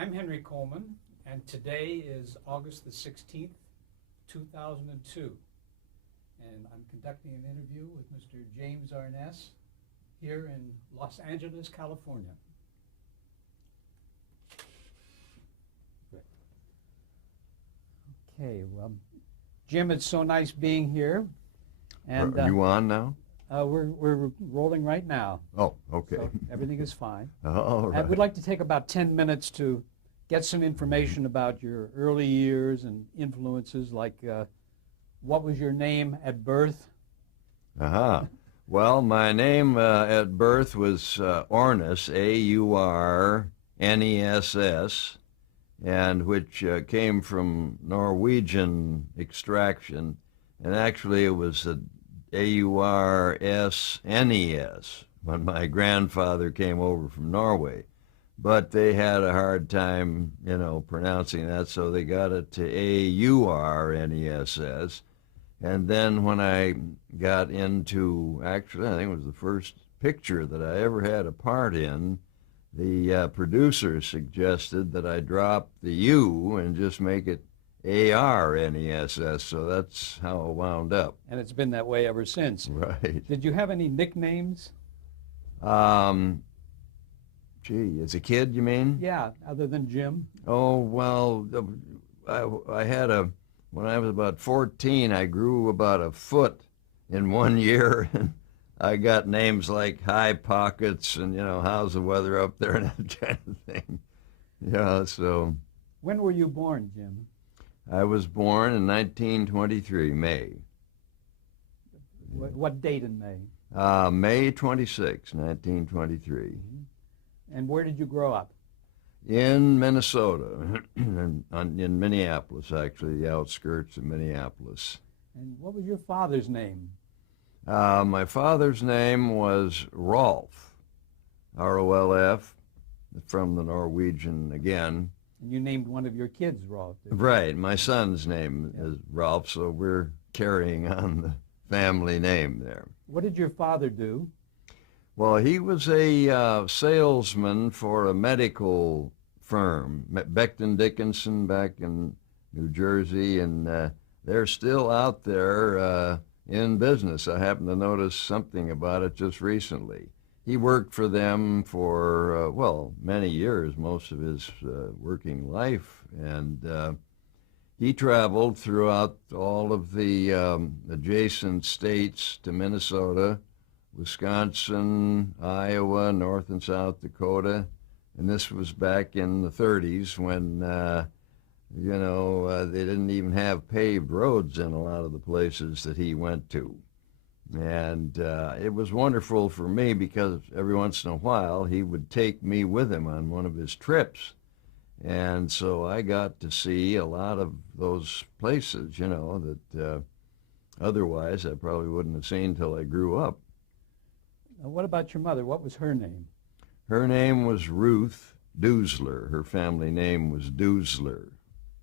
I'm Henry Colman, and today is August the 16th, 2002. And I'm conducting an interview with Mr. James Arness here in Los Angeles, California. Okay, well, Jim, it's so nice being here. And Are you on now? we're rolling right now. Oh, okay. So everything is fine. All right. And we'd like to take about 10 minutes to get some information about your early years and influences, like what was your name at birth? Well, my name at birth was Arness, Aurness, and which came from Norwegian extraction, and actually it was Aursnes when my grandfather came over from Norway. But they had a hard time, pronouncing that, so they got it to Aurness. And then when I got into, actually, I think it was the first picture that I ever had a part in, the producer suggested that I drop the U and just make it Arness, so that's how it wound up. And it's been that way ever since. Right. Did you have any nicknames? Gee, as a kid, you mean? Yeah, other than Jim? Oh, well, I had when I was about 14, I grew about a foot in 1 year, and I got names like High Pockets and, how's the weather up there and that kind of thing. Yeah, so. When were you born, Jim? I was born in 1923, May. What date in May? May 26, 1923. Mm-hmm. And where did you grow up? In Minnesota, in Minneapolis, actually, the outskirts of Minneapolis. And what was your father's name? My father's name was Rolf, R-O-L-F, from the Norwegian again. And you named one of your kids Rolf, didn't you? Right, my son's name is Rolf, so we're carrying on the family name there. What did your father do? Well, he was a salesman for a medical firm, Becton Dickinson, back in New Jersey, and they're still out there in business. I happened to notice something about it just recently. He worked for them for, many years, most of his working life, and he traveled throughout all of the adjacent states to Minnesota, Wisconsin, Iowa, North and South Dakota, and this was back in the 30s when, they didn't even have paved roads in a lot of the places that he went to. And it was wonderful for me because every once in a while he would take me with him on one of his trips. And so I got to see a lot of those places, that otherwise I probably wouldn't have seen till I grew up. What about your mother? What was her name? Her name was Ruth Duesler. Her family name was Duesler,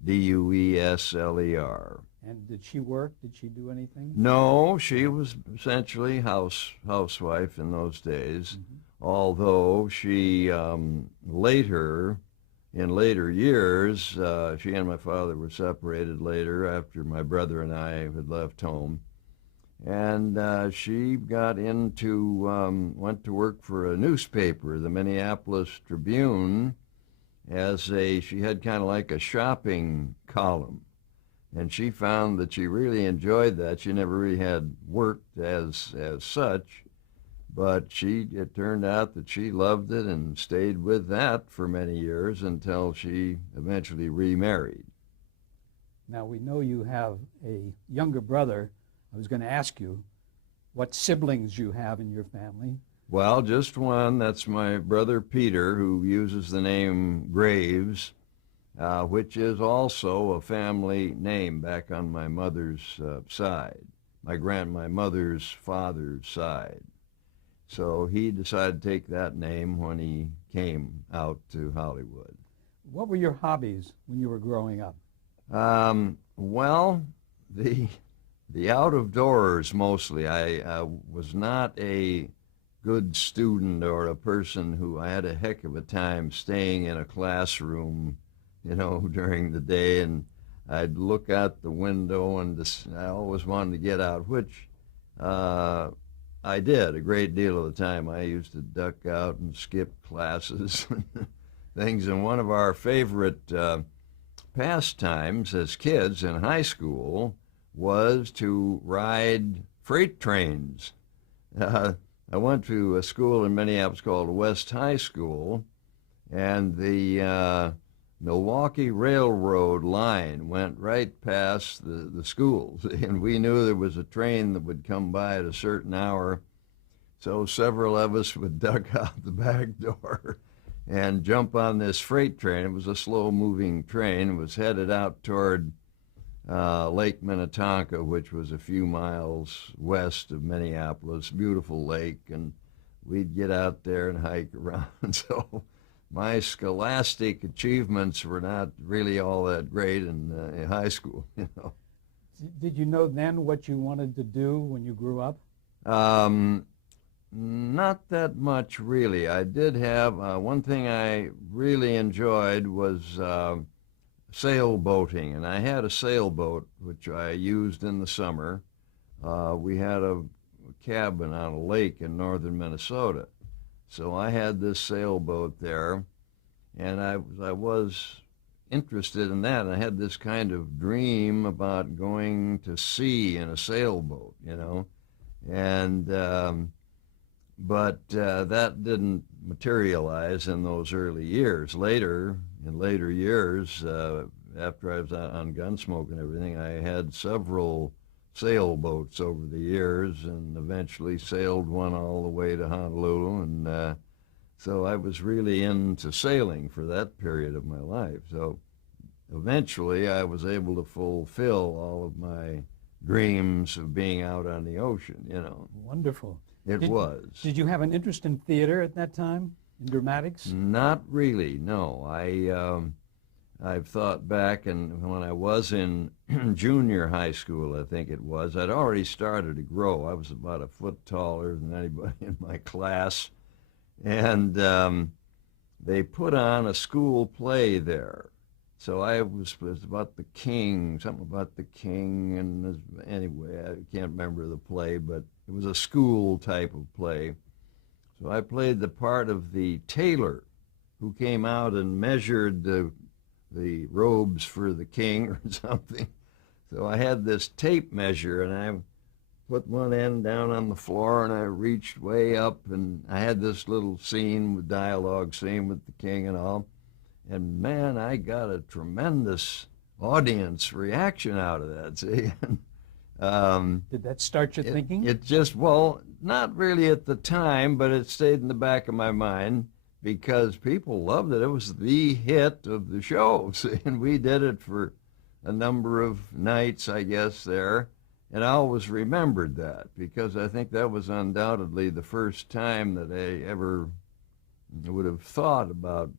D-U-E-S-L-E-R. And did she work? Did she do anything? No, she was essentially housewife in those days, although she in later years, she and my father were separated later after my brother and I had left home. And she got went to work for a newspaper, the Minneapolis Tribune, she had kind of like a shopping column. And she found that she really enjoyed that. She never really had worked as such, but it turned out that she loved it and stayed with that for many years until she eventually remarried. Now, we know you have a younger brother. I was going to ask you what siblings you have in your family. Well, just one. That's my brother Peter, who uses the name Graves, which is also a family name back on my mother's side, my mother's father's side. So he decided to take that name when he came out to Hollywood. What were your hobbies when you were growing up? Well, the out of doors mostly. I was not a good student or a person who I had a heck of a time staying in a classroom, during the day, and I'd look out the window and I always wanted to get out, which I did a great deal of the time. I used to duck out and skip classes and things. And one of our favorite pastimes as kids in high school was to ride freight trains. I went to a school in Minneapolis called West High School, and the Milwaukee Railroad line went right past the schools, and we knew there was a train that would come by at a certain hour, so several of us would duck out the back door and jump on this freight train. It was a slow-moving train. It was headed out toward Lake Minnetonka, which was a few miles west of Minneapolis, beautiful lake, and we'd get out there and hike around. So my scholastic achievements were not really all that great in high school, Did you know then what you wanted to do when you grew up? Not that much, really. I did have one thing I really enjoyed was sailboating, and I had a sailboat which I used in the summer. We had a cabin on a lake in northern Minnesota, so I had this sailboat there, and I was interested in that. I had this kind of dream about going to sea in a sailboat, and but that didn't materialize in those early years. In later years, after I was on Gunsmoke and everything, I had several sailboats over the years and eventually sailed one all the way to Honolulu. And so I was really into sailing for that period of my life. So eventually I was able to fulfill all of my dreams of being out on the ocean, Wonderful. It was. Did you have an interest in theater at that time, in dramatics? Not really, no. I've thought back, and when I was in junior high school, I think it was, I'd already started to grow. I was about a foot taller than anybody in my class, and they put on a school play there. So it was about the king, something about the king, and anyway, I can't remember the play, but it was a school type of play. So I played the part of the tailor who came out and measured the robes for the king or something. So I had this tape measure, and I put one end down on the floor, and I reached way up, and I had this little dialogue scene with the king and all. And man, I got a tremendous audience reaction out of that, see? Did that start your thinking? It just, well, not really at the time, but it stayed in the back of my mind because people loved it. It was the hit of the show, see? And we did it for a number of nights, I guess, there. And I always remembered that because I think that was undoubtedly the first time that I ever would have thought about,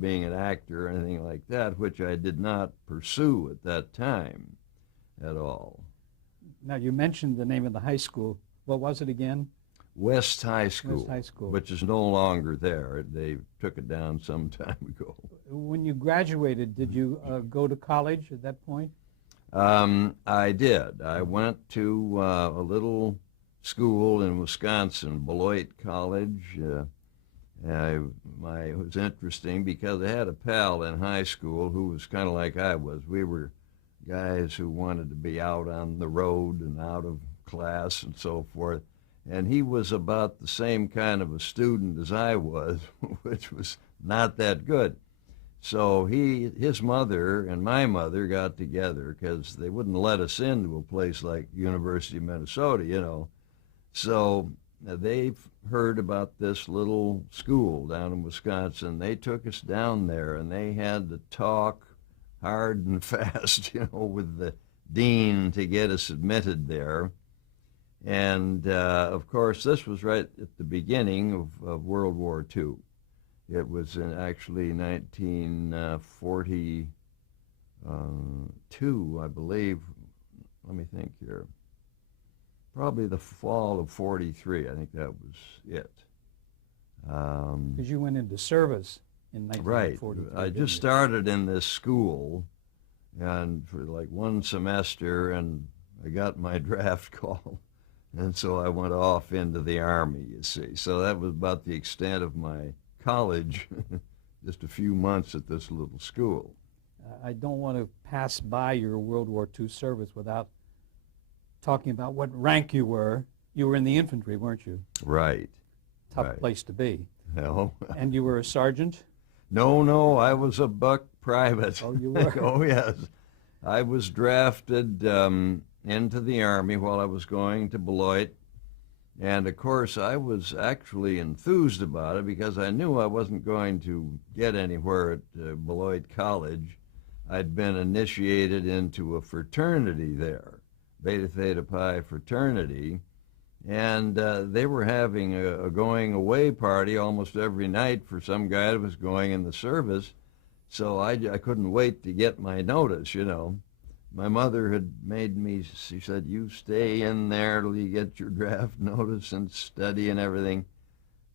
being an actor or anything like that, which I did not pursue at that time at all. Now, you mentioned the name of the high school. What was it again? West High School. West High School. Which is no longer there. They took it down some time ago. When you graduated, did you go to college at that point? I did. I went to a little school in Wisconsin, Beloit College. It was interesting because I had a pal in high school who was kind of like I was. We were guys who wanted to be out on the road and out of class and so forth. And he was about the same kind of a student as I was, which was not that good. So his mother and my mother got together because they wouldn't let us into a place like University of Minnesota, So they've heard about this little school down in Wisconsin. They took us down there, and they had to talk hard and fast, with the dean to get us admitted there. And, of course, this was right at the beginning of World War II. It was in actually 1942, I believe. Let me think here. Probably the fall of 43, I think that was it. Because you went into service in Right. 1943. I just started in this school, and for like one semester, and I got my draft call, and so I went off into the Army, you see. So that was about the extent of my college, just a few months at this little school. I don't want to pass by your World War II service without talking about what rank you were. You were in the infantry, weren't you? Right. Tough Right. place to be. No. And you were a sergeant? No, I was a buck private. Oh, you were? Oh, yes. I was drafted into the Army while I was going to Beloit. And, of course, I was actually enthused about it because I knew I wasn't going to get anywhere at Beloit College. I'd been initiated into a fraternity there, Beta Theta Pi fraternity, and they were having a going-away party almost every night for some guy that was going in the service, so I couldn't wait to get my notice, you know. My mother had made me, she said, you stay in there till you get your draft notice and study and everything.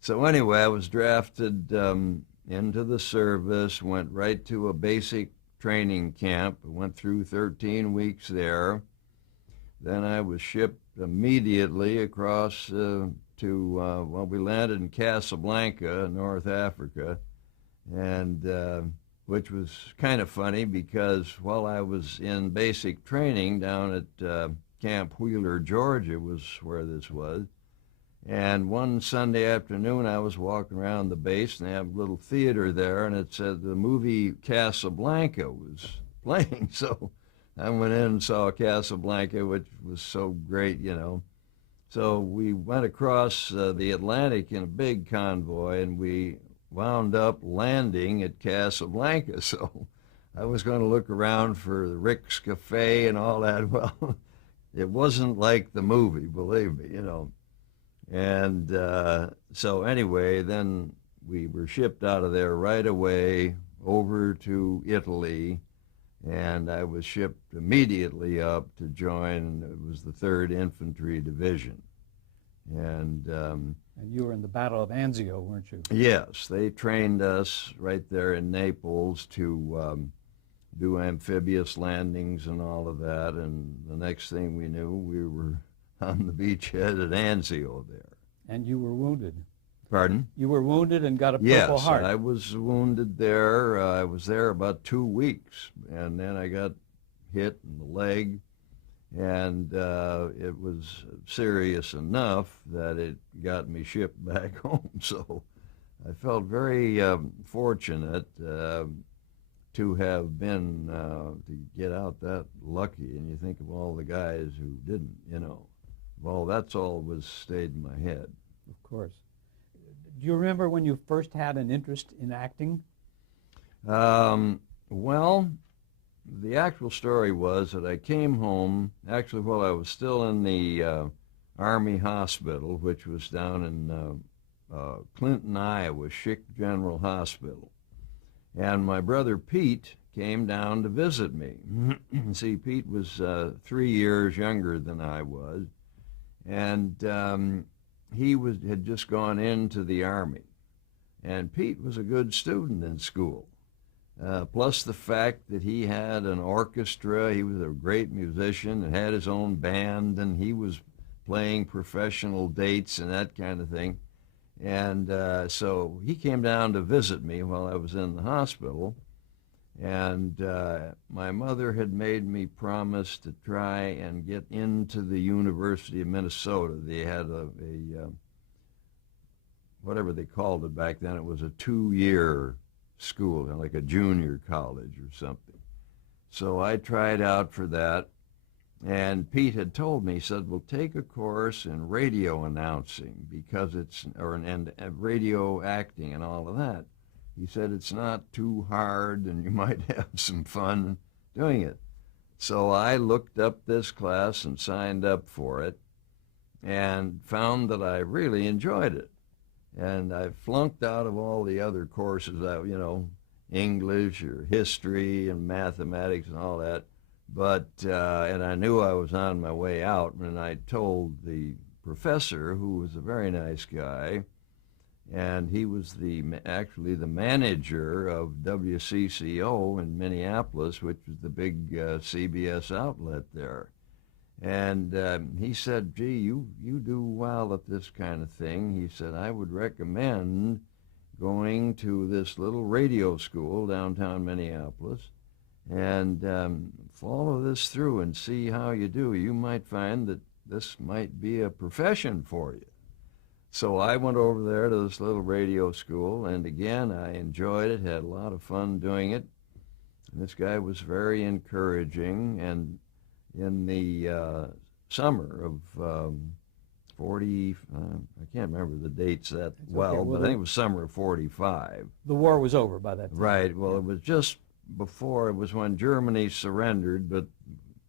So anyway, I was drafted into the service, went right to a basic training camp, went through 13 weeks there. Then I was shipped immediately across we landed in Casablanca, North Africa, and which was kind of funny because while I was in basic training down at Camp Wheeler, Georgia, was where this was, and one Sunday afternoon I was walking around the base, and they have a little theater there, and it said the movie Casablanca was playing, so I went in and saw Casablanca, which was so great, you know. So we went across the Atlantic in a big convoy, and we wound up landing at Casablanca. So I was going to look around for the Rick's Cafe and all that. Well, it wasn't like the movie, believe me, you know. And so anyway, then we were shipped out of there right away over to Italy, and I was shipped immediately up to join, it was the 3rd Infantry Division. And you were in the Battle of Anzio, weren't you? yes, they trained us right there in Naples to do amphibious landings and all of that, and the next thing we knew, we were on the beachhead at Anzio there. And you were wounded. Pardon? You were wounded and got a Purple Yes, Heart. I was wounded there. I was there about 2 weeks, and then I got hit in the leg, and it was serious enough that it got me shipped back home. So I felt very fortunate to have been, to get out that lucky, and you think of all the guys who didn't, you know. Well, that's all was stayed in my head. Of course. Do you remember when you first had an interest in acting? Well, the actual story was that I came home, actually while I was still in the Army Hospital, which was down in Clinton, Iowa, Schick General Hospital. And my brother Pete came down to visit me. See, Pete was 3 years younger than I was, and he had just gone into the Army. And Pete was a good student in school, plus the fact that he had an orchestra. He was a great musician and had his own band, and he was playing professional dates and that kind of thing. And so he came down to visit me while I was in the hospital, and my mother had made me promise to try and get into the University of Minnesota. They had a whatever they called it back then. It was a 2-year school, like a junior college or something. So I tried out for that, and Pete had told me, he said, well, take a course in radio announcing because it's, and radio acting and all of that. He said, it's not too hard and you might have some fun doing it. So I looked up this class and signed up for it and found that I really enjoyed it. And I flunked out of all the other courses, English or history and mathematics and all that. But, and I knew I was on my way out, and I told the professor, who was a very nice guy, and he was actually the manager of WCCO in Minneapolis, which was the big CBS outlet there. And he said, gee, you do well at this kind of thing. He said, I would recommend going to this little radio school downtown Minneapolis and follow this through and see how you do. You might find that this might be a profession for you. So I went over there to this little radio school, and again, I enjoyed it, had a lot of fun doing it. And this guy was very encouraging, and in the summer of 40, I can't remember the dates that well, but I think it was summer of 45. The war was over by that time. Right, well, it was just before, it was when Germany surrendered, but,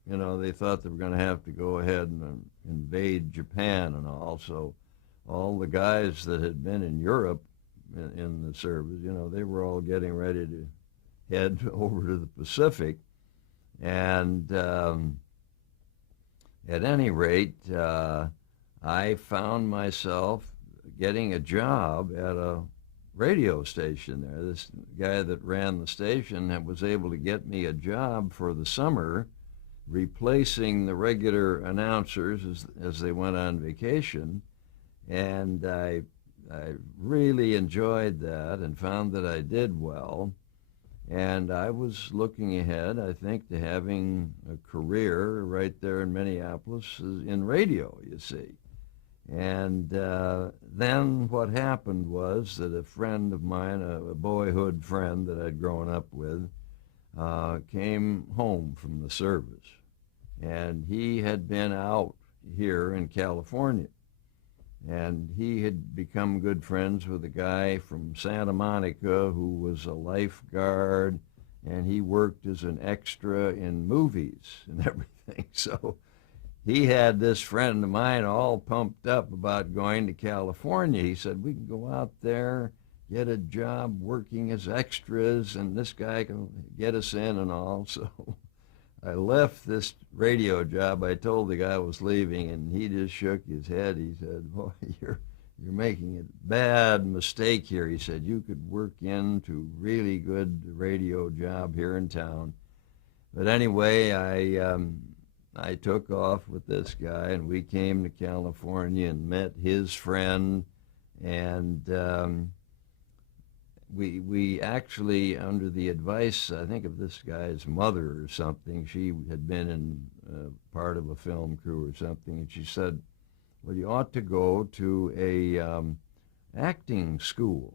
you know, they thought they were going to have to go ahead and invade Japan and all, so all the guys that had been in Europe in the service, you know, they were all getting ready to head over to the Pacific. And at any rate, I found myself getting a job at a radio station there. This guy that ran the station was able to get me a job for the summer, replacing the regular announcers as they went on vacation. And I really enjoyed that and found that I did well. And I was looking ahead, I think, to having a career right there in Minneapolis in radio, you see. And then what happened was that a friend of mine, a boyhood friend that I'd grown up with, came home from the service. And he had been out here in California. And he had become good friends with a guy from Santa Monica who was a lifeguard, and he worked as an extra in movies and everything. So he had this friend of mine all pumped up about going to California. He said, we can go out there, get a job working as extras, and this guy can get us in and all. So I left this radio job. I told the guy I was leaving, and he just shook his head. He said, boy, you're making a bad mistake here. He said, you could work into really good radio job here in town. But anyway, I took off with this guy, and we came to California and met his friend, and we actually, under the advice, I think, of this guy's mother or something, she had been in part of a film crew or something, and she said, well, you ought to go to a acting school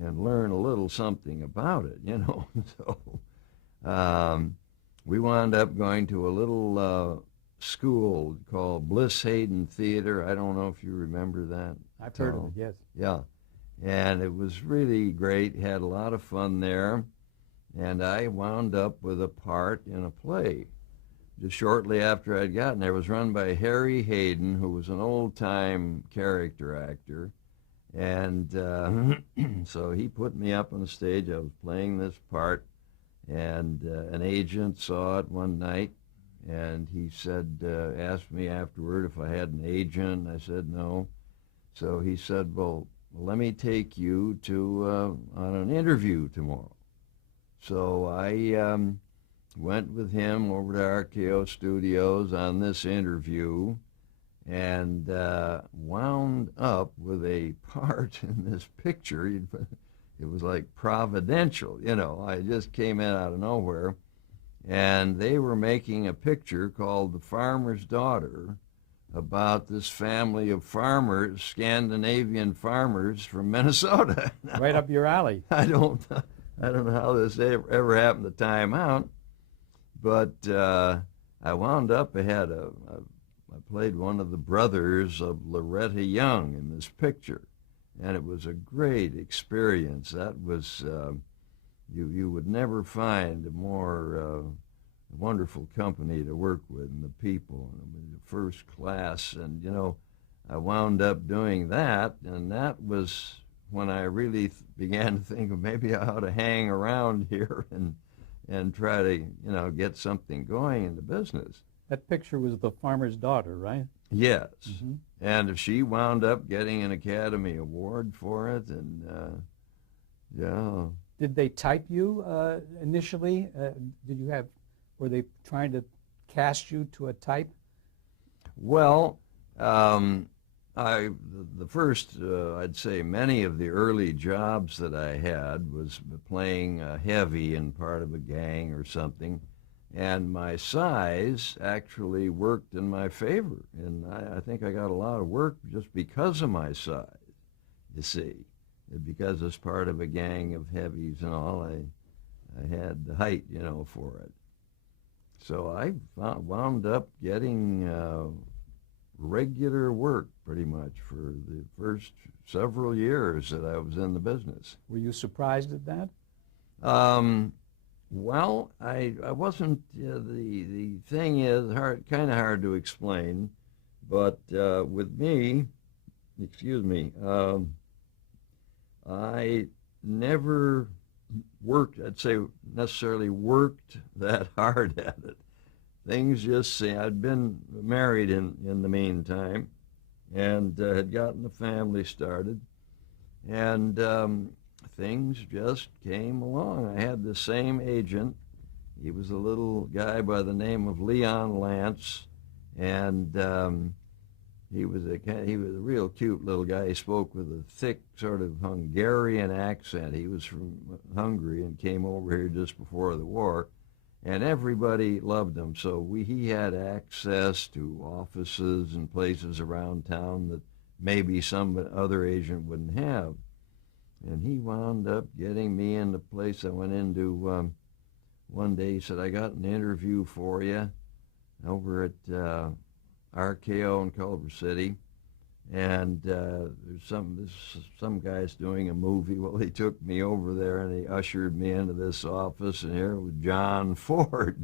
and learn a little something about it, you know. So we wound up going to a little school called Bliss Hayden Theater. I don't know if you remember that. I've heard of it, yes. Yeah. And it was really great, had a lot of fun there, and I wound up with a part in a play. Just shortly after I'd gotten there, it was run by Harry Hayden, who was an old-time character actor, and so he put me up on the stage. I was playing this part, and an agent saw it one night, and he said, asked me afterward if I had an agent. I said no. So he said, well, let me take you to on an interview tomorrow. So I went with him over to RKO Studios on this interview, and wound up with a part in this picture. It was like providential, you know. I just came in out of nowhere, and they were making a picture called The Farmer's Daughter, about this family of farmers, Scandinavian farmers from Minnesota. Now, right up your alley. I don't know how this ever happened to time out, but I wound up, I played one of the brothers of Loretta Young in this picture, and it was a great experience. That was, you would never find a more wonderful company to work with, and the people, and it was first class. And you know, I wound up doing that, and that was when I really began to think of maybe I ought to hang around here and try to, you know, get something going in the business. That picture was The Farmer's Daughter, right? Yes. Mm-hmm. And she wound up getting an Academy Award for it, and yeah. Did they type you initially? Were they trying to cast you to a type? Well, the first, I'd say many of the early jobs that I had was playing heavy in part of a gang or something, and my size actually worked in my favor, and I think I got a lot of work just because of my size, you see. Because as part of a gang of heavies and all, I had the height, for it. So I wound up getting regular work pretty much for the first several years that I was in the business. Were you surprised at that? Well, I wasn't. The thing is kind of hard to explain, but with me, excuse me, I never worked, I'd say necessarily worked that hard at it. Things just say, I'd been married in the meantime and had gotten a family started, and things just came along. I had the same agent. He was a little guy by the name of Leon Lance, and he was a real cute little guy. He spoke with a thick sort of Hungarian accent. He was from Hungary and came over here just before the war, and everybody loved him. So he had access to offices and places around town that maybe some other agent wouldn't have. And he wound up getting me in the place I went into one day. He said, I got an interview for you over at RKO in Culver City, and there's some guy's doing a movie. Well, he took me over there and he ushered me into this office, and here was John Ford.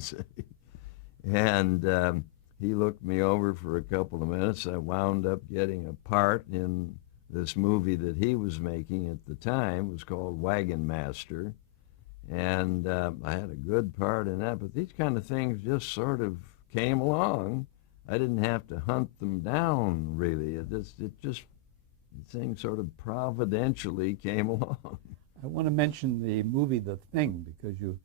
And he looked me over for a couple of minutes. I wound up getting a part in this movie that he was making at the time. It was called Wagon Master, and I had a good part in that. But these kind of things just sort of came along. I didn't have to hunt them down, really. The thing sort of providentially came along. I want to mention the movie The Thing, because you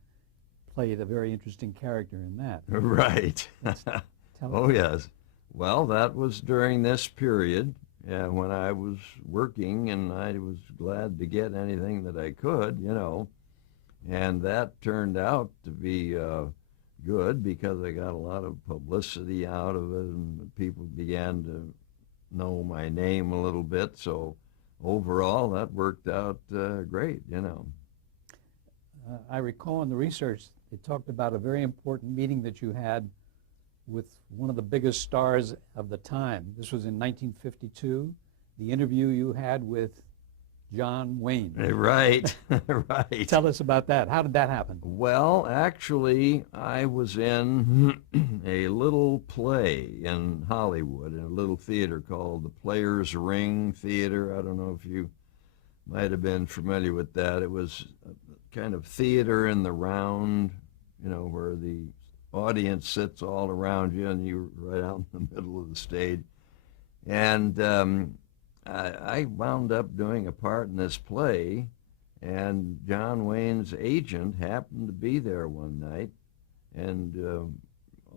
played a very interesting character in that. Right. Tell us. Yes. Well, that was during this period when I was working, and I was glad to get anything that I could, And that turned out to be good, because I got a lot of publicity out of it, and people began to know my name a little bit. So overall, that worked out great, I recall in the research, they talked about a very important meeting that you had with one of the biggest stars of the time. This was in 1952, the interview you had with John Wayne. Right, right. Tell us about that. How did that happen? Well, actually, I was in a little play in Hollywood, in a little theater called the Players Ring Theater. I don't know if you might have been familiar with that. It was a kind of theater in the round, where the audience sits all around you and you're right out in the middle of the stage. And I wound up doing a part in this play, and John Wayne's agent happened to be there one night and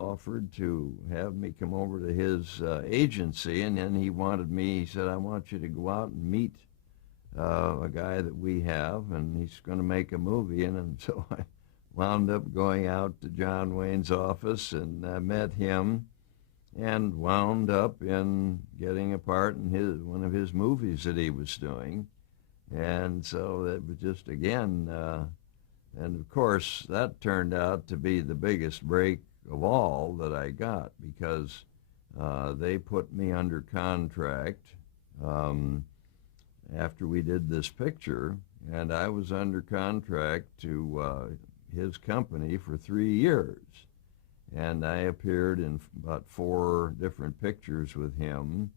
offered to have me come over to his agency, and then he said, I want you to go out and meet a guy that we have, and he's going to make a movie. And so I wound up going out to John Wayne's office, and I met him, and wound up in getting a part in one of his movies that he was doing. And so that was just, again, and of course, that turned out to be the biggest break of all that I got, because they put me under contract after we did this picture, and I was under contract to his company for 3 years. And I appeared in about 4 different pictures with him.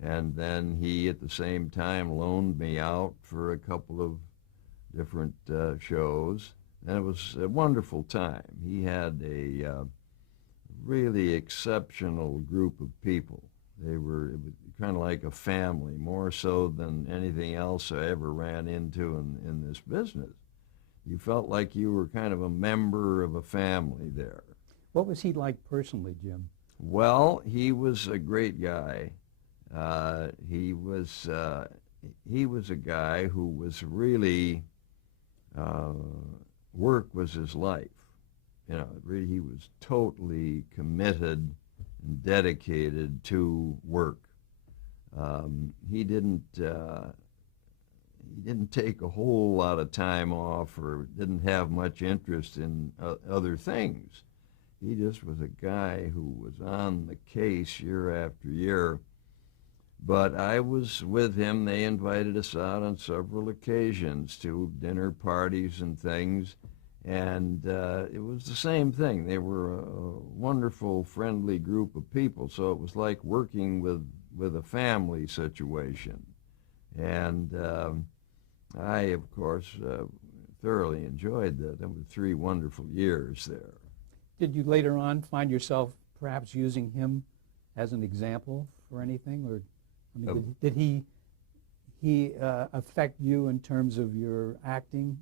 And then he, at the same time, loaned me out for a couple of different shows. And it was a wonderful time. He had a really exceptional group of people It was kind of like a family, more so than anything else I ever ran into in this business. You felt like you were kind of a member of a family there. What was he like personally, Jim? Well, he was a great guy. He was a guy who was really work was his life. You know, really, he was totally committed and dedicated to work. He didn't take a whole lot of time off or didn't have much interest in other things. He just was a guy who was on the case year after year. But I was with him. They invited us out on several occasions to dinner parties and things. And it was the same thing. They were a wonderful, friendly group of people. So it was like working with a family situation. And I, of course, thoroughly enjoyed that. There were 3 wonderful years there. Did you later on find yourself perhaps using him as an example for anything? Or I mean, did he affect you in terms of your acting?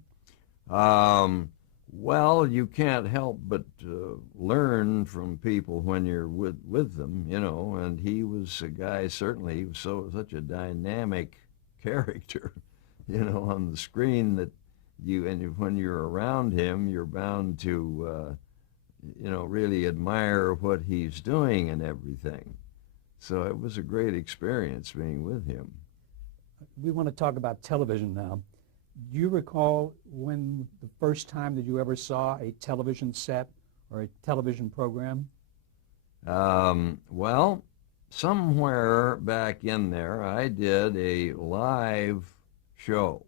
Well, you can't help but learn from people when you're with them, you know, and he was a guy, certainly, he was such a dynamic character, you know, on the screen that when you're around him, you're bound to, you know, really admire what he's doing and everything. So it was a great experience being with him. We want to talk about television now. Do you recall when the first time that you ever saw a television set or a television program? Well, somewhere back in there, I did a live show.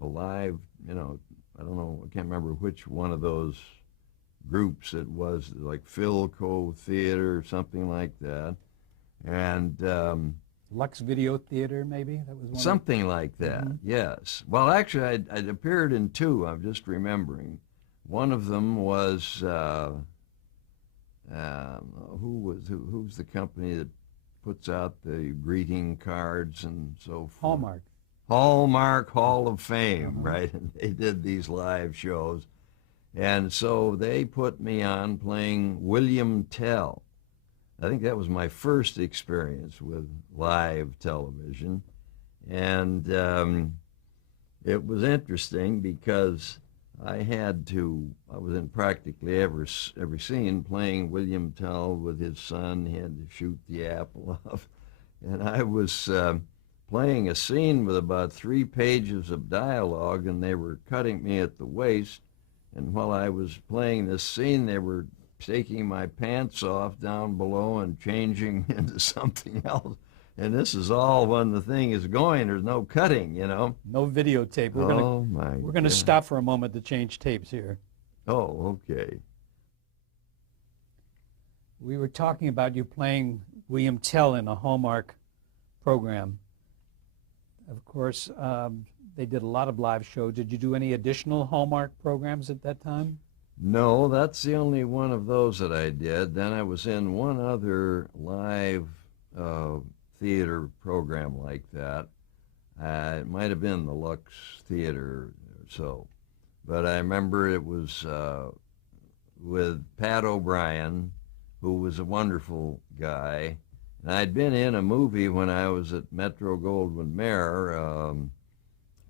A live, you know, I don't know, I can't remember which one of those groups it was, like Philco Theater or something like that. And Lux Video Theater, maybe? That was one something like that, yes. Well, actually, I'd appeared in 2, I'm just remembering. One of them was, who's the company that puts out the greeting cards and so forth? Hallmark. Hallmark Hall of Fame, right? And they did these live shows. And so they put me on playing William Tell. I think that was my first experience with live television. And it was interesting because I was in practically every scene playing William Tell with his son. He had to shoot the apple off. And I was playing a scene with about 3 pages of dialogue, and they were cutting me at the waist. And while I was playing this scene, they were taking my pants off down below and changing into something else. And this is all when the thing is going. There's no cutting, you know. No videotape. We're going to stop for a moment to change tapes here. Oh, okay. We were talking about you playing William Tell in a Hallmark program. Of course, they did a lot of live shows. Did you do any additional Hallmark programs at that time? No, that's the only one of those that I did. Then I was in one other live theater program like that. It might have been the Lux Theater or so. But I remember it was with Pat O'Brien, who was a wonderful guy. And I'd been in a movie when I was at Metro-Goldwyn-Mayer,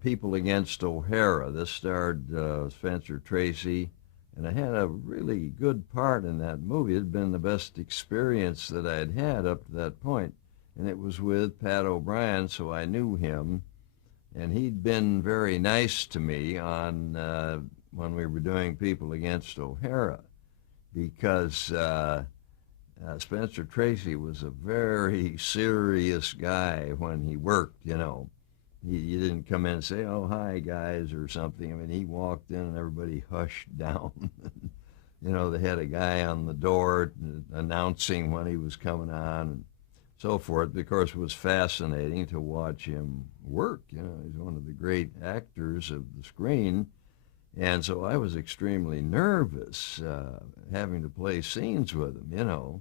People Against O'Hara. This starred Spencer Tracy. And I had a really good part in that movie. It had been the best experience that I'd had up to that point. And it was with Pat O'Brien, so I knew him. And he'd been very nice to me when we were doing People Against O'Hara, because Spencer Tracy was a very serious guy when he worked, you know. He didn't come in and say, "Oh, hi, guys," or something. I mean, he walked in and everybody hushed down. You know, they had a guy on the door announcing when he was coming on and so forth. Of course, it was fascinating to watch him work. You know, he's one of the great actors of the screen. And so I was extremely nervous having to play scenes with him, you know.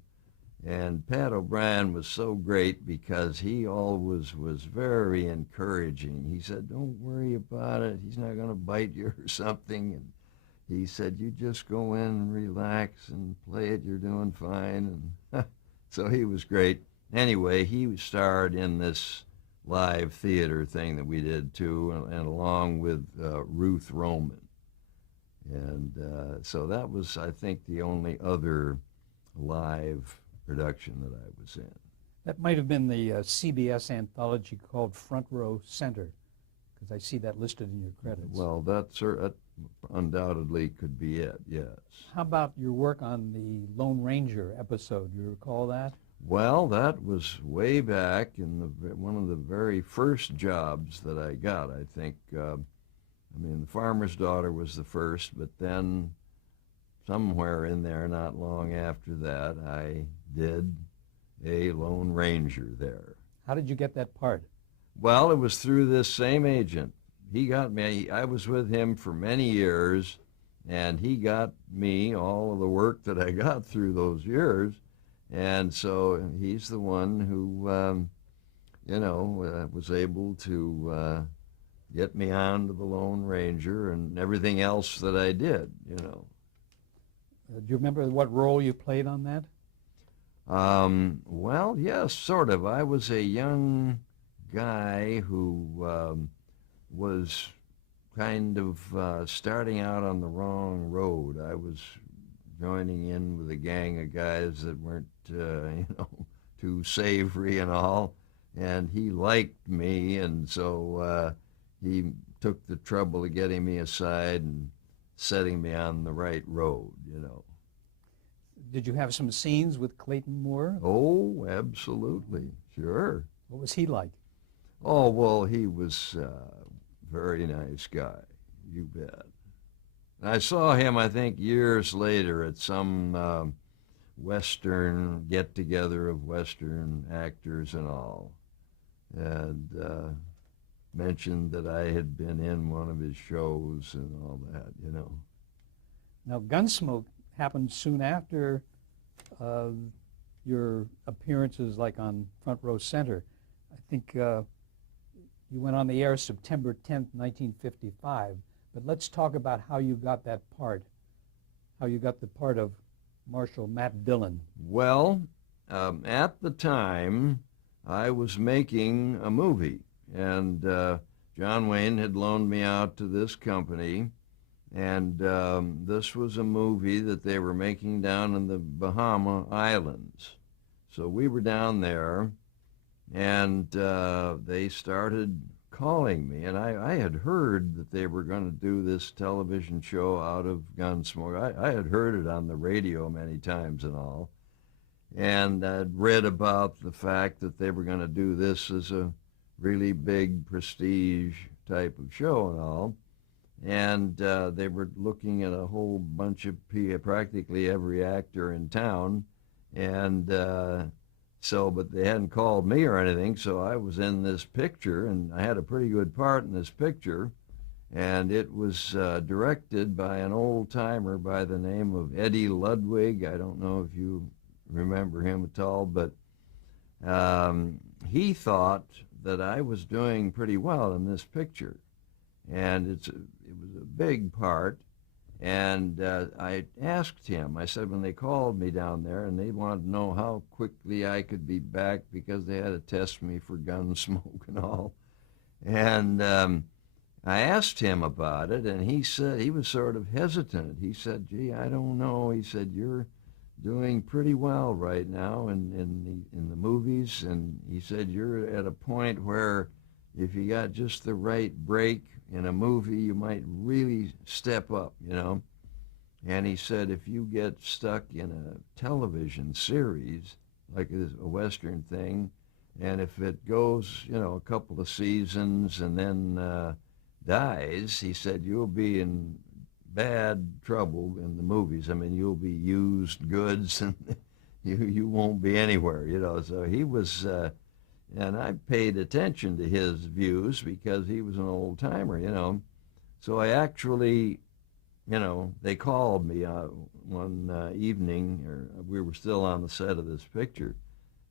And Pat O'Brien was so great because he always was very encouraging. He said, "Don't worry about it. He's not going to bite you or something." And he said, "You just go in and relax and play it. You're doing fine." And so he was great. Anyway, he starred in this live theater thing that we did too, and along with Ruth Roman. And so that was, I think, the only other live production that I was in. That might have been the CBS anthology called Front Row Center, because I see that listed in your credits. Well, that undoubtedly could be it, yes. How about your work on the Lone Ranger episode? You recall that? Well, that was way back in one of the very first jobs that I got, I think. The Farmer's Daughter was the first, but then somewhere in there, not long after that, I did a Lone Ranger there. How did you get that part? Well, it was through this same agent. He got me. I was with him for many years, and he got me all of the work that I got through those years. And so he's the one who, was able to get me on to the Lone Ranger and everything else that I did, Do you remember what role you played on that? Well, yes, sort of. I was a young guy who was kind of starting out on the wrong road. I was joining in with a gang of guys that weren't, too savory and all, and he liked me, and so he took the trouble of getting me aside and setting me on the right road, Did you have some scenes with Clayton Moore? Oh, absolutely, sure. What was he like? Oh, well, he was a very nice guy, you bet. I saw him, I think, years later at some Western get-together of Western actors and all, and mentioned that I had been in one of his shows and all that, Now, Gunsmoke happened soon after your appearances, like on Front Row Center. I think you went on the air September 10th, 1955. But let's talk about how you got that part, how you got the part of Marshal Matt Dillon. Well, at the time, I was making a movie, and John Wayne had loaned me out to this company, and this was a movie that they were making down in the Bahama Islands. So we were down there, and they started calling me, and I had heard that they were going to do this television show out of Gunsmoke. I had heard it on the radio many times and all, and I'd read about the fact that they were going to do this as a really big prestige type of show and all, and they were looking at a whole bunch of practically every actor in town, and but they hadn't called me or anything, so I was in this picture, and I had a pretty good part in this picture, and it was directed by an old-timer by the name of Eddie Ludwig. I don't know if you remember him at all, but he thought that I was doing pretty well in this picture, and it was a big part. And I asked him, I said, when they called me down there and they wanted to know how quickly I could be back because they had to test me for Gunsmoke and all. And I asked him about it, and he said, he was sort of hesitant. He said, "Gee, I don't know." He said, "You're doing pretty well right now in the movies." And he said, "You're at a point where if you got just the right break in a movie, you might really step up, And he said, if you get stuck in a television series, like a Western thing, and if it goes, a couple of seasons and then dies, he said, you'll be in bad trouble in the movies. I mean, you'll be used goods and you won't be anywhere, So he was... and I paid attention to his views because he was an old-timer, So I actually you know, they called me one evening, or we were still on the set of this picture,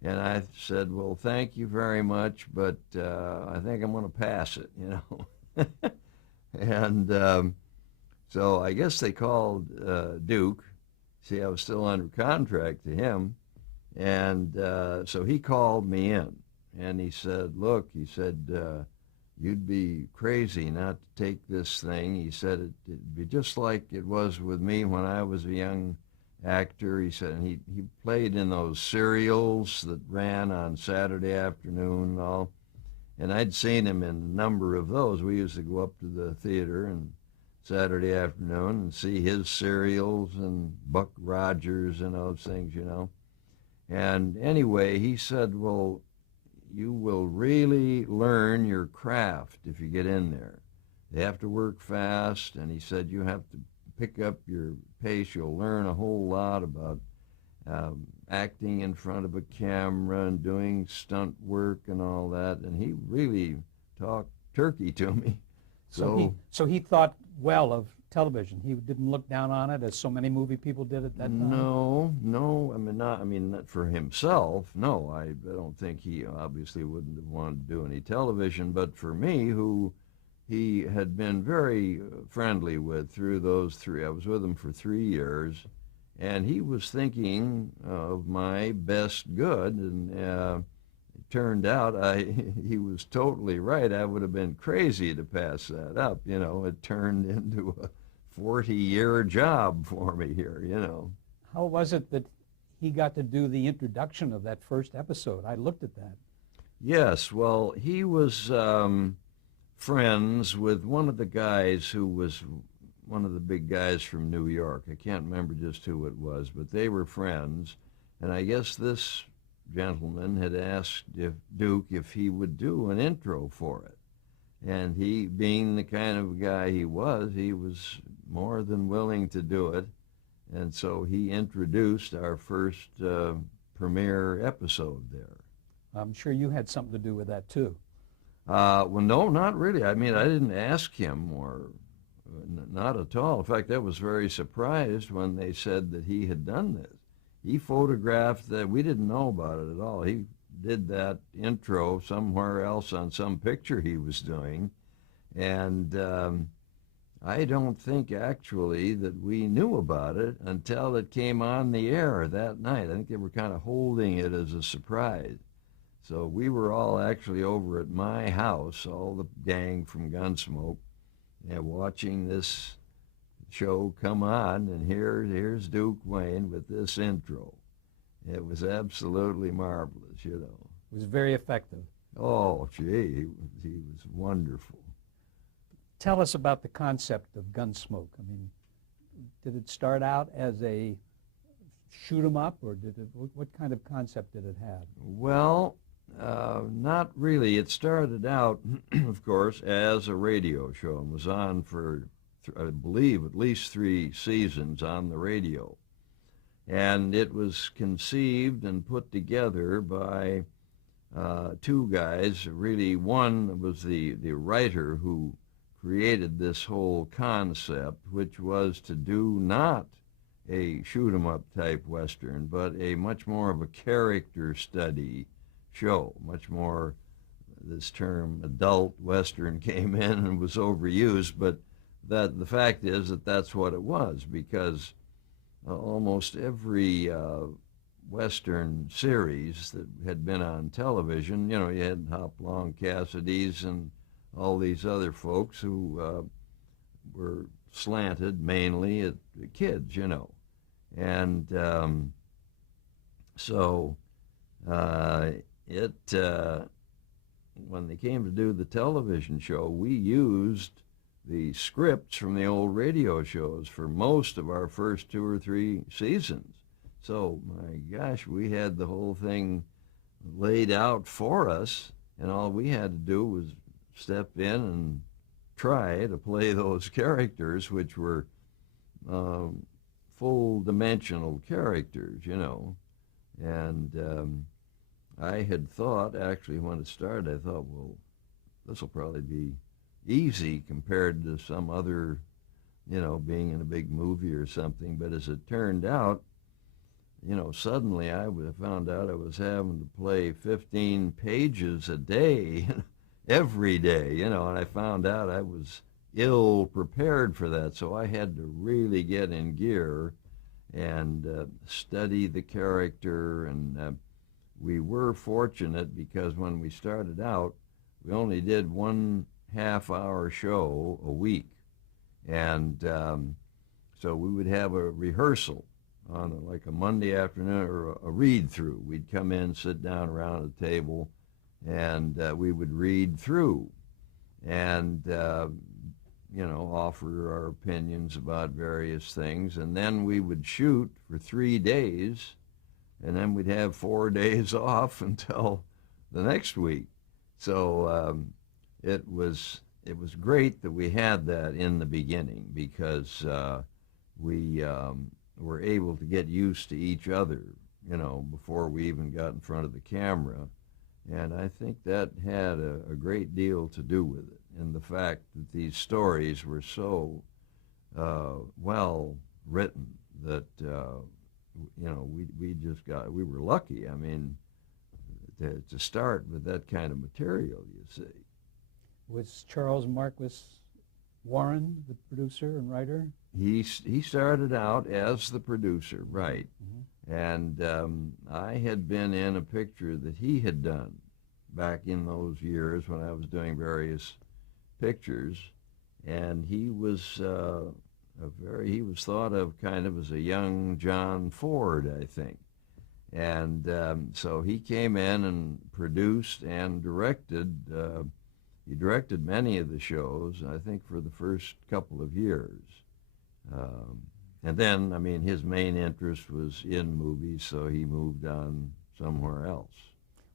and I said, well, thank you very much, but I think I'm going to pass it, you know. And so I guess they called Duke. See, I was still under contract to him. And so he called me in, and he said, look, he said, you'd be crazy not to take this thing. He said, it'd be just like it was with me when I was a young actor. He said, and he played in those serials that ran on Saturday afternoon and all. And I'd seen him in a number of those. We used to go up to the theater and Saturday afternoon and see his serials and Buck Rogers and those things, you know. And anyway, he said, well, you will really learn your craft if you get in there. They have to work fast, and he said you have to pick up your pace. You'll learn a whole lot about acting in front of a camera and doing stunt work and all that. And he really talked turkey to me. So he thought well of television. He didn't look down on it as so many movie people did at that time. No. Not for himself. No, I don't think he obviously wouldn't have wanted to do any television. But for me, who he had been very friendly with through those three, I was with him for 3 years, and he was thinking of my best good, and it turned out he was totally right. I would have been crazy to pass that up. You know, it turned into a 40-year job for me here, you know. How was it that he got to do the introduction of that first episode? I looked at that. Yes, well, he was friends with one of the guys who was one of the big guys from New York. I can't remember just who it was, but they were friends. And I guess this gentleman had asked Duke if he would do an intro for it. And he, being the kind of guy he was more than willing to do it. And so he introduced our first premiere episode there. I'm sure you had something to do with that, too. Well, no, not really. I mean, I didn't ask him, or not at all. In fact, I was very surprised when they said that he had done this. He photographed that. We didn't know about it at all. He did that intro somewhere else on some picture he was doing. And I don't think actually that we knew about it until it came on the air that night. I think they were kind of holding it as a surprise. So we were all actually over at my house, all the gang from Gunsmoke, and watching this show come on, and here's Duke Wayne with this intro. It was absolutely marvelous, you know. It was very effective. Oh, gee, he was wonderful. Tell us about the concept of Gunsmoke. I mean, did it start out as a shoot 'em up, or what kind of concept did it have? Well, not really. It started out, of course, as a radio show and was on for, I believe, at least 3 seasons on the radio. And it was conceived and put together by 2 guys. Really, one was the writer who created this whole concept, which was to do not a shoot-'em-up type Western, but a much more of a character study show. Much more, this term adult Western came in and was overused, but that the fact is that that's what it was, because almost every Western series that had been on television, you know, you had Hopalong Cassidy's and all these other folks who were slanted mainly at the kids, you know. And so when they came to do the television show, we used the scripts from the old radio shows for most of our first 2 or 3 seasons. So, my gosh, we had the whole thing laid out for us, and all we had to do was step in and try to play those characters, which were full-dimensional characters, you know. And I had thought, actually, when it started, I thought, well, this will probably be easy compared to some other being in a big movie or something. But as it turned out, suddenly found out I was having to play 15 pages a day, every day, and I found out I was ill prepared for that. So I had to really get in gear and study the character. And we were fortunate because when we started out, we only did 1.5 hour show a week. And so we would have a rehearsal on like a Monday afternoon or a read-through. We'd come in, sit down around a table, and we would read through and, offer our opinions about various things. And then we would shoot for 3 days, and then we'd have 4 days off until the next week. So it was great that we had that in the beginning because we were able to get used to each other, before we even got in front of the camera. And I think that had a great deal to do with it, and the fact that these stories were so well written that, we were lucky. I mean, to start with that kind of material, you see. Was Charles Marquis Warren the producer and writer? He started out as the producer, right. Mm-hmm. And I had been in a picture that he had done back in those years when I was doing various pictures, and he was he was thought of kind of as a young John Ford, I think. And so he came in and produced and directed. He directed many of the shows, I think, for the first couple of years. And then, his main interest was in movies, so he moved on somewhere else.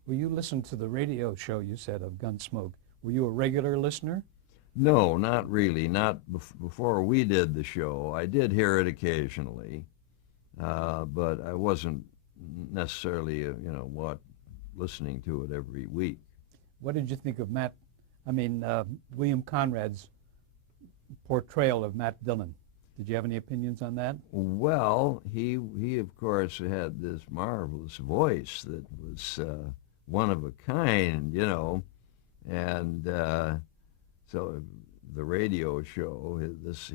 Well, you listened to the radio show, you said, of Gunsmoke. Were you a regular listener? No, not really. Not before we did the show. I did hear it occasionally, but I wasn't necessarily, listening to it every week. What did you think of William Conrad's portrayal of Matt Dillon? Did you have any opinions on that? Well, he of course had this marvelous voice that was one of a kind, and so the radio show, this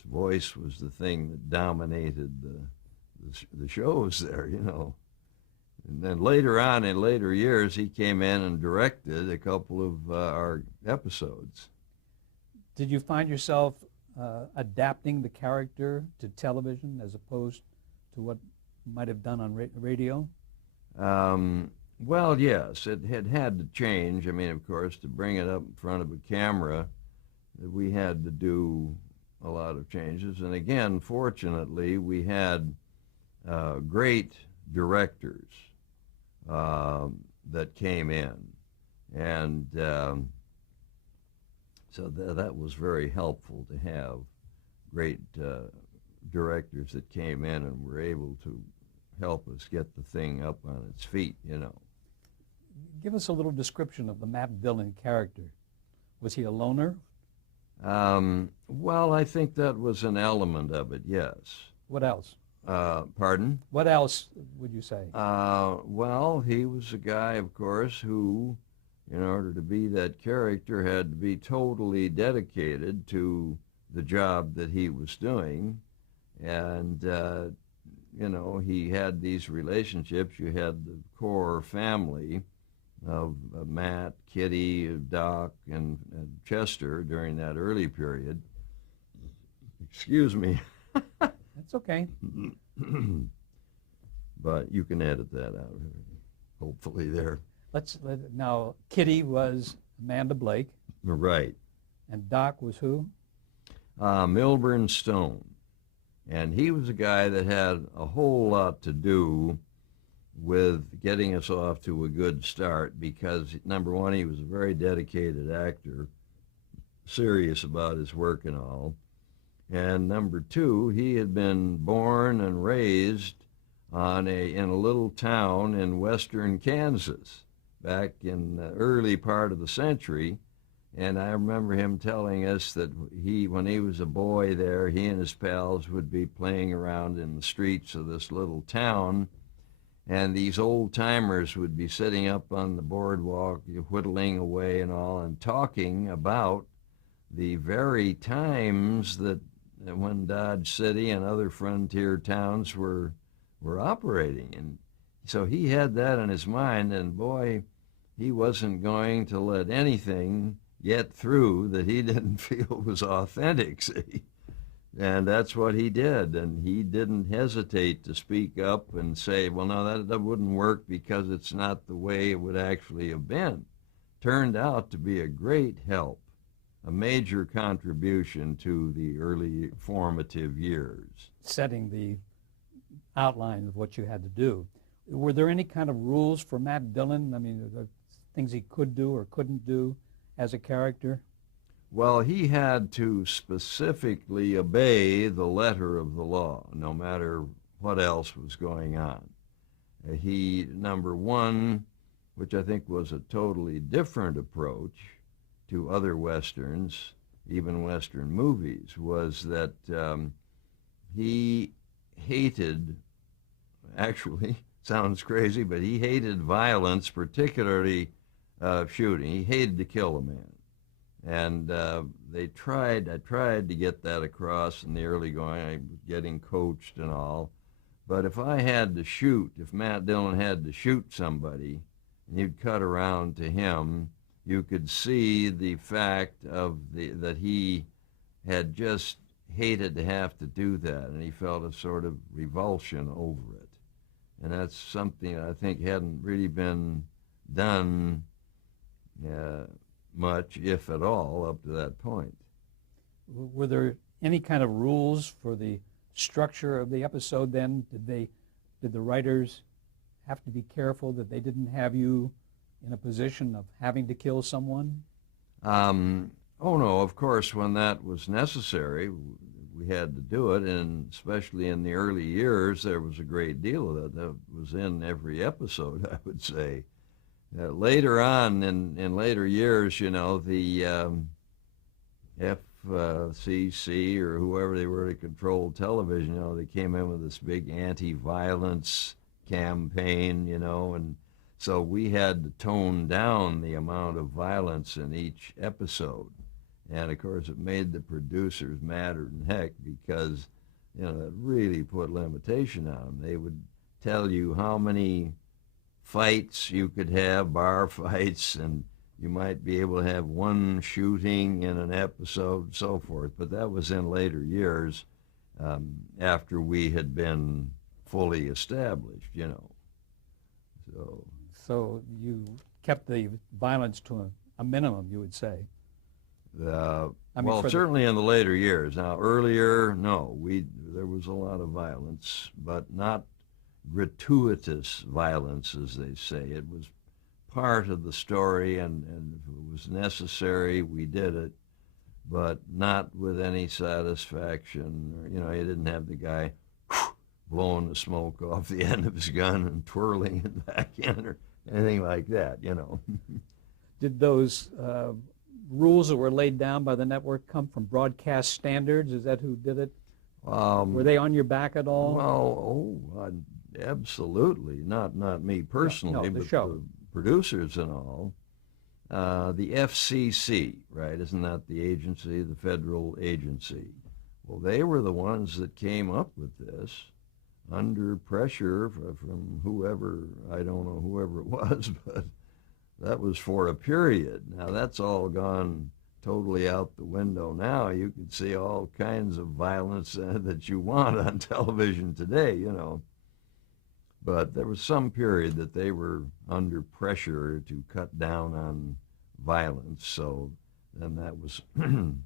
voice was the thing that dominated the shows there, And then later on, in later years, he came in and directed a couple of our episodes. Did you find yourself adapting the character to television as opposed to what you might have done on radio? Well, yes, it had to change. Of course, to bring it up in front of a camera, we had to do a lot of changes. And again, fortunately, we had great directors that came in. And so that was very helpful to have great directors that came in and were able to help us get the thing up on its feet, Give us a little description of the Matt Dillon character. Was he a loner? Well, I think that was an element of it, yes. What else? Pardon? What else would you say? Well, he was a guy, of course, who, in order to be that character, had to be totally dedicated to the job that he was doing. And, he had these relationships. You had the core family of Matt, Kitty, Doc, and Chester during that early period. Excuse me. That's okay. But you can edit that out, hopefully there. Now, Kitty was Amanda Blake. Right. And Doc was who? Milburn Stone. And he was a guy that had a whole lot to do with getting us off to a good start because, number one, he was a very dedicated actor, serious about his work and all. And number two, he had been born and raised in a little town in western Kansas back in the early part of the century. And I remember him telling us that when he was a boy there, he and his pals would be playing around in the streets of this little town, and these old timers would be sitting up on the boardwalk, whittling away and all, and talking about the very times that when Dodge City and other frontier towns were operating. And so he had that in his mind, and boy, he wasn't going to let anything get through that he didn't feel was authentic, see? And that's what he did, and he didn't hesitate to speak up and say, well, no, that wouldn't work because it's not the way it would actually have been. Turned out to be a great help, a major contribution to the early formative years. Setting the outline of what you had to do. Were there any kind of rules for Matt Dillon? I mean, the things he could do or couldn't do as a character? Well, he had to specifically obey the letter of the law, no matter what else was going on. He, number one, which I think was a totally different approach to other Westerns, even Western movies, was that he hated, actually, sounds crazy, but he hated violence, particularly shooting. He hated to kill a man. And I tried to get that across in the early going. I was getting coached and all. But if Matt Dillon had to shoot somebody, and you'd cut around to him, you could see the fact that he had just hated to have to do that, and he felt a sort of revulsion over it. And that's something I think hadn't really been done much, if at all, up to that point. Were there any kind of rules for the structure of the episode then? Did the writers have to be careful that they didn't have you in a position of having to kill someone? Oh no, of course, when that was necessary, we had to do it, and especially in the early years, there was a great deal of that was in every episode, I would say. Later on, in later years, the FCC or whoever they were that controlled television, they came in with this big anti-violence campaign, and so we had to tone down the amount of violence in each episode. And of course, it made the producers madder than heck because, that really put limitation on them. They would tell you how many fights you could have, bar fights, and you might be able to have one shooting in an episode, so forth. But that was in later years, after we had been fully established, So you kept the violence to a minimum, you would say. Certainly in the later years. Now, earlier, no, there was a lot of violence, but not gratuitous violence, as they say. It was part of the story, and if it was necessary, we did it, but not with any satisfaction. You didn't have the guy blowing the smoke off the end of his gun and twirling it back in or anything like that, Did those rules that were laid down by the network come from broadcast standards? Is that who did it? Were they on your back at all? Well, absolutely. Not me personally, the but show. The producers and all. The FCC, right? Isn't that the agency, the federal agency? Well, they were the ones that came up with this under pressure from whoever, I don't know whoever it was, but that was for a period. Now that's all gone totally out the window now. You can see all kinds of violence that you want on television today, But there was some period that they were under pressure to cut down on violence, so then that was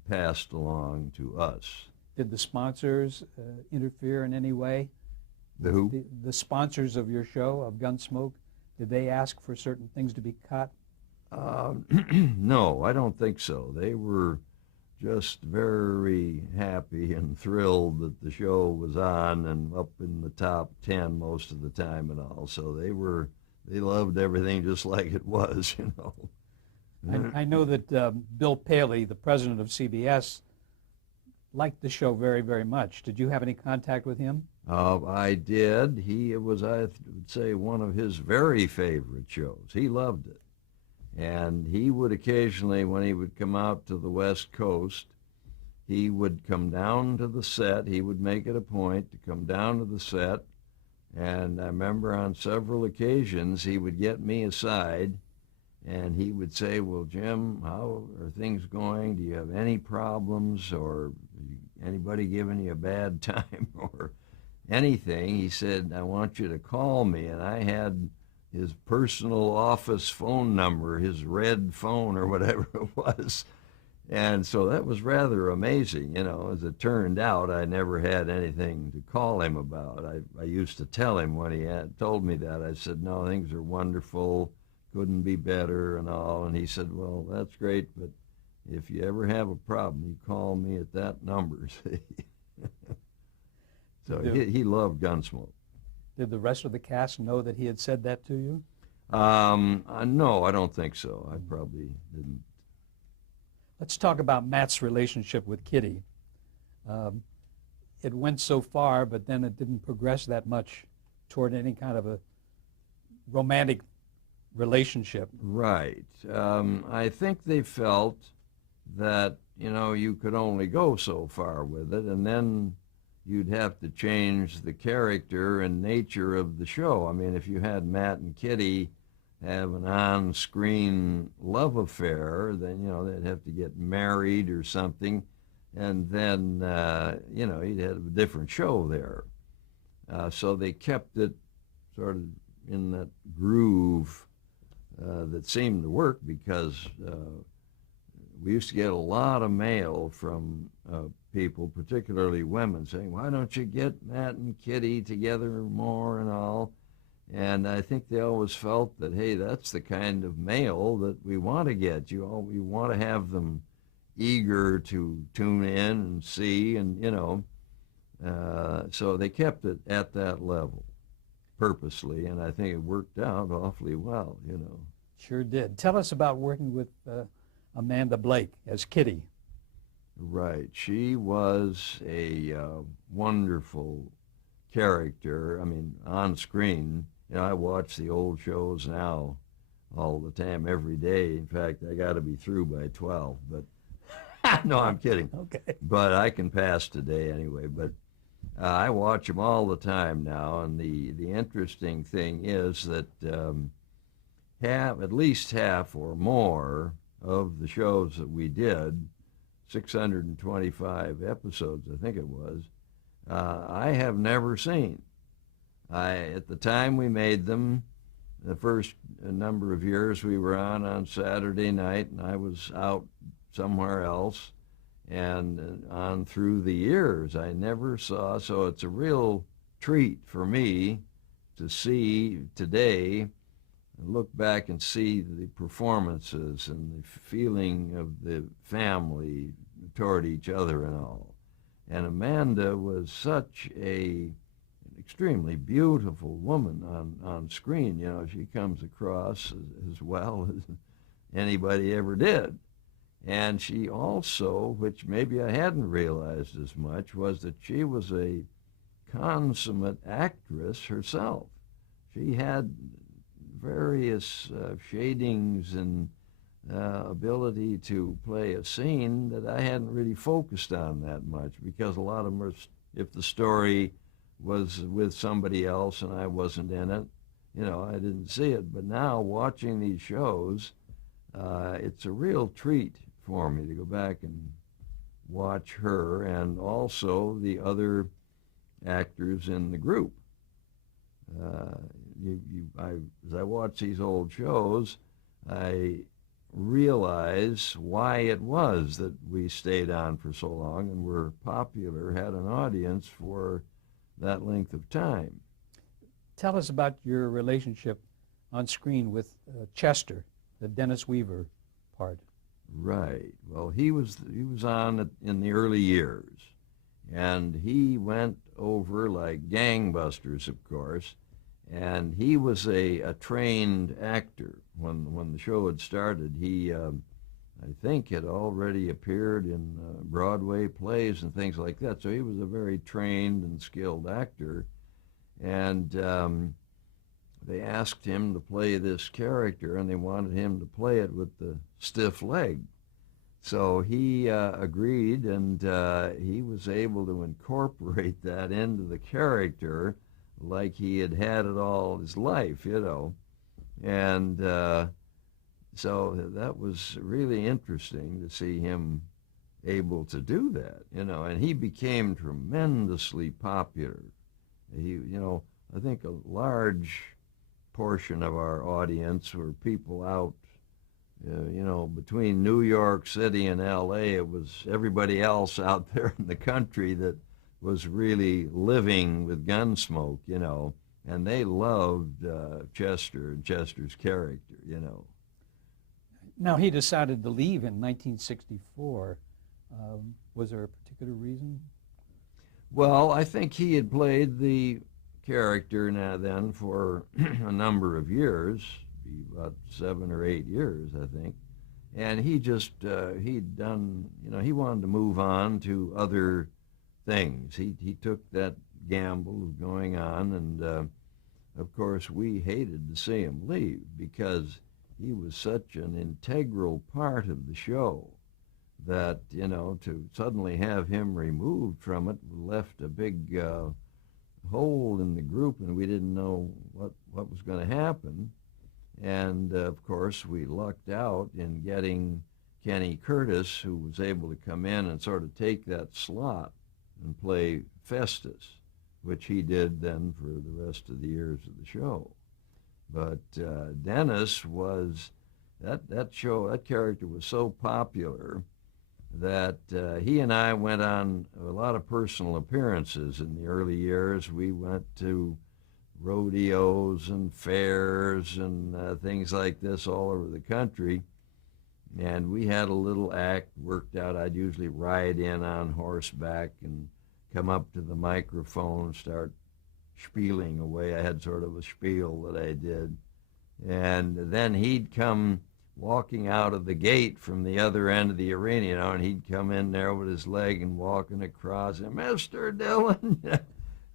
passed along to us. Did the sponsors interfere in any way? The who? The sponsors of your show, of Gunsmoke, did they ask for certain things to be cut? No, I don't think so. They were just very happy and thrilled that the show was on and up in the top 10 most of the time and all. So they loved everything just like it was, I know that Bill Paley, the president of CBS, liked the show very, very much. Did you have any contact with him? I did. It was, I would say, one of his very favorite shows. He loved it. And he would occasionally, when he would come out to the West Coast, he would come down to the set. He would make it a point to come down to the set. And I remember on several occasions he would get me aside and he would say, well, Jim, how are things going? Do you have any problems, or anybody giving you a bad time or anything? He said, I want you to call me. And I had his personal office phone number, his red phone or whatever it was. And so that was rather amazing. You know, as it turned out, I never had anything to call him about. I used to tell him when he had told me that, I said, no, things are wonderful, couldn't be better and all. And he said, well, that's great, but if you ever have a problem, you call me at that number. So he loved Gunsmoke. Did the rest of the cast know that he had said that to you? No, I don't think so. I probably didn't. Let's talk about Matt's relationship with Kitty. It went so far, but then it didn't progress that much toward any kind of a romantic relationship. Right. I think they felt that, you know, you could only go so far with it, and then you'd have to change the character and nature of the show. I mean, if you had Matt and Kitty have an on-screen love affair, then, you know, they'd have to get married or something, and then, you know, you'd have a different show there. So they kept it sort of in that groove that seemed to work, because we used to get a lot of mail from people, particularly women, saying, why don't you get Matt and Kitty together more and all? And I think they always felt that, hey, that's the kind of mail that we want to get. We want to have them eager to tune in and see, and, you know, so they kept it at that level purposely, and I think it worked out awfully well, you know. Sure did. Tell us about working with Amanda Blake as Kitty. Right. She was a wonderful character. I mean, on screen, you know, I watch the old shows now all the time, every day. In fact, I got to be through by 12, but no, I'm kidding. Okay. But I can pass today anyway. But I watch them all the time now, and the interesting thing is that at least half or more of the shows that we did, 625 episodes, I think it was, I have never seen. At the time we made them, the first number of years we were on Saturday night, and I was out somewhere else, and on through the years I never saw, so it's a real treat for me to see today, look back and see the performances and the feeling of the family toward each other and all. And Amanda was such an extremely beautiful woman on screen. You know, she comes across as well as anybody ever did. And she also, which maybe I hadn't realized as much, was that she was a consummate actress herself. She had various shadings and ability to play a scene that I hadn't really focused on that much, because a lot of them were, if the story was with somebody else and I wasn't in it, you know, I didn't see it. But now watching these shows, it's a real treat for me to go back and watch her and also the other actors in the group. As I watch these old shows, I realize why it was that we stayed on for so long and were popular, had an audience for that length of time. Tell us about your relationship on screen with Chester, the Dennis Weaver part. Right. Well, he was on in the early years, and he went over like gangbusters, of course. And he was a trained actor. When the show had started, he, I think, had already appeared in Broadway plays and things like that. So he was a very trained and skilled actor. And they asked him to play this character, and they wanted him to play it with the stiff leg. So he agreed, and he was able to incorporate that into the character like he had had it all his life, you know. And so that was really interesting to see him able to do that, you know. And he became tremendously popular. He, you know, I think a large portion of our audience were people out, you know, between New York City and L.A. It was everybody else out there in the country that was really living with Gunsmoke, you know, and they loved Chester and Chester's character, you know. Now, he decided to leave in 1964. Was there a particular reason? Well, I think he had played the character now then for a number of years, about 7 or 8 years, I think. And he just, he'd done, you know, he wanted to move on to other things. He took that gamble of going on, and of course we hated to see him leave because he was such an integral part of the show that, you know, to suddenly have him removed from it left a big hole in the group, and we didn't know what was going to happen. And of course we lucked out in getting Kenny Curtis, who was able to come in and sort of take that slot and play Festus, which he did then for the rest of the years of the show. But Dennis was, that character was so popular that he and I went on a lot of personal appearances in the early years. We went to rodeos and fairs and things like this all over the country. And we had a little act worked out. I'd usually ride in on horseback and come up to the microphone and start spieling away. I had sort of a spiel that I did. And then he'd come walking out of the gate from the other end of the arena, you know, and he'd come in there with his leg and walking across, and Mr. Dillon,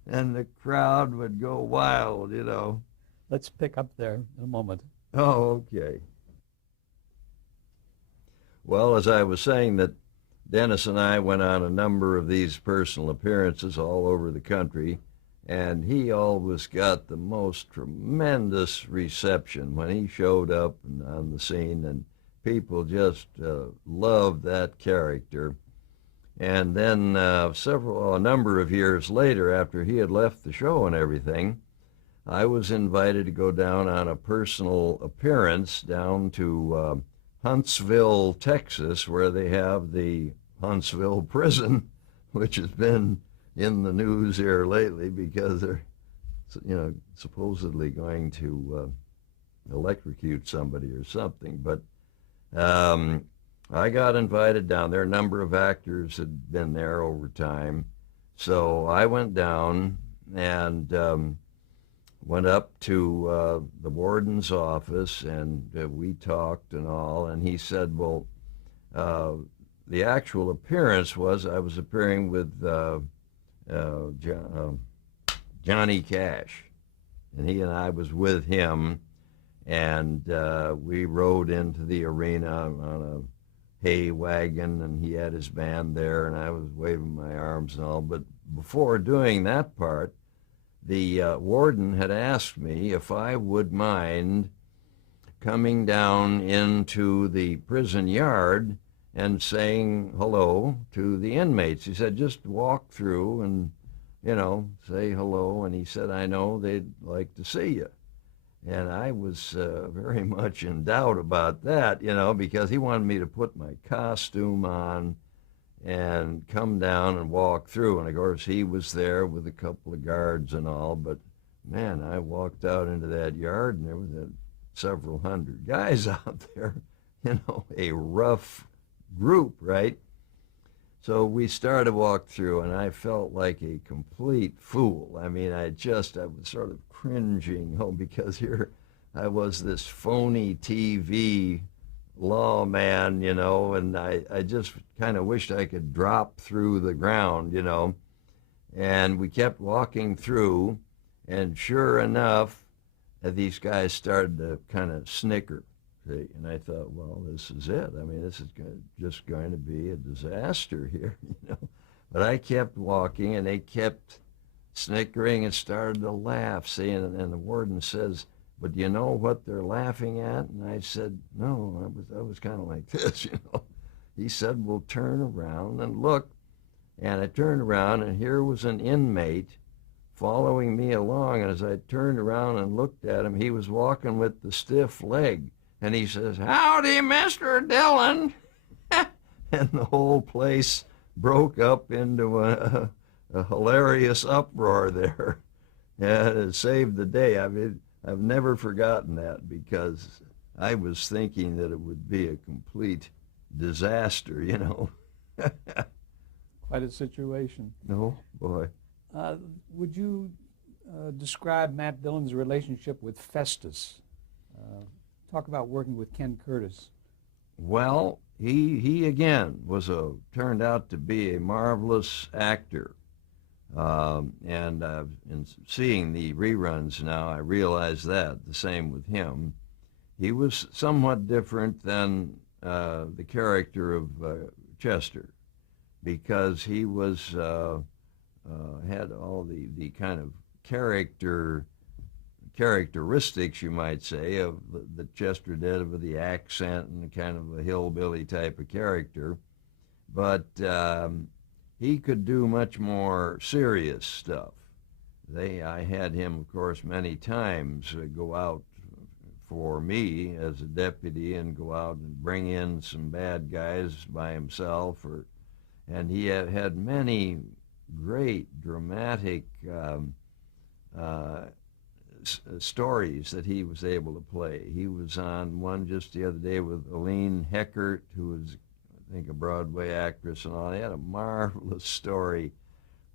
and the crowd would go wild, you know. Let's pick up there in a moment. Oh, okay. Well, as I was saying, that Dennis and I went on a number of these personal appearances all over the country, and he always got the most tremendous reception when he showed up on the scene, and people just loved that character. And then a number of years later, after he had left the show and everything, I was invited to go down on a personal appearance down to Huntsville, Texas, where they have the Huntsville prison, which has been in the news here lately because they're, you know, supposedly going to electrocute somebody or something. But I got invited down there. A number of actors had been there over time. So I went down and went up to the warden's office, and we talked and all. And he said, well, the actual appearance was I was appearing with Johnny Cash. And he and I was with him, and we rode into the arena on a hay wagon, and he had his band there, and I was waving my arms and all. But before doing that part, the warden had asked me if I would mind coming down into the prison yard and saying hello to the inmates. He said, just walk through and, you know, say hello. And he said, I know they'd like to see you. And I was very much in doubt about that, you know, because he wanted me to put my costume on and come down and walk through. And of course he was there with a couple of guards and all, but man, I walked out into that yard and there was several hundred guys out there, you know, a rough group, right? So we started to walk through, and I felt like a complete fool. I mean, I was sort of cringing, because here I was, this phony TV lawman, and I just kind of wished I could drop through the ground, And we kept walking through, and sure enough, these guys started to kind of snicker. See? And I thought, well, this is it. I mean, this is just going to be a disaster here, But I kept walking, and they kept snickering and started to laugh, see? And the warden says, but do you know what they're laughing at? And I said, no, I was kind of like this, He said, well, turn around and look. And I turned around, and here was an inmate following me along. And as I turned around and looked at him, he was walking with the stiff leg. And he says, howdy, Mr. Dillon. And the whole place broke up into a hilarious uproar there. And it saved the day. I mean, I've never forgotten that, because I was thinking that it would be a complete disaster, Quite a situation. Oh, boy. Would you describe Matt Dillon's relationship with Festus? Talk about working with Ken Curtis. Well, he again turned out to be a marvelous actor. And in seeing the reruns now, I realize that, the same with him. He was somewhat different than the character of Chester, because he was had all the kind of characteristics, you might say, of the Chester did, of the accent and kind of a hillbilly type of character. But he could do much more serious stuff. I had him, of course, many times go out for me as a deputy and go out and bring in some bad guys by himself, and he had many great dramatic stories that he was able to play. He was on one just the other day with Aline Heckert, who was, I think, a Broadway actress and all. They had a marvelous story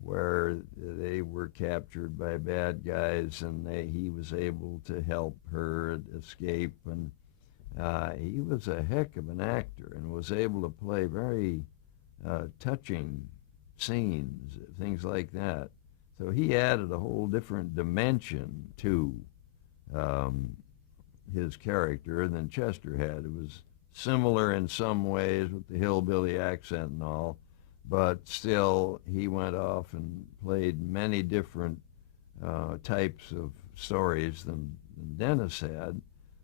where they were captured by bad guys, and he was able to help her escape. And he was a heck of an actor and was able to play very touching scenes, things like that. So he added a whole different dimension to his character than Chester had. It was similar in some ways with the hillbilly accent and all, but still he went off and played many different types of stories than Dennis had.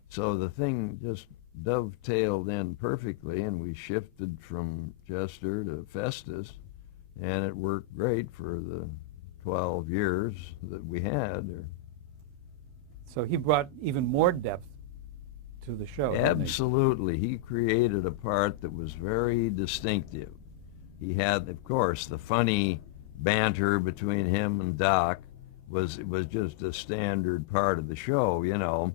So the thing just dovetailed in perfectly, and we shifted from Chester to Festus, and it worked great for the 12 years that we had. So he brought even more depth to the show. Absolutely. He created a part that was very distinctive. He had, of course, the funny banter between him and Doc was just a standard part of the show,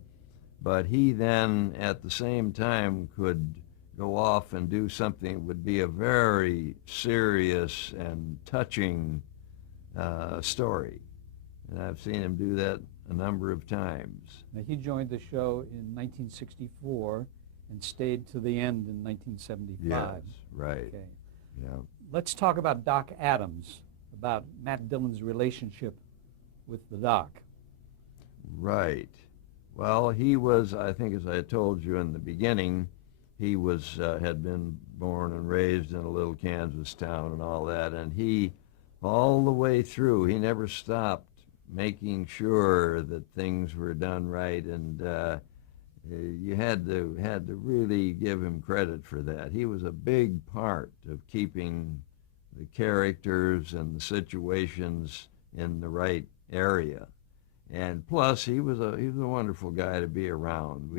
But he then, at the same time, could go off and do something that would be a very serious and touching story. And I've seen him do that a number of times. Now, he joined the show in 1964 and stayed to the end in 1975. Yes, right. Okay. Yeah. Let's talk about Doc Adams, about Matt Dillon's relationship with the Doc. Right. Well, he was, I think, as I told you in the beginning, he had been born and raised in a little Kansas town and all that, and he, all the way through, he never stopped making sure that things were done right, and you had to really give him credit for that. He was a big part of keeping the characters and the situations in the right area. And plus, he was a wonderful guy to be around.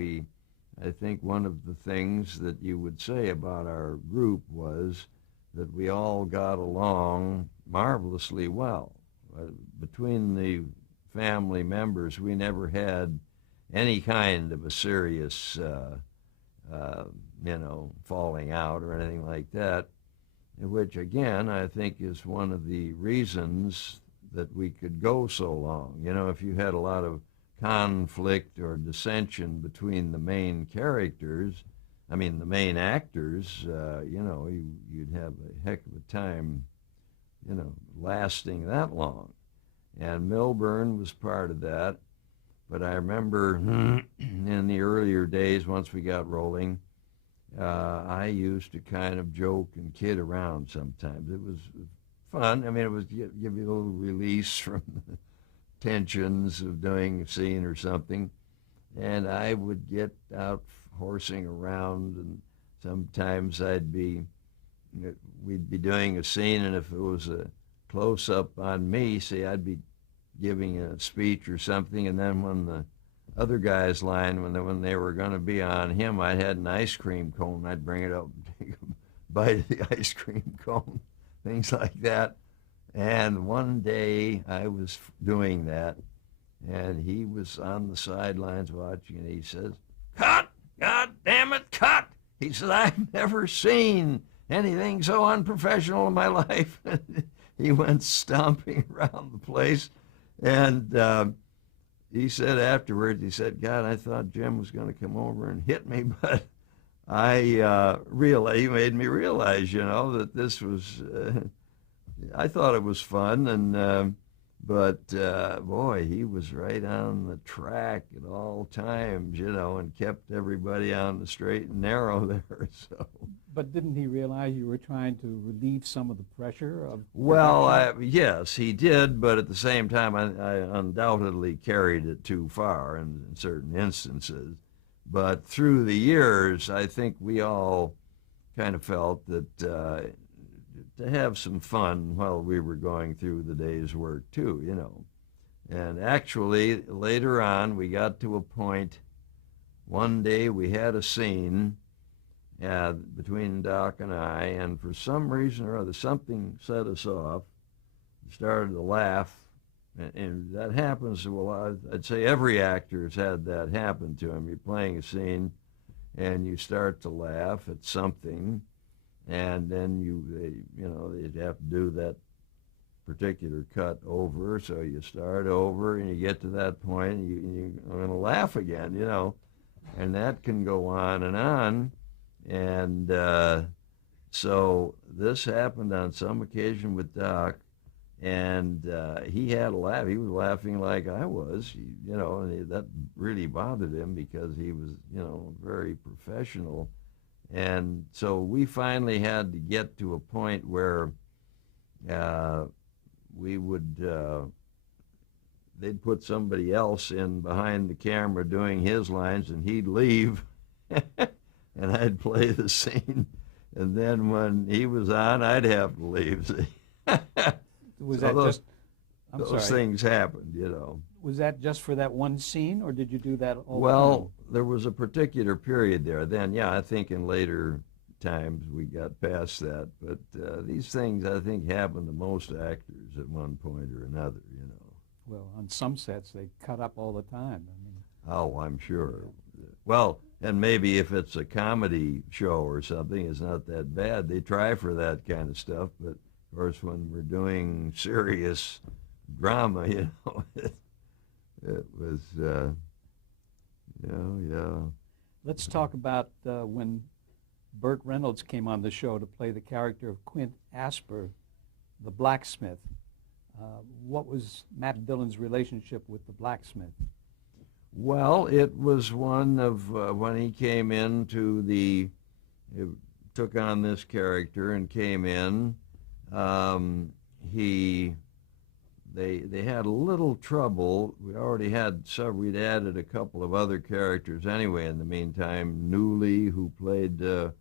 I think one of the things that you would say about our group was that we all got along marvelously well. Between the family members, we never had any kind of a serious, falling out or anything like that. which again I think is one of the reasons that we could go so long. You know, if you had a lot of conflict or dissension between the main characters, I mean the main actors, you know, you'd have a heck of a time, you know, lasting that long. And Milburn was part of that. But I remember in the earlier days, once we got rolling, I used to kind of joke and kid around sometimes. It was fun. I mean, it was give you a little release from the tensions of doing a scene or something. And I would get out horsing around, and sometimes we'd be doing a scene, and if it was a close-up on me, say I'd be giving a speech or something, and then when the other guy's line, when they were going to be on him, I had an ice cream cone. I'd bring it up and take a bite of the ice cream cone, things like that. And one day I was doing that, and he was on the sidelines watching, and he says, "Cut! God damn it, cut!" He said, "I've never seen anything so unprofessional in my life." He went stomping around the place, and he said afterwards, he said, "God, I thought Jim was going to come over and hit me, but I realized, he made me realize, you know, that this was, I thought it was fun, and but boy, he was right on the track at all times, you know, and kept everybody on the straight and narrow there." So. But didn't he realize you were trying to relieve some of the pressure of? Well, yes, he did, but at the same time, I undoubtedly carried it too far in certain instances. But through the years, I think we all kind of felt that to have some fun while we were going through the day's work too, you know. And actually, later on, we got to a point, one day we had a scene between Doc and I, and for some reason or other, something set us off. We started to laugh, and that happens to a lot. I'd say every actor has had that happen to him. You're playing a scene, and you start to laugh at something, and then they'd have to do that particular cut over, so you start over, and you get to that point, and you're going to laugh again, you know, and that can go on and on. And so this happened on some occasion with Doc, and he had a laugh. He was laughing like I was, you know, and that really bothered him because he was, you know, very professional. And so we finally had to get to a point where we would, they'd put somebody else in behind the camera doing his lines, and he'd leave. And I'd play the scene, and then when he was on, I'd have to leave. Was so that those, just? I'm those sorry. things happened, you know. Was that just for that one scene, or did you do that all the Well, time? there was a particular period there. Then, yeah, I think in later times we got past that. But these things, I think, happen to most actors at one point or another, you know. Well, on some sets they cut up all the time. I mean, Oh, I'm sure. Well, and maybe if it's a comedy show or something, it's not that bad. They try for that kind of stuff, but of course, when we're doing serious drama, you know, it was, yeah. let's talk about when Burt Reynolds came on the show to play the character of Quint Asper, the blacksmith. What was Matt Dillon's relationship with the blacksmith? Well, it was one of when he came into took on this character and came in. They had a little trouble. We already had several. We'd added a couple of other characters anyway. In the meantime, Newley, who played a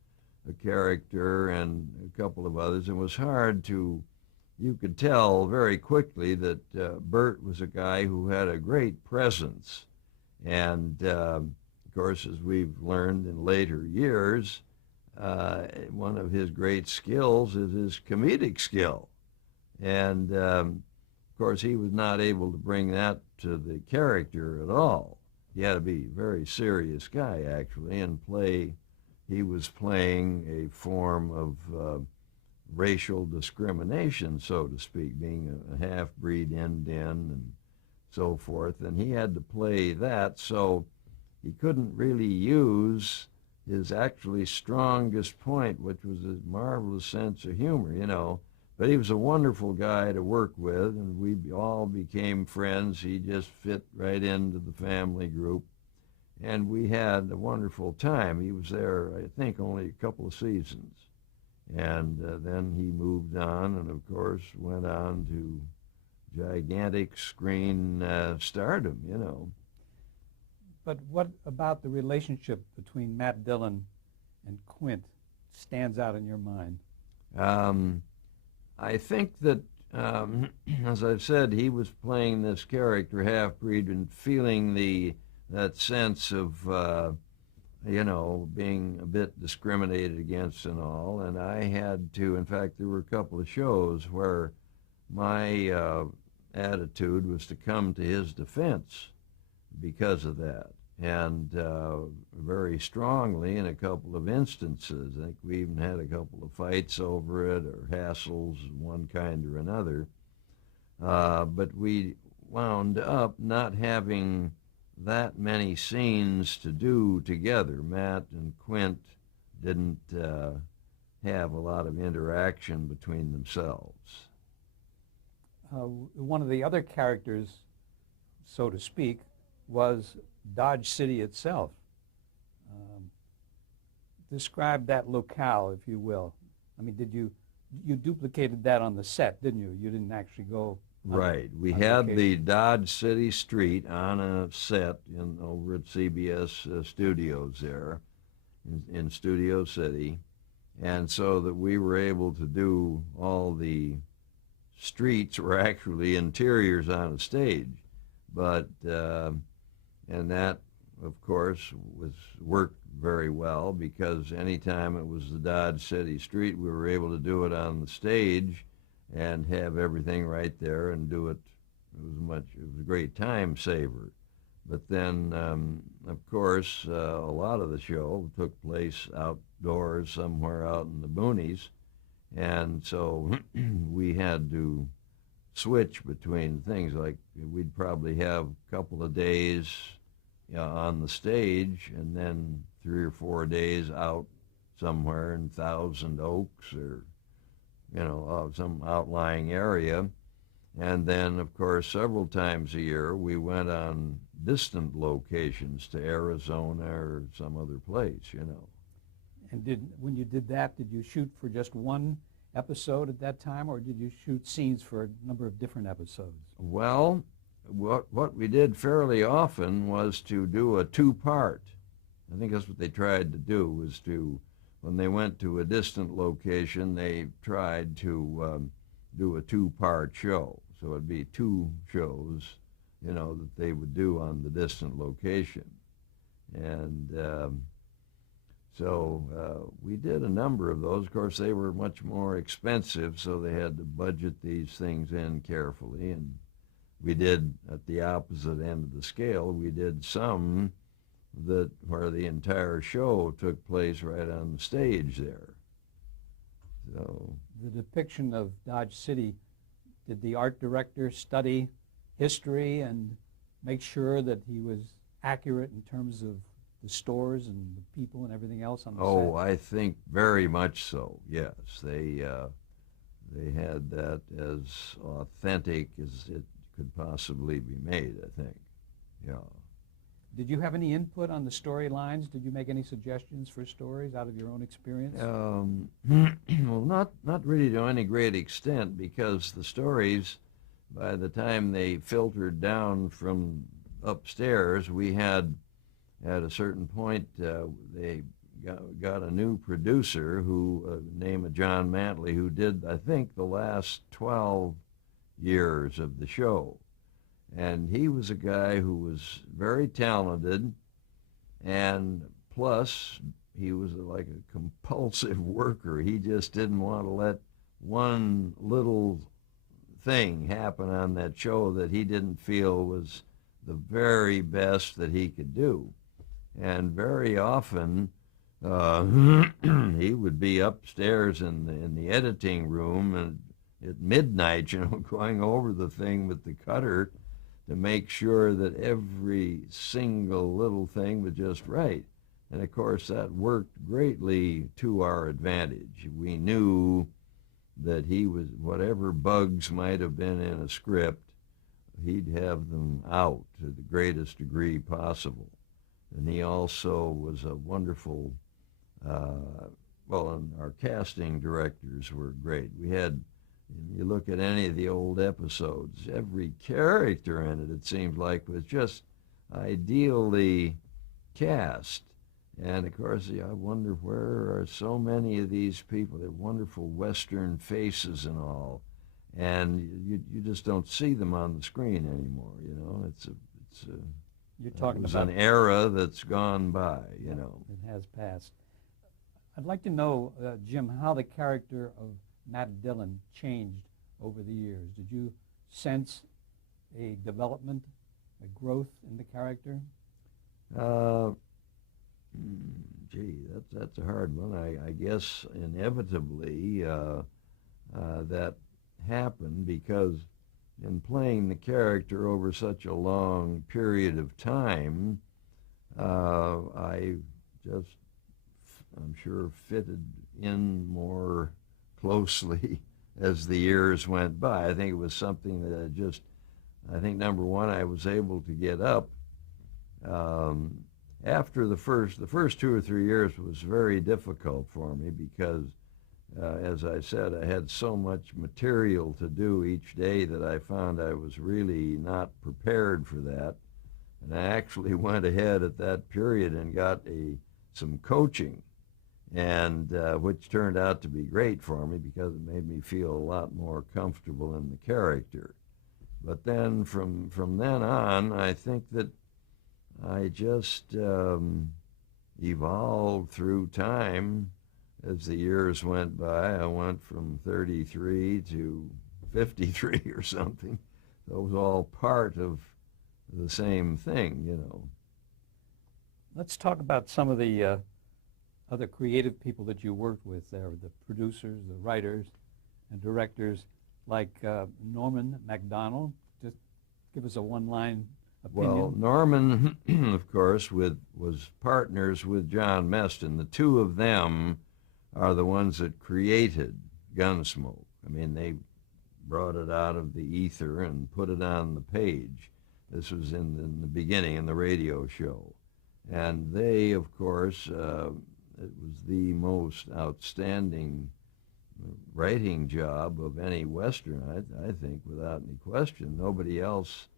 character, and a couple of others. It was hard to. You could tell very quickly that Burt was a guy who had a great presence. And, of course, as we've learned in later years, one of his great skills is his comedic skill. And, of course, he was not able to bring that to the character at all. He had to be a very serious guy, actually, and he was playing a form of racial discrimination, so to speak, being a half-breed Indian and so forth. And he had to play that, so he couldn't really use his actually strongest point, which was his marvelous sense of humor, you know. But he was a wonderful guy to work with, and we all became friends. He just fit right into the family group, and we had a wonderful time. He was there, I think, only a couple of seasons. And then he moved on and, of course, went on to gigantic screen stardom, you know. But what about the relationship between Matt Dillon and Quint stands out in your mind? I think that, as I've said, he was playing this character, half-breed, and feeling that sense of, you know, being a bit discriminated against and all. And I had to, in fact, there were a couple of shows where my attitude was to come to his defense because of that, and very strongly in a couple of instances. I think we even had a couple of fights over it, or hassles, one kind or another. But we wound up not having that many scenes to do together. Matt and Quint didn't have a lot of interaction between themselves. One of the other characters, so to speak, was Dodge City itself. Describe that locale, if you will. I mean, you duplicated that on the set, didn't you? You didn't actually go. Right. We had the Dodge City street on a set over at CBS Studios there in Studio City, and so that we were able to do all the streets were actually interiors on a stage. But and that, of course, worked very well, because anytime it was the Dodge City street, we were able to do it on the stage and have everything right there and do it. It was a great time saver. But then, of course, a lot of the show took place outdoors, somewhere out in the boonies, and so we had to switch between things. Like, we'd probably have a couple of days on the stage, and then 3 or 4 days out somewhere in Thousand Oaks, or some outlying area. And then, of course, several times a year we went on distant locations to Arizona or some other place, And when you did that, did you shoot for just one episode at that time, or did you shoot scenes for a number of different episodes? Well, what we did fairly often was to do a two-part. I think that's what they tried to do, was to, when they went to a distant location, they tried to do a two-part show. So it'd be 2 shows, that they would do on the distant location. And so we did a number of those. Of course, they were much more expensive, so they had to budget these things in carefully. And we did, at the opposite end of the scale, we did some where the entire show took place right on the stage there. So the depiction of Dodge City, did the art director study history and make sure that he was accurate in terms of the stores and the people and everything else on the set? Oh, I think very much so, yes. They had that as authentic as it could possibly be made, I think. Yeah. Did you have any input on the storylines? Did you make any suggestions for stories out of your own experience? Well, not really to any great extent, because the stories, by the time they filtered down from upstairs, we had, at a certain point, they got a new producer who, named John Mantley, who did, I think, the last 12 years of the show. And he was a guy who was very talented, and plus he was like a compulsive worker. He just didn't want to let one little thing happen on that show that he didn't feel was the very best that he could do. And very often he would be upstairs in the editing room and at midnight, going over the thing with the cutter to make sure that every single little thing was just right. And of course, that worked greatly to our advantage. We knew that he was, whatever bugs might have been in a script, he'd have them out to the greatest degree possible. And he also was a wonderful, and our casting directors were great. We had, if you look at any of the old episodes, every character in it, it seemed like, was just ideally cast. And of course, I wonder where are so many of these people, they're wonderful Western faces and all. And you just don't see them on the screen anymore, You're talking it was about an era that's gone by, It has passed. I'd like to know, Jim, how the character of Matt Dillon changed over the years. Did you sense a development, a growth in the character? That's a hard one. I guess inevitably that happened because in playing the character over such a long period of time, I just, I'm sure, fitted in more closely as the years went by. I think it was something that I think number one, I was able to get up. After the first 2 or 3 years was very difficult for me because, as I said, I had so much material to do each day that I found I was really not prepared for that. And I actually went ahead at that period and got some coaching, and which turned out to be great for me because it made me feel a lot more comfortable in the character. But then from then on, I think that I just evolved through time as the years went by. I went from 33 to 53 or something. That was all part of the same thing, Let's talk about some of the other creative people that you worked with there, the producers, the writers, and directors, like Norman MacDonald. Just give us a one-line opinion. Well, Norman, of course, was partners with John Meston. The two of them are the ones that created Gunsmoke. I mean, they brought it out of the ether and put it on the page. This was in the beginning, in the radio show. And they, of course, it was the most outstanding writing job of any Western, I think, without any question. Nobody else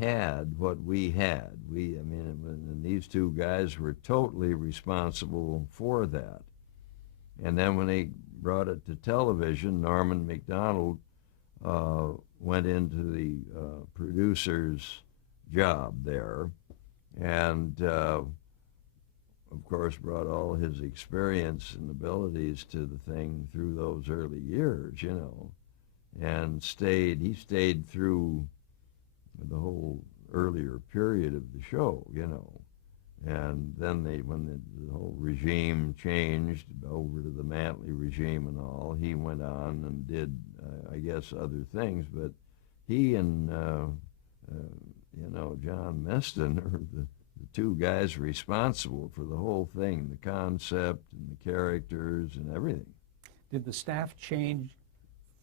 had what we had. And these two guys were totally responsible for that. And then when they brought it to television, Norman MacDonald went into the producer's job there, and of course brought all his experience and abilities to the thing through those early years, and he stayed through the whole earlier period of the show, And then when the whole regime changed over to the Mantley regime and all, he went on and did, I guess, other things. But he and, John Meston are the two guys responsible for the whole thing, the concept and the characters and everything. Did the staff change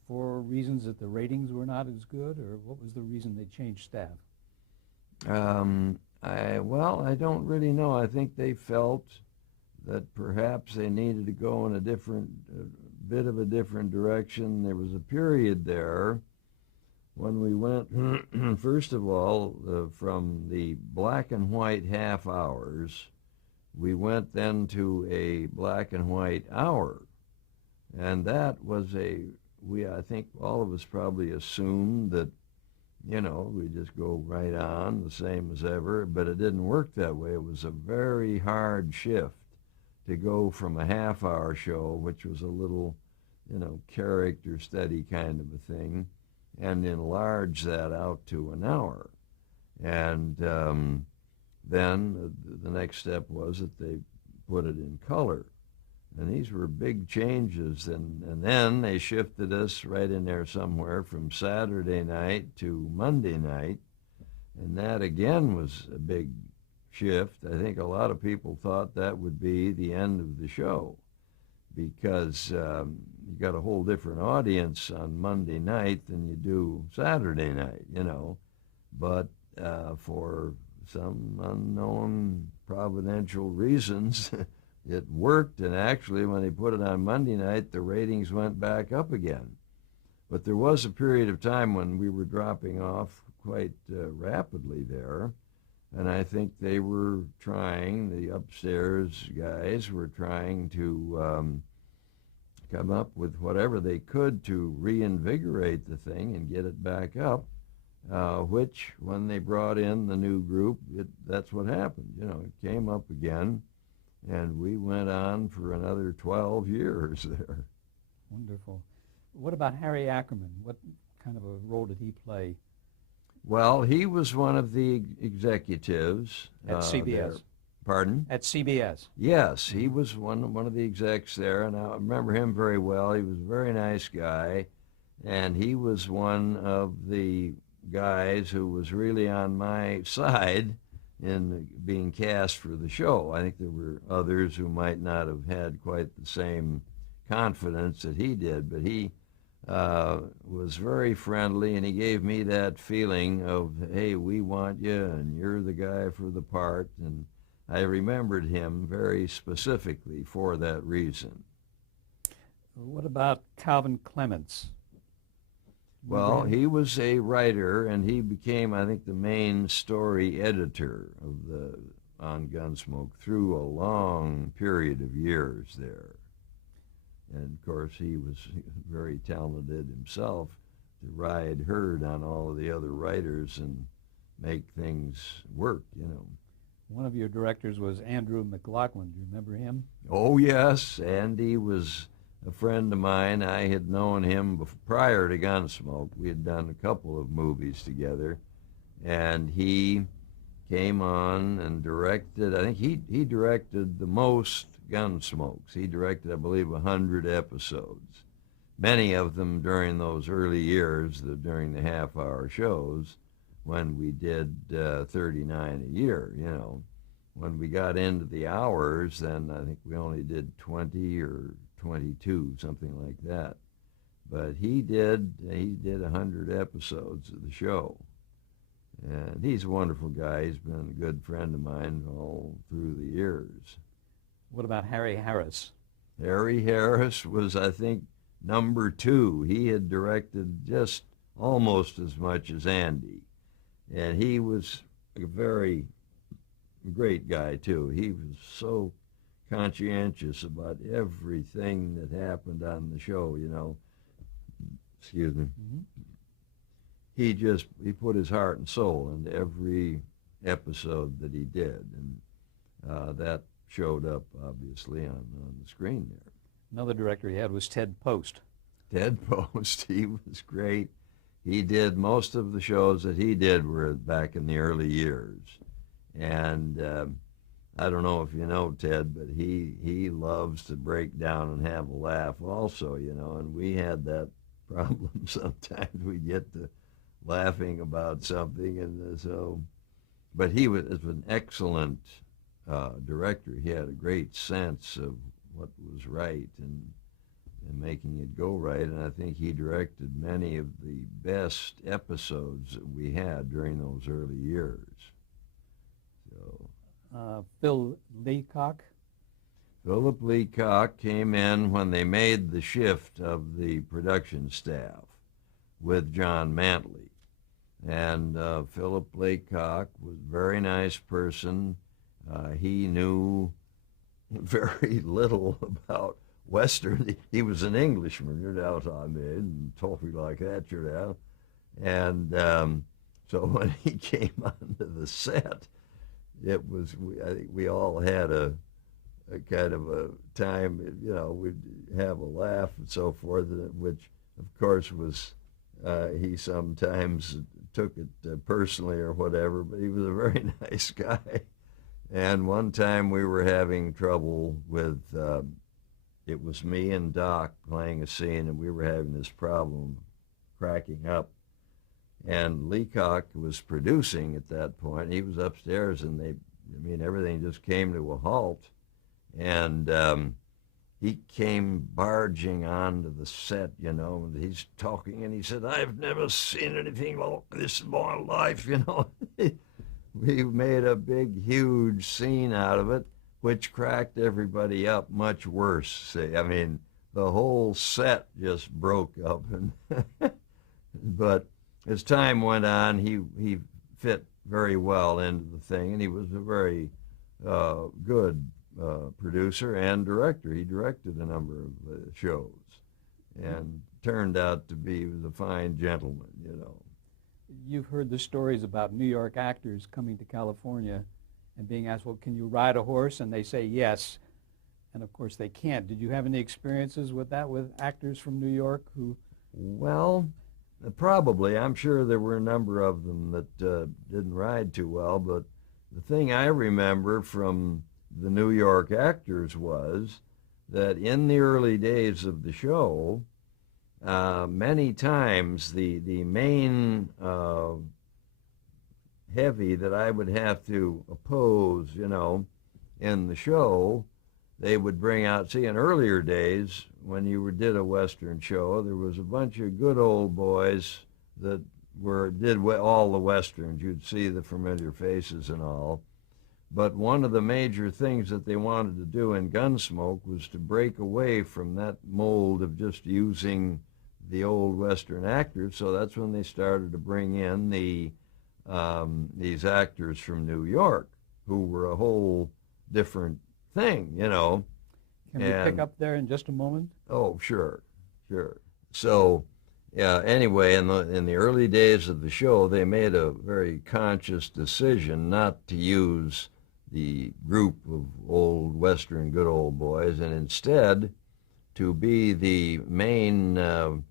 for reasons that the ratings were not as good, or what was the reason they changed staff? I don't really know. I think they felt that perhaps they needed to go in a bit of a different direction. There was a period there when we went, first of all, from the black and white half hours, we went then to a black and white hour. And that was I think all of us probably assumed that we just go right on, the same as ever, but it didn't work that way. It was a very hard shift to go from a half-hour show, which was a little, character study kind of a thing, and enlarge that out to an hour. And then the next step was that they put it in color. And these were big changes. And then they shifted us right in there somewhere from Saturday night to Monday night. And that again was a big shift. I think a lot of people thought that would be the end of the show because you got a whole different audience on Monday night than you do Saturday night, you know. But for some unknown providential reasons, it worked, and actually when they put it on Monday night, the ratings went back up again. But there was a period of time when we were dropping off quite rapidly there, and I think they were trying, the upstairs guys were trying to come up with whatever they could to reinvigorate the thing and get it back up, which when they brought in the new group, that's what happened. You know, it came up again, and we went on for another 12 years there. Wonderful. What about Harry Ackerman? What kind of a role did he play? Well, he was one of the executives. At CBS. There. Pardon? At CBS. Yes, he was one of the execs there, and I remember him very well. He was a very nice guy, and he was one of the guys who was really on my side in being cast for the show. I think there were others who might not have had quite the same confidence that he did, but he was very friendly, and he gave me that feeling of, hey, we want you, and you're the guy for the part, and I remembered him very specifically for that reason. What about Calvin Clements? Well, he was a writer, and he became, I think, the main story editor on Gunsmoke through a long period of years there. And, of course, he was very talented himself to ride herd on all of the other writers and make things work, you know. One of your directors was Andrew McLaughlin. Do you remember him? Oh, yes. Andy was a friend of mine. I had known him prior to Gunsmoke. We had done a couple of movies together, and he came on and directed. I think he directed the most Gunsmokes. He directed, I believe, 100 episodes, many of them during those early years, during the half-hour shows, when we did 39 a year, you know. When we got into the hours, then I think we only did 20 or 22, something like that. But he did 100 episodes of the show. And he's a wonderful guy. He's been a good friend of mine all through the years. What about Harry Harris? Harry Harris was, I think, number 2. He had directed just almost as much as Andy. And he was a very great guy, too. He was so conscientious about everything that happened on the show, you know. Excuse me. Mm-hmm. He put his heart and soul into every episode that he did, and that showed up, obviously, on the screen there. Another director he had was Ted Post. Ted Post, he was great. He did most of the shows that he did were back in the early years. And I don't know if you know Ted, but he loves to break down and have a laugh also, you know, and we had that problem sometimes. We'd get to laughing about something, and but he was an excellent director. He had a great sense of what was right and making it go right, and I think he directed many of the best episodes that we had during those early years. So, Phil Leacock? Philip Leacock came in when they made the shift of the production staff with John Mantley. And Philip Leacock was a very nice person. He knew very little about Western. He was an Englishman, you're out on me, and totally like that, you're out. And so when he came onto the set, it was, I think we all had a kind of a time, you know, we'd have a laugh and so forth, which of course was, he sometimes took it personally or whatever, but he was a very nice guy. And one time we were having trouble with, it was me and Doc playing a scene, and we were having this problem cracking up. And Leacock was producing at that point. He was upstairs, and everything just came to a halt. And he came barging onto the set, and he's talking, and he said, "I've never seen anything like this in my life," We made a big, huge scene out of it, which cracked everybody up much worse. See, the whole set just broke up. But as time went on, he fit very well into the thing, and he was a very good producer and director. He directed a number of shows and turned out to be a fine gentleman. You've heard the stories about New York actors coming to California and being asked, well, can you ride a horse? And they say yes. And of course they can't. Did you have any experiences with that with actors from New York who? Well, probably. I'm sure there were a number of them that didn't ride too well, but the thing I remember from the New York actors was that in the early days of the show, many times the main heavy that I would have to oppose, in the show, they would bring out, see, in earlier days, when you did a Western show, there was a bunch of good old boys that did all the Westerns. You'd see the familiar faces and all. But one of the major things that they wanted to do in Gunsmoke was to break away from that mold of just using the old Western actors. So that's when they started to bring in these actors from New York, who were a whole different thing, Can we pick up there in just a moment? Oh, sure. So, yeah, anyway, in the early days of the show, they made a very conscious decision not to use the group of old Western good old boys, and instead to be the main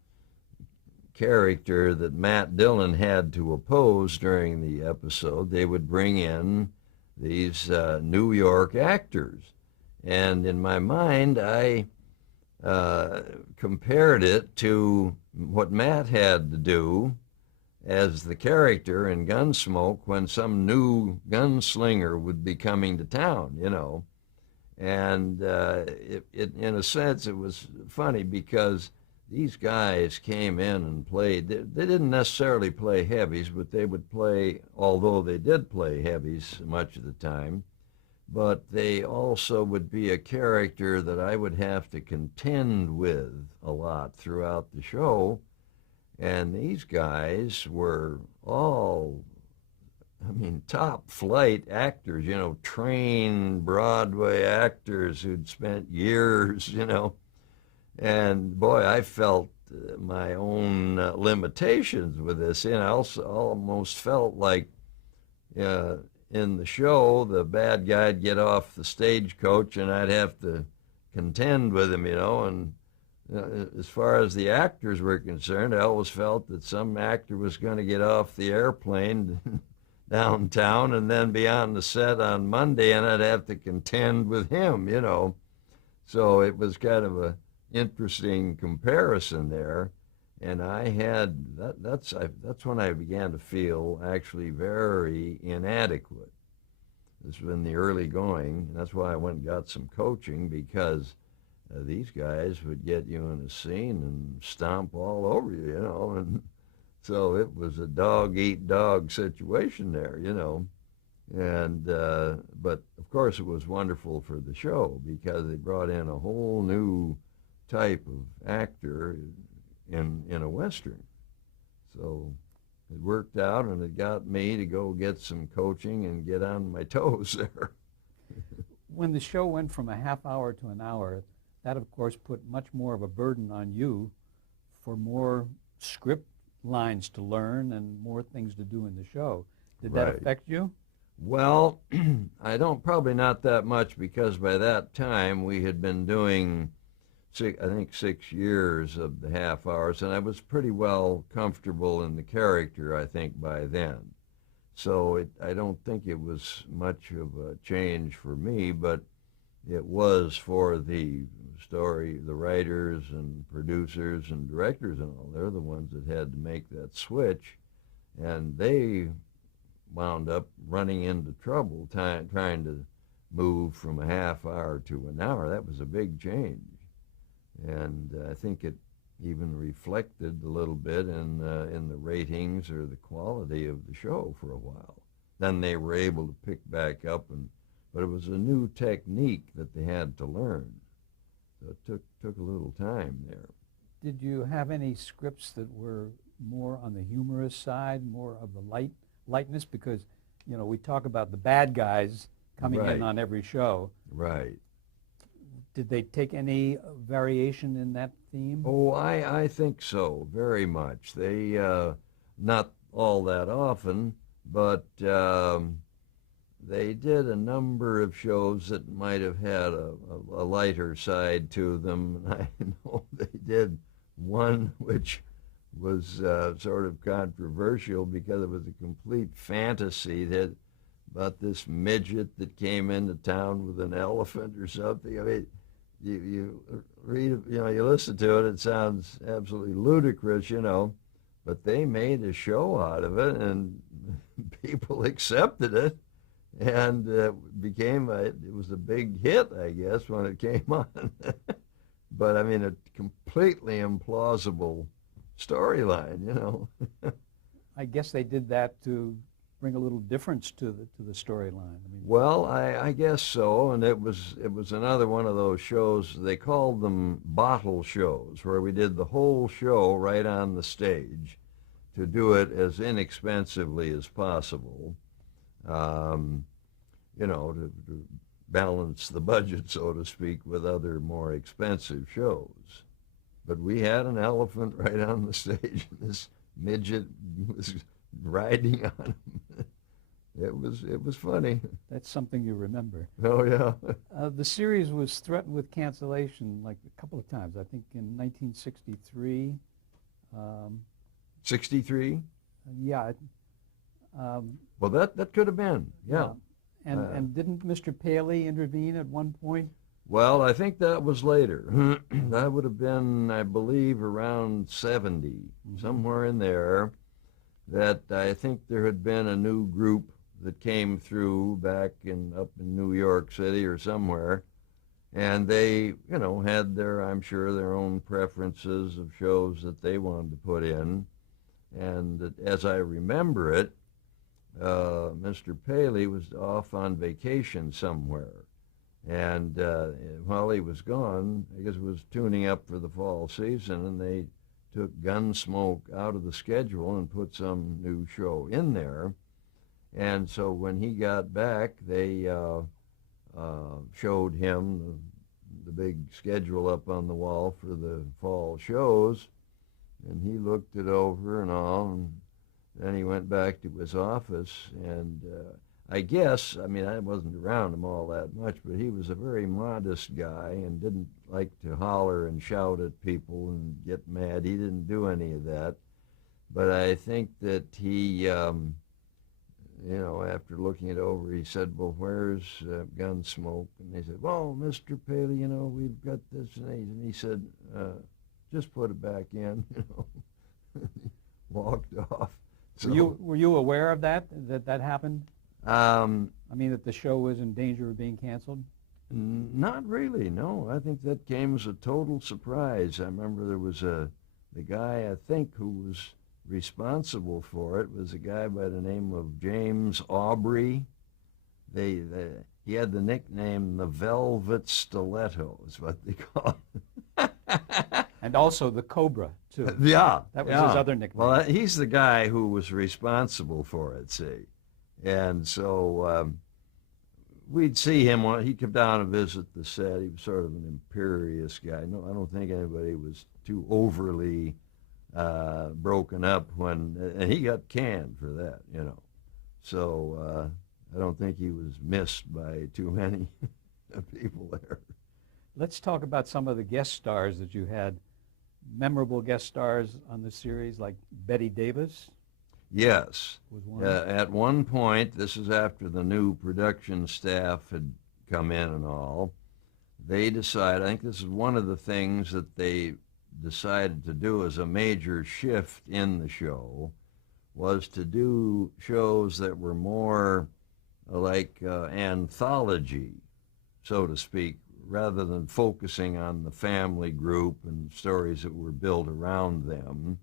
character that Matt Dillon had to oppose during the episode. They would bring in these New York actors. And in my mind, I compared it to what Matt had to do as the character in Gunsmoke when some new gunslinger would be coming to town, And in a sense, it was funny because these guys came in and played. They didn't necessarily play heavies, but they would play, although they did play heavies much of the time, but they also would be a character that I would have to contend with a lot throughout the show. And these guys were all, top flight actors, trained Broadway actors who'd spent years, And boy, I felt my own limitations with this. I also almost felt like in the show, the bad guy'd get off the stagecoach and I'd have to contend with him, And as far as the actors were concerned, I always felt that some actor was going to get off the airplane downtown and then be on the set on Monday, and I'd have to contend with him, So it was kind of a interesting comparison there, and I had that's when I began to feel actually very inadequate. This was in the early going, and that's why I went and got some coaching, because these guys would get you in a scene and stomp all over you, and so it was a dog-eat-dog situation there, and but of course it was wonderful for the show because they brought in a whole new type of actor in a Western. So it worked out, and it got me to go get some coaching and get on my toes there. When the show went from a half hour to an hour, that of course put much more of a burden on you for more script lines to learn and more things to do in the show. Did that affect you? Well, probably not that much, because by that time we had been doing I think 6 years of the half hours, and I was pretty well comfortable in the character, I think, by then. So I don't think it was much of a change for me, but it was for the story, the writers and producers and directors and all. They're the ones that had to make that switch, and they wound up running into trouble trying to move from a half hour to an hour. That was a big change, and I think it even reflected a little bit in the ratings or the quality of the show for a while. Then they were able to pick back up, but it was a new technique that they had to learn. So it took a little time there. Did you have any scripts that were more on the humorous side, more of the lightness? Because, you know, we talk about the bad guys coming Right. in on every show. Right. Did they take any variation in that theme? Oh, I think so, very much. They, not all that often, but they did a number of shows that might have had a lighter side to them. I know they did one which was sort of controversial because it was a complete fantasy that about this midget that came into town with an elephant or something. I mean, you read, you know, you listen to it, it sounds absolutely ludicrous, you know, but they made a show out of it, and people accepted it, and it was a big hit, I guess, when it came on. But I mean, a completely implausible storyline, you know. I guess they did that to bring a little difference to the storyline. I mean, Well, I guess so, and it was another one of those shows. They called them bottle shows, where we did the whole show right on the stage to do it as inexpensively as possible, you know, to balance the budget, so to speak, with other more expensive shows. But we had an elephant right on the stage, and this midget was riding on him. It was funny. that's something you remember. Oh yeah. The series was threatened with cancellation like a couple of times. I think in 1963. 63. Yeah. Well, that could have been. Yeah. And didn't Mr. Paley intervene at one point? Well, I think that was later. That would have been, I believe, around 70, somewhere in there. That I think there had been a new group that came through up in New York City or somewhere, and they, you know, had I'm sure, their own preferences of shows that they wanted to put in. And as I remember it, Mr. Paley was off on vacation somewhere. And while he was gone, I guess it was tuning up for the fall season, and they took Gunsmoke out of the schedule and put some new show in there. And so when he got back, they showed him the big schedule up on the wall for the fall shows, and he looked it over and all, and then he went back to his office, and I guess, I mean, I wasn't around him all that much, but he was a very modest guy and didn't like to holler and shout at people and get mad. He didn't do any of that. But I think that he, you know, after looking it over, he said, well, where's Gunsmoke? And they said, well, Mr. Paley, you know, we've got this. And he said, just put it back in, you know. Walked off. So, Were you aware of that happened? I mean, that the show was in danger of being canceled? Not really, no. I think that came as a total surprise. I remember there was the guy, I think, who was responsible for it was a guy by the name of James Aubrey. He had the nickname the Velvet Stiletto, is what they call it. And also the Cobra, too. Yeah. That was his other nickname. Well, he's the guy who was responsible for it, see. And so we'd see him, he'd come down and visit the set. He was sort of an imperious guy. No, I don't think anybody was too overly broken up and he got canned for that, you know. So I don't think he was missed by too many people there. Let's talk about some of the guest stars that you had. Memorable guest stars on the series, like Betty Davis. Yes. was one. At one point, this is after the new production staff had come in and all, they decided, I think this is one of the things that they decided to do as a major shift in the show, was to do shows that were more like anthology, so to speak, rather than focusing on the family group and stories that were built around them,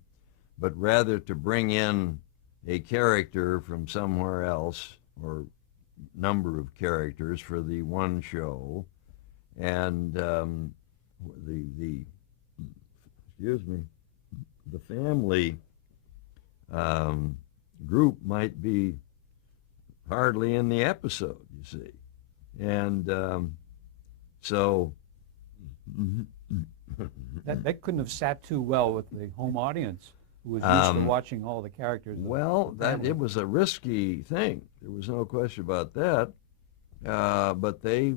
but rather to bring in a character from somewhere else, or number of characters for the one show, and the excuse me, the family group might be hardly in the episode, you see, and so That couldn't have sat too well with the home audience, who was used to watching all the characters. Well, it was a risky thing. There was no question about that. But they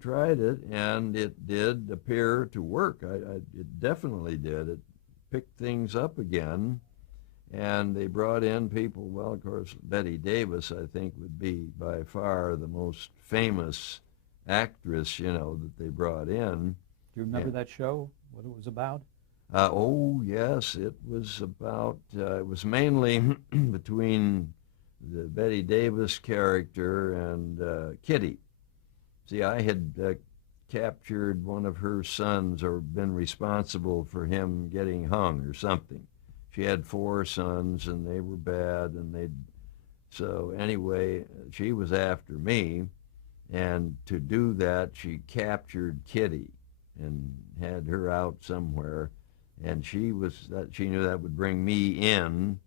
tried it, and it did appear to work. It definitely did. It picked things up again, and they brought in people. Well, of course, Betty Davis, I think, would be by far the most famous actress, that they brought in. Do you remember that show, what it was about? Oh, yes, it was about, it was mainly between the Betty Davis character and Kitty. See, I had captured one of her sons, or been responsible for him getting hung or something. She had 4 sons, and they were bad, and so anyway, she was after me, and to do that, she captured Kitty and had her out somewhere, and she knew that would bring me in,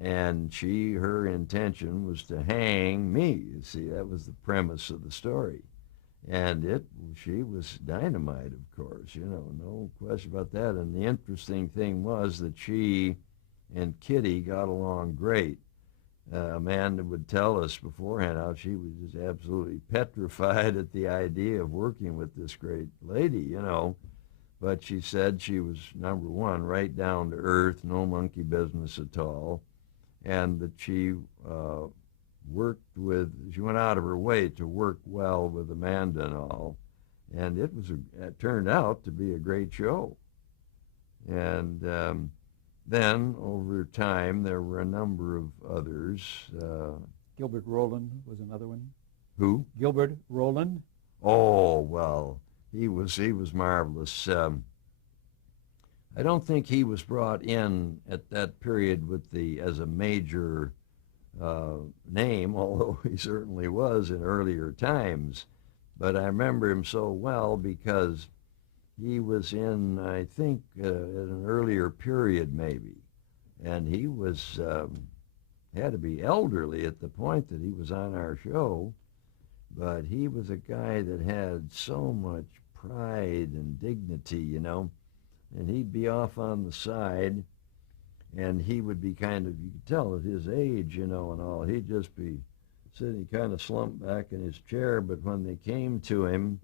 and her intention was to hang me. You see, that was the premise of the story. And she was dynamite, of course, no question about that. And the interesting thing was that she and Kitty got along great. Amanda would tell us beforehand how she was just absolutely petrified at the idea of working with this great lady, But she said she was, number one, right down to earth, no monkey business at all, and that she she went out of her way to work well with Amanda and all, and it turned out to be a great show. And then, over time, there were a number of others. Gilbert Roland was another one. Who? Gilbert Roland. Oh, well, he was marvelous. I don't think he was brought in at that period as a major name, although he certainly was in earlier times. But I remember him so well because he was in, I think, at an earlier period maybe, and he had to be elderly at the point that he was on our show, but he was a guy that had so much pride and dignity, and he'd be off on the side, and he would be you could tell at his age, and all, he'd just be sitting kind of slumped back in his chair, but when they came to him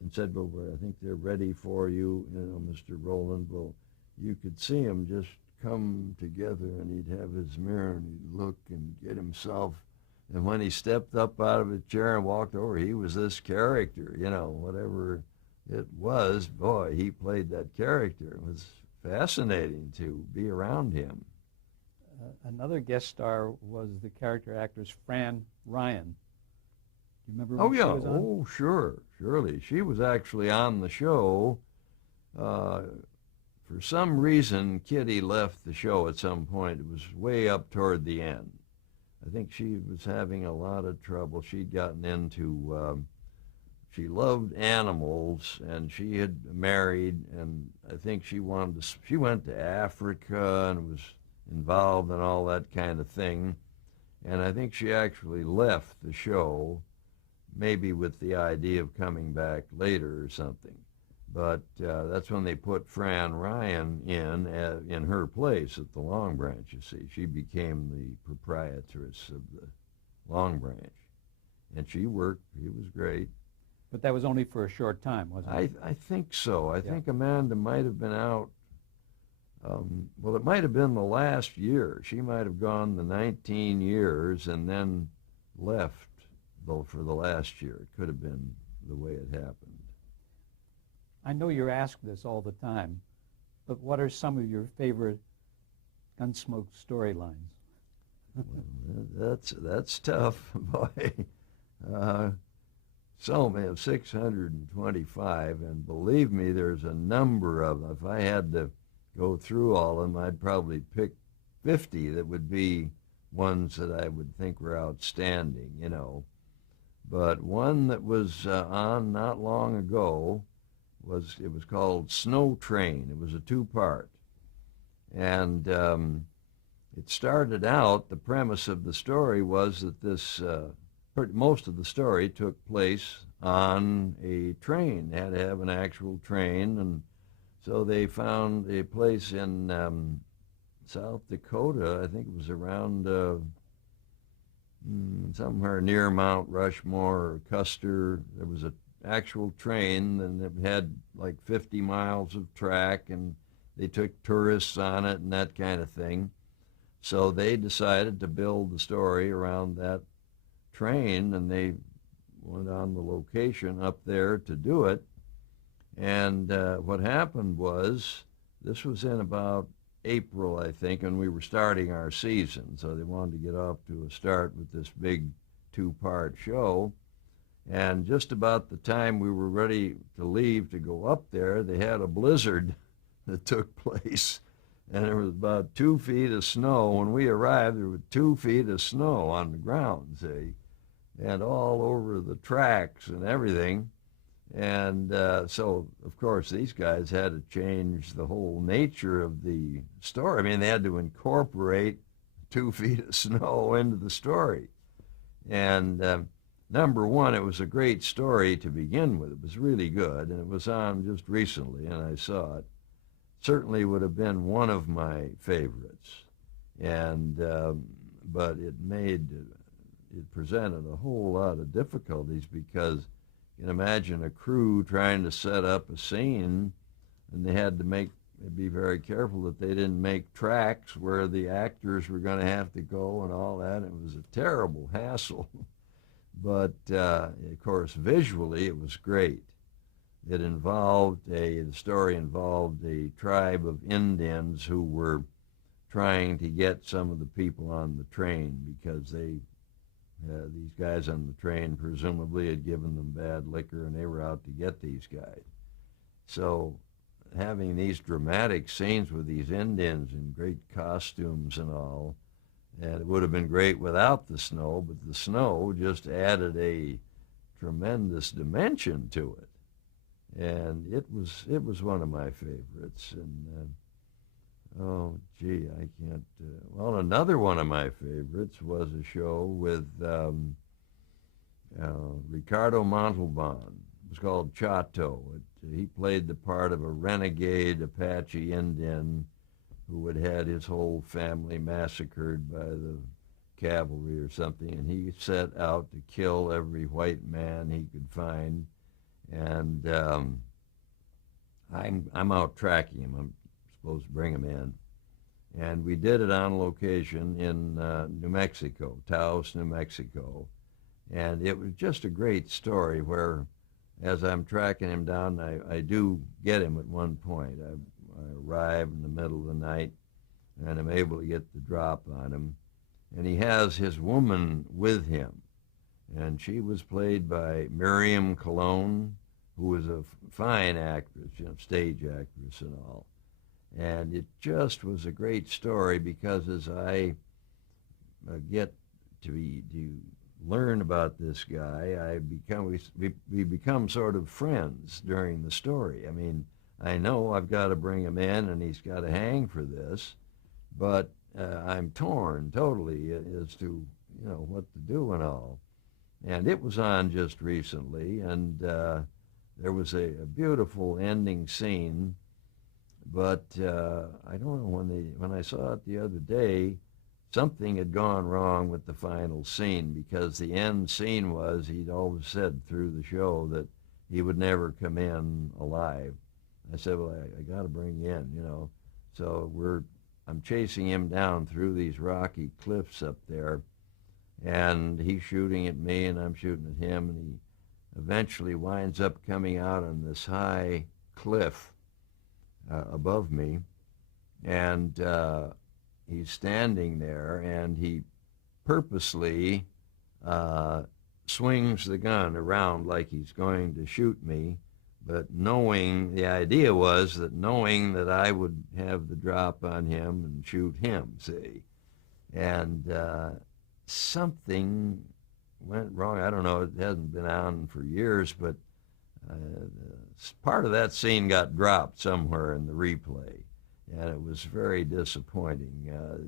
and said, well, I think they're ready for you, Mr. Rowland, well, you could see him just come together, and he'd have his mirror, and he'd look and get himself, and when he stepped up out of his chair and walked over, he was this character, whatever it was. Boy, he played that character. It was fascinating to be around him. Another guest star was the character actress Fran Ryan. Do you remember? Oh, yeah. She was on? Oh, sure. Surely. She was actually on the show. For some reason, Kitty left the show at some point. It was way up toward the end. I think she was having a lot of trouble. She'd gotten into, she loved animals, and she had married, and I think she went to Africa and was involved in all that kind of thing. And I think she actually left the show, maybe with the idea of coming back later or something. But that's when they put Fran Ryan in her place at the Long Branch, you see. She became the proprietress of the Long Branch. And she worked. He was great. But that was only for a short time, wasn't it? I think so. I think Amanda might have been out, Well, it might have been the last year. She might have gone the 19 years and then left, though, for the last year. It could have been the way it happened. I know you're asked this all the time, but what are some of your favorite Gunsmoke storylines? Well, that's tough, boy. So we have 625, and believe me, there's a number of them. If I had to go through all of them, I'd probably pick 50 that would be ones that I would think were outstanding, you know. But one that was on not long ago was called Snow Train. It was a two-part. And it started out, the premise of the story was that most of the story took place on a train. They had to have an actual train, and so they found a place in South Dakota. I think it was around somewhere near Mount Rushmore or Custer. There was an actual train, and it had like 50 miles of track, and they took tourists on it and that kind of thing. So they decided to build the story around that train, and they went on the location up there to do it. And what happened was, this was in about April, I think, and we were starting our season, so they wanted to get off to a start with this big two-part show. And just about the time we were ready to leave to go up there, they had a blizzard that took place, and there was about 2 feet of snow. When we arrived, there was 2 feet of snow on the ground, see, and all over the tracks and everything. And so, of course, these guys had to change the whole nature of the story. I mean, they had to incorporate 2 feet of snow into the story. And number one, it was a great story to begin with. It was really good, and it was on just recently, and I saw it. Certainly would have been one of my favorites. And but it presented a whole lot of difficulties, because you can imagine a crew trying to set up a scene, and they had to be very careful that they didn't make tracks where the actors were going to have to go and all that. It was a terrible hassle. But, of course, visually it was great. The story involved a tribe of Indians who were trying to get some of the people on the train, because these guys on the train presumably had given them bad liquor, and they were out to get these guys. So having these dramatic scenes with these Indians in great costumes and all, and it would have been great without the snow, but the snow just added a tremendous dimension to it. And it was one of my favorites. And oh, gee, I can't. Well, another one of my favorites was a show with Ricardo Montalban. It was called Chato. He played the part of a renegade Apache Indian who had had his whole family massacred by the cavalry or something, and he set out to kill every white man he could find. And I'm out tracking him. I'm supposed to bring him in. And we did it on location in New Mexico, Taos, New Mexico. And it was just a great story where, as I'm tracking him down, I do get him at one point. I arrive in the middle of the night, and I'm able to get the drop on him. And he has his woman with him. And she was played by Miriam Colon, who was a fine actress, stage actress and all. And it just was a great story, because as I get to learn about this guy, we become sort of friends during the story. I mean, I know I've got to bring him in, and he's got to hang for this, but I'm torn totally as to what to do and all. And it was on just recently, and there was a beautiful ending scene, but I don't know, when I saw it the other day, something had gone wrong with the final scene, because the end scene was, he'd always said through the show that he would never come in alive. I said, well, I got to bring you in, So I'm chasing him down through these rocky cliffs up there, and he's shooting at me, and I'm shooting at him, and he eventually winds up coming out on this high cliff above me, and he's standing there, and he purposely swings the gun around like he's going to shoot me, but the idea was that knowing that I would have the drop on him and shoot him, see. And something went wrong. I don't know, it hasn't been on for years, but part of that scene got dropped somewhere in the replay, and it was very disappointing. There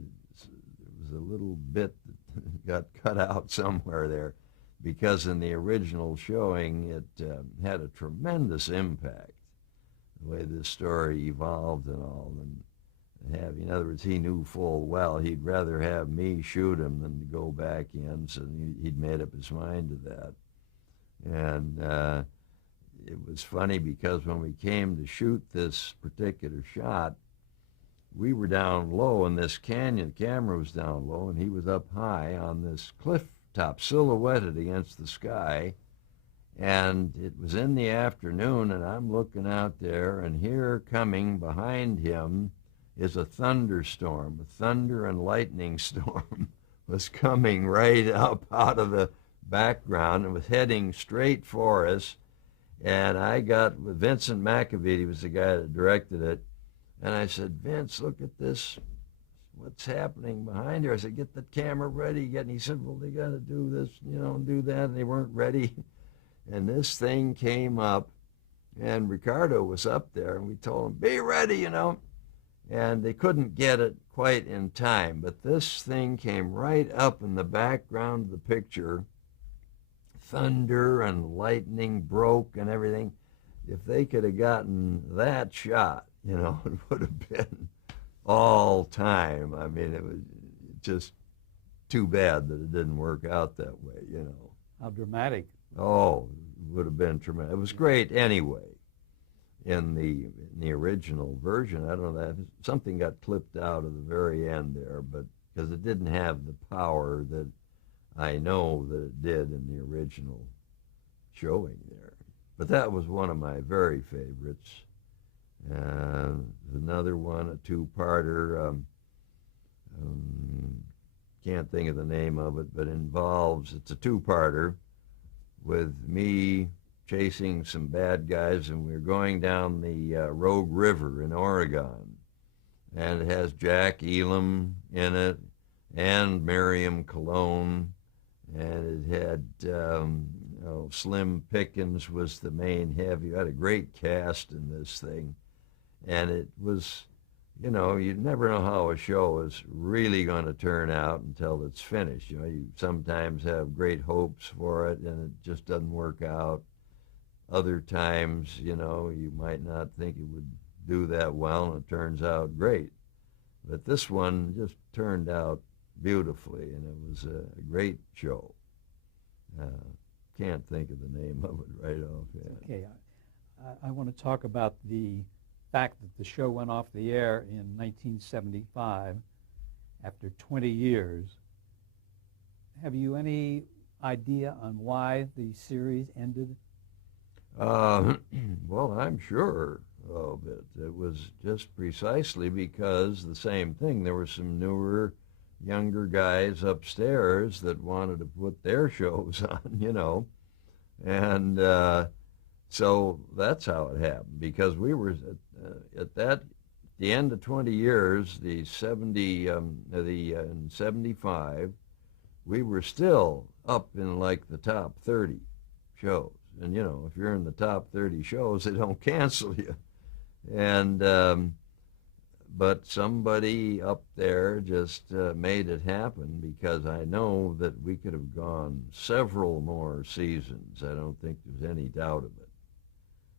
was a little bit that got cut out somewhere there, because in the original showing it had a tremendous impact, the way this story evolved and all. And in other words, he knew full well he'd rather have me shoot him than to go back in, so he'd made up his mind to that. And it was funny because when we came to shoot this particular shot, we were down low in this canyon. The camera was down low, and he was up high on this cliff top, silhouetted against the sky. And it was in the afternoon, and I'm looking out there, and here coming behind him is a thunderstorm. A thunder and lightning storm was coming right up out of the background and was heading straight for us. And I got with Vincent McAvity, he was the guy that directed it, and I said, Vince, look at this. What's happening behind here? I said, get the camera ready. And he said, well, they got to do this, and do that. And they weren't ready. And this thing came up, and Ricardo was up there, and we told him, be ready, And they couldn't get it quite in time. But this thing came right up in the background of the picture. Thunder and lightning broke and everything. If they could have gotten that shot, it would have been all time. I mean, it was just too bad that it didn't work out that way, How dramatic. Oh, it would have been tremendous. It was great anyway. In the original version, I don't know, that something got clipped out of the very end there, but because it didn't have the power that I know that it did in the original showing there. But that was one of my very favorites. Another one, a two-parter, can't think of the name of it, but it's a two-parter with me chasing some bad guys, and we're going down the Rogue River in Oregon. And it has Jack Elam in it and Miriam Colon, and it had Slim Pickens was the main heavy. I had a great cast in this thing. And it was, you never know how a show is really going to turn out until it's finished. You sometimes have great hopes for it, and it just doesn't work out. Other times, you might not think it would do that well, and it turns out great. But this one just turned out beautifully, and it was a great show. Can't think of the name of it right offhand. Okay, I want to talk about the fact that the show went off the air in 1975 after 20 years. Have you any idea on why the series ended? Well, I'm sure of it. It was just precisely because the same thing. There were some newer, younger guys upstairs that wanted to put their shows on, and so that's how it happened. Because we were at the end of 20 years, in 75, we were still up in like the top 30 shows. And, if you're in the top 30 shows, they don't cancel you. And, but somebody up there just made it happen, because I know that we could have gone several more seasons. I don't think there's any doubt of it.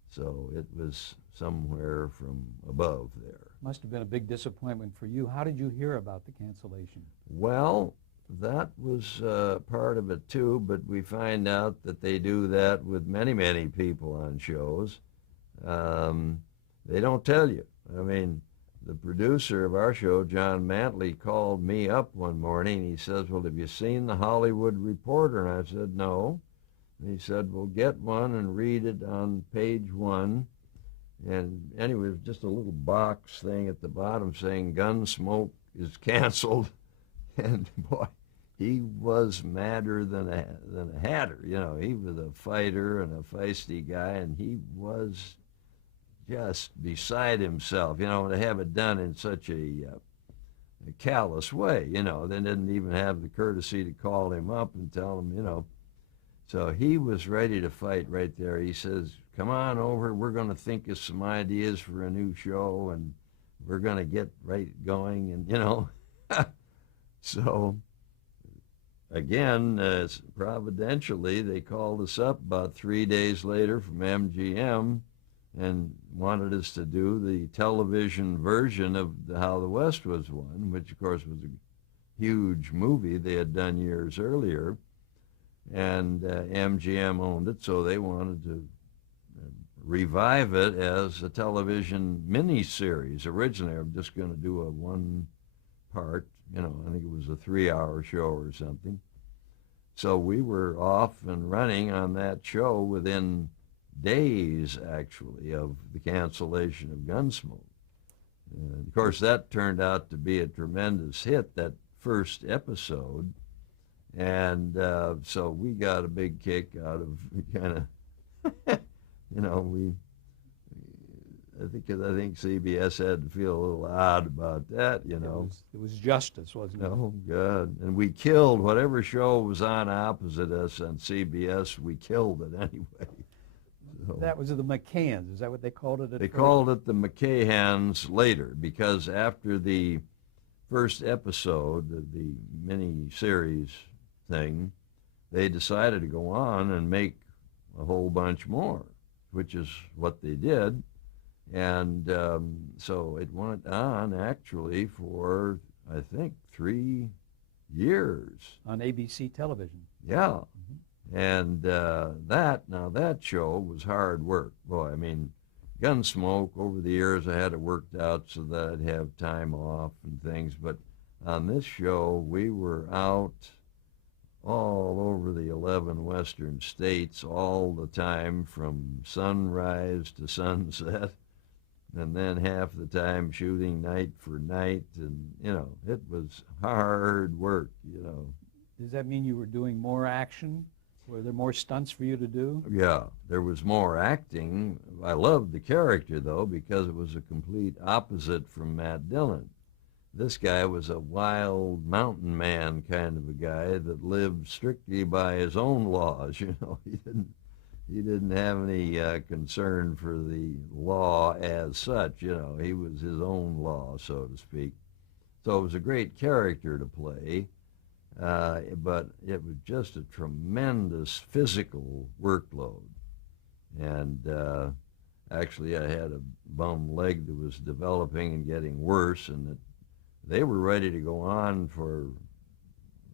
So it was somewhere from above there. Must have been a big disappointment for you. How did you hear about the cancellation? Well, that was part of it too, but we find out that they do that with many, many people on shows. They don't tell you. I mean, the producer of our show, John Mantley, called me up one morning. He says, well, have you seen the Hollywood Reporter? And I said, no. And he said, well, get one and read it on page 1. And anyway, it was just a little box thing at the bottom saying Gunsmoke is canceled. And boy, he was madder than a hatter. You know, he was a fighter and a feisty guy, and he was just beside himself, you know, to have it done in such a callous way, you know. They didn't even have the courtesy to call him up and tell him, you know. So he was ready to fight right there. He says, come on over, we're going to think of some ideas for a new show, and we're going to get right going, and, you know. So, again, providentially, they called us up about 3 days later from MGM and wanted us to do the television version of How the West Was Won, which, of course, was a huge movie they had done years earlier. And MGM owned it, so they wanted to revive it as a television miniseries. Originally, I'm just going to do a one-part, you know, I think it was a 3-hour show or something. So we were off and running on that show within days, actually, of the cancellation of Gunsmoke. Of course, that turned out to be a tremendous hit, that first episode. And so we got a big kick out of kind of, you know, I think CBS had to feel a little odd about that, you know. It was justice, wasn't it? Oh, God. And we killed whatever show was on opposite us on CBS, we killed it anyway. So, that was the McCanns. Is that what they called it? They called it the McCahans later, because after the first episode of the mini-series thing, they decided to go on and make a whole bunch more, which is what they did. And so it went on actually for, I think, 3 years. On ABC television. Yeah. And that show was hard work. Boy, I mean, Gunsmoke, over the years I had it worked out so that I'd have time off and things. But on this show, we were out all over the 11 western states all the time, from sunrise to sunset, and then half the time shooting night for night. And, you know, it was hard work, you know. Does that mean you were doing more action? Were there more stunts for you to do? Yeah, there was more acting. I loved the character, though, because it was a complete opposite from Matt Dillon. This guy was a wild mountain man kind of a guy that lived strictly by his own laws. You know, he didn't have any concern for the law as such. You know, he was his own law, so to speak. So it was a great character to play, but it was just a tremendous physical workload. And actually, I had a bum leg that was developing and getting worse, and they were ready to go on for,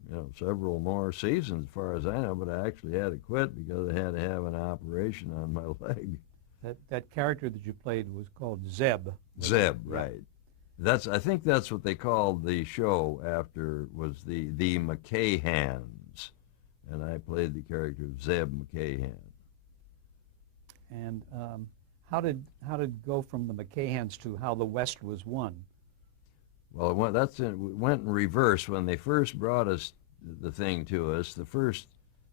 you know, several more seasons, as far as I know, but I actually had to quit because I had to have an operation on my leg. That character that you played was called Zeb. Zeb, right. I think that's what they called the show after, was the McCahans, and I played the character of Zeb McCahan. And how did it go from the McCahans to How the West Was Won? Well, it went in reverse. When they first brought the thing to us, the first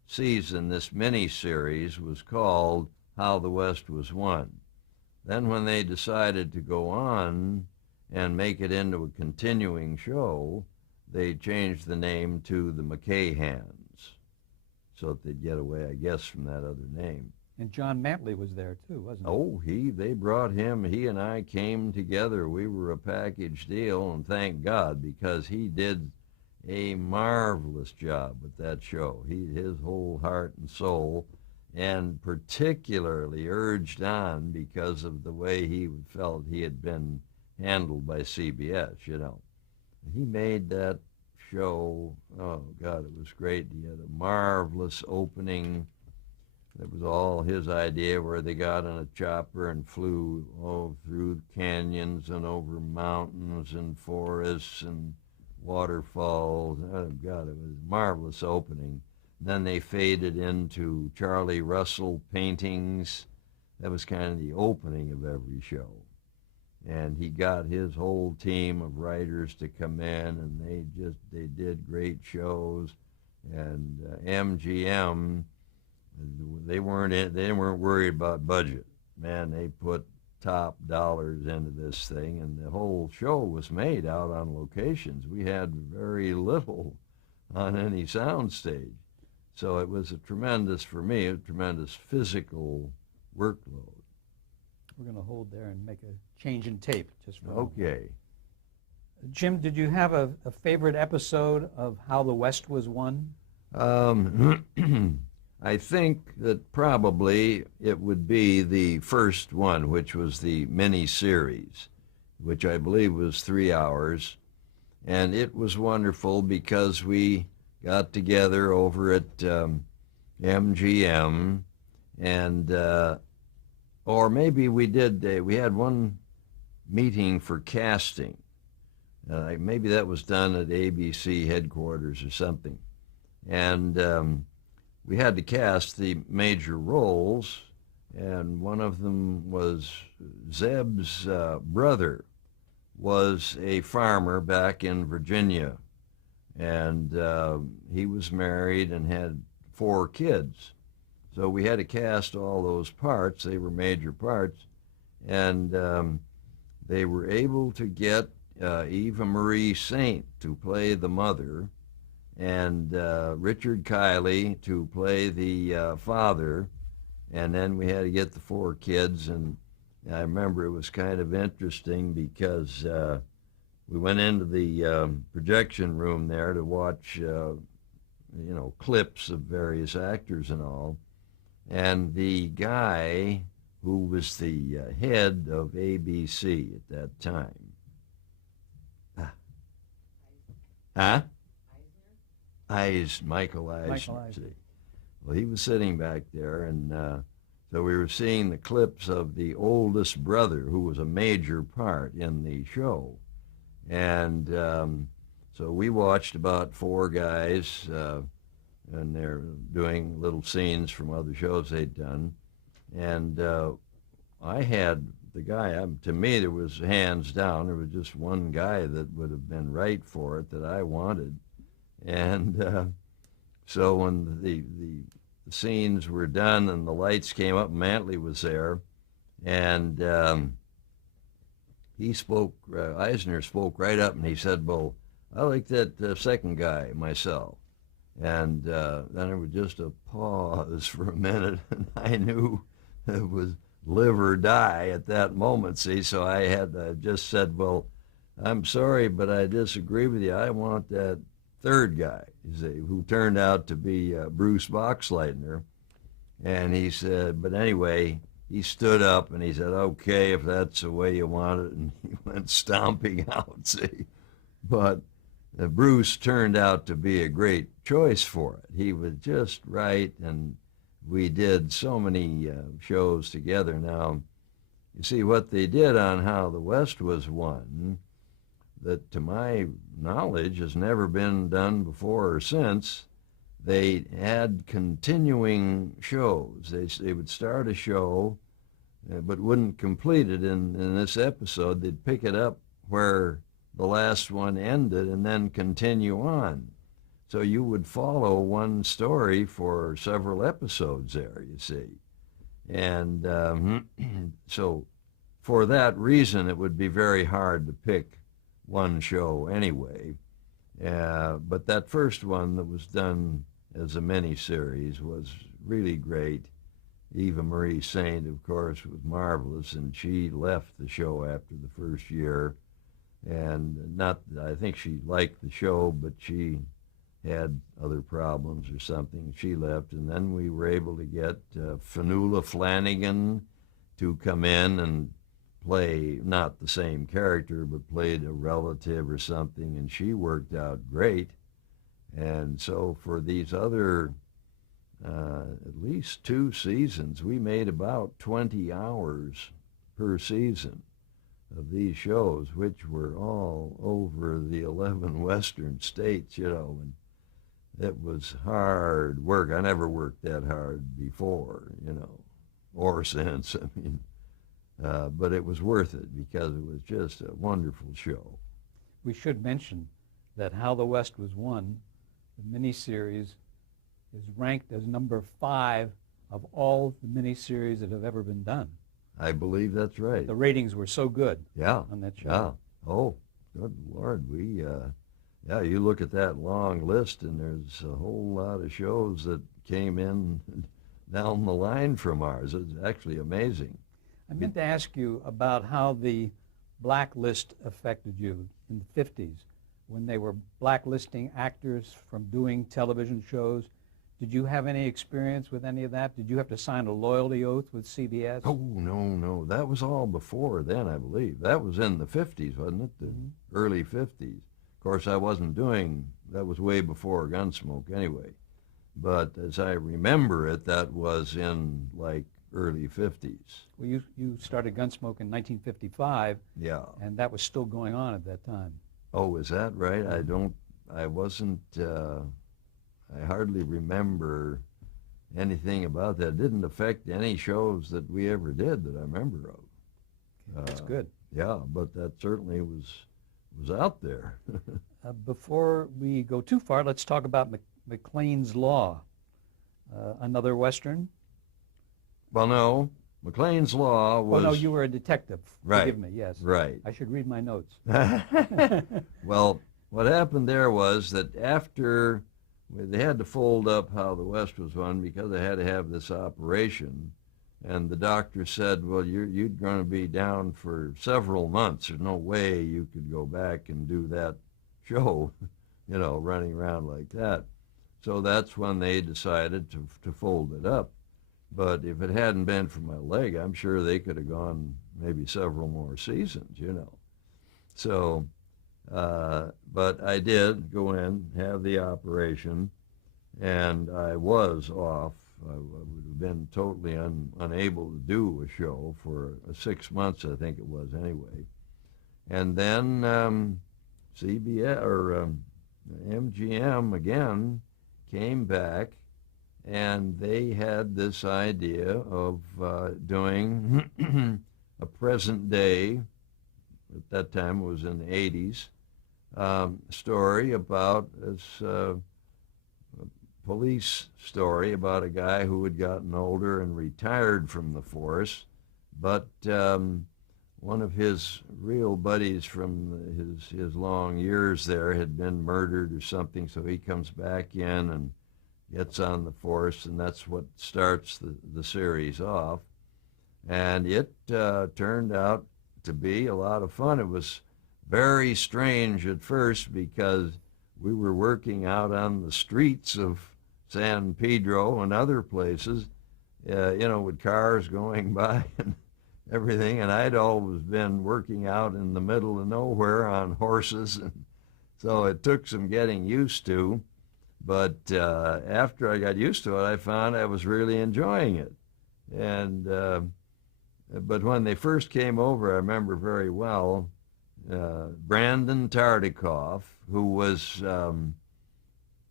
season, this mini-series, was called How the West Was Won. Then when they decided to go on and make it into a continuing show, they changed the name to the McCahans, so that they'd get away, I guess, from that other name. And John Mantley was there too, wasn't he? Oh, they brought him. He and I came together. We were a package deal, and thank God, because he did a marvelous job with that show. His whole heart and soul, and particularly urged on because of the way he felt he had been handled by CBS, you know. He made that show, oh God, it was great. He had a marvelous opening It was all his idea, where they got in a chopper and flew all through canyons and over mountains and forests and waterfalls. Oh, God, it was a marvelous opening. Then they faded into Charlie Russell paintings. That was kind of the opening of every show. And he got his whole team of writers to come in, and they did great shows. And MGM, they weren't worried about budget. Man, they put top dollars into this thing, and the whole show was made out on locations. We had very little on any sound stage. So it was a tremendous physical workload. We're going to hold there and make a change in tape just for Okay. Jim, did you have a favorite episode of How the West Was Won? I think that probably it would be the first one, which was the mini-series, which I believe was 3 hours. And it was wonderful because we got together over at MGM, and or maybe we had one meeting for casting. Maybe that was done at ABC headquarters or something. And we had to cast the major roles, and one of them was Zeb's brother was a farmer back in Virginia, and he was married and had 4 kids. So we had to cast all those parts. They were major parts, and they were able to get Eva Marie Saint to play the mother, and Richard Kiley to play the father, and then we had to get the 4 kids. And I remember it was kind of interesting because we went into the projection room there to watch clips of various actors and all, and the guy who was the head of ABC at that time, Michael Eisner. Well, he was sitting back there, and so we were seeing the clips of the oldest brother, who was a major part in the show. And so we watched about 4 guys, and they're doing little scenes from other shows they'd done. And I had the guy, to me, there was hands down, there was just one guy that would have been right for it that I wanted. And so when the scenes were done and the lights came up, Mantley was there, and he spoke, Eisner spoke right up, and he said, well, I like that second guy myself. And then there was just a pause for a minute, and I knew it was live or die at that moment, see, so I just said, well, I'm sorry, but I disagree with you. I want that third guy, who turned out to be Bruce Boxleitner. And he said, but anyway, he stood up and he said, okay, if that's the way you want it, and he went stomping out, see. But Bruce turned out to be a great choice for it. He was just right, and we did so many shows together. Now, you see, what they did on How the West Was Won, that to my knowledge has never been done before or since. They had continuing shows. They would start a show, but wouldn't complete it in this episode. They'd pick it up where the last one ended and then continue on. So you would follow one story for several episodes there, you see. And so for that reason, it would be very hard to pick one show anyway. But that first one that was done as a mini-series was really great. Eva Marie Saint, of course, was marvelous, and she left the show after the first year. And I think she liked the show, but she had other problems or something. She left, and then we were able to get Fionnuala Flanagan to come in and play not the same character, but played a relative or something, and she worked out great. And so for these other at least 2 seasons. We made about 20 hours per season of these shows, which were all over the 11 western states, and it was hard work. I never worked that hard before, or since. I mean, but it was worth it because it was just a wonderful show. We should mention that How the West Was Won, the miniseries, is ranked as number 5 of all the miniseries that have ever been done. I believe that's right. The ratings were so good on that show. Yeah. Oh, good Lord. You look at that long list, and there's a whole lot of shows that came in down the line from ours. It's actually amazing. I meant to ask you about how the blacklist affected you in the 50s when they were blacklisting actors from doing television shows. Did you have any experience with any of that? Did you have to sign a loyalty oath with CBS? Oh, no. That was all before then, I believe. That was in the 50s, wasn't it? The early 50s. Of course, I wasn't doing, that was way before Gunsmoke anyway. But as I remember it, that was in like early 50s. Well, you started Gunsmoke in 1955. Yeah. And that was still going on at that time. Oh, is that right? I hardly remember anything about that. It didn't affect any shows that we ever did that I remember of. That's good. Yeah, but that certainly was out there. Before we go too far, let's talk about McLean's Law, another Western. Well, no. McLean's Law was... Oh, no, you were a detective. Right. Forgive me, yes. Right. I should read my notes. Well, what happened there was that after they had to fold up How the West Was Won because they had to have this operation, and the doctor said, well, you're going to be down for several months. There's no way you could go back and do that show, running around like that. So that's when they decided to fold it up. But if it hadn't been for my leg, I'm sure they could have gone maybe several more seasons, So, but I did go in, have the operation, and I was off. I would have been totally unable to do a show for 6 months, I think it was anyway. And then CBS or MGM again came back, and they had this idea of doing a present day, at that time it was in the 80s, story about this police story about a guy who had gotten older and retired from the force, but one of his real buddies from his long years there had been murdered or something, so he comes back in and gets on the force, and that's what starts the series off. And it turned out to be a lot of fun. It was very strange at first because we were working out on the streets of San Pedro and other places, with cars going by and everything, and I'd always been working out in the middle of nowhere on horses, and so it took some getting used to. But after I got used to it, I found I was really enjoying it. And but when they first came over, I remember very well, Brandon Tartikoff, who was,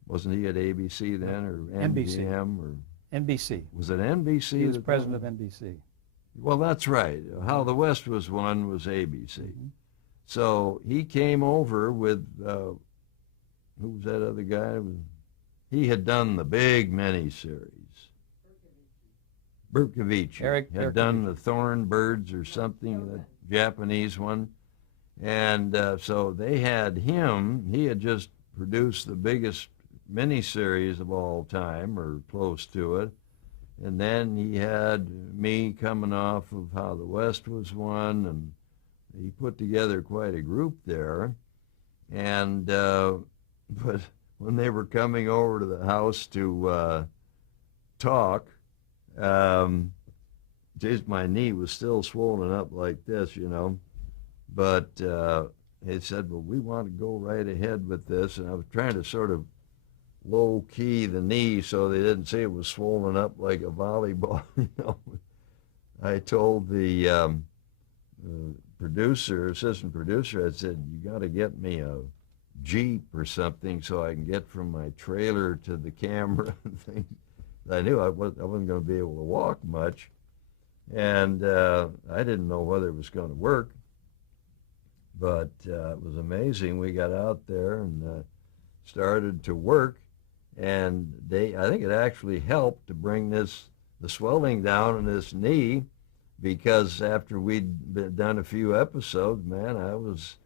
wasn't he at ABC then, or NBC. NBM, or NBC. Was it NBC? He was president of NBC. Well, that's right. How the West Was Won was ABC. Mm-hmm. So he came over with, who was that other guy? He had done the big miniseries. Berkovich had done the Thorn Birds or something, the Japanese one. And so they had him. He had just produced the biggest miniseries of all time, or close to it. And then he had me coming off of How the West Was Won, and he put together quite a group there. And but when they were coming over to the house to talk, just my knee was still swollen up like this, But they said, well, we want to go right ahead with this. And I was trying to sort of low key the knee so they didn't say it was swollen up like a volleyball. I told the assistant producer, I said, you got to get me a Jeep or something so I can get from my trailer to the camera and things. I knew I wasn't going to be able to walk much, and I didn't know whether it was going to work, but it was amazing. We got out there and started to work, and I think it actually helped to bring the swelling down in this knee, because after we'd done a few episodes, man, I was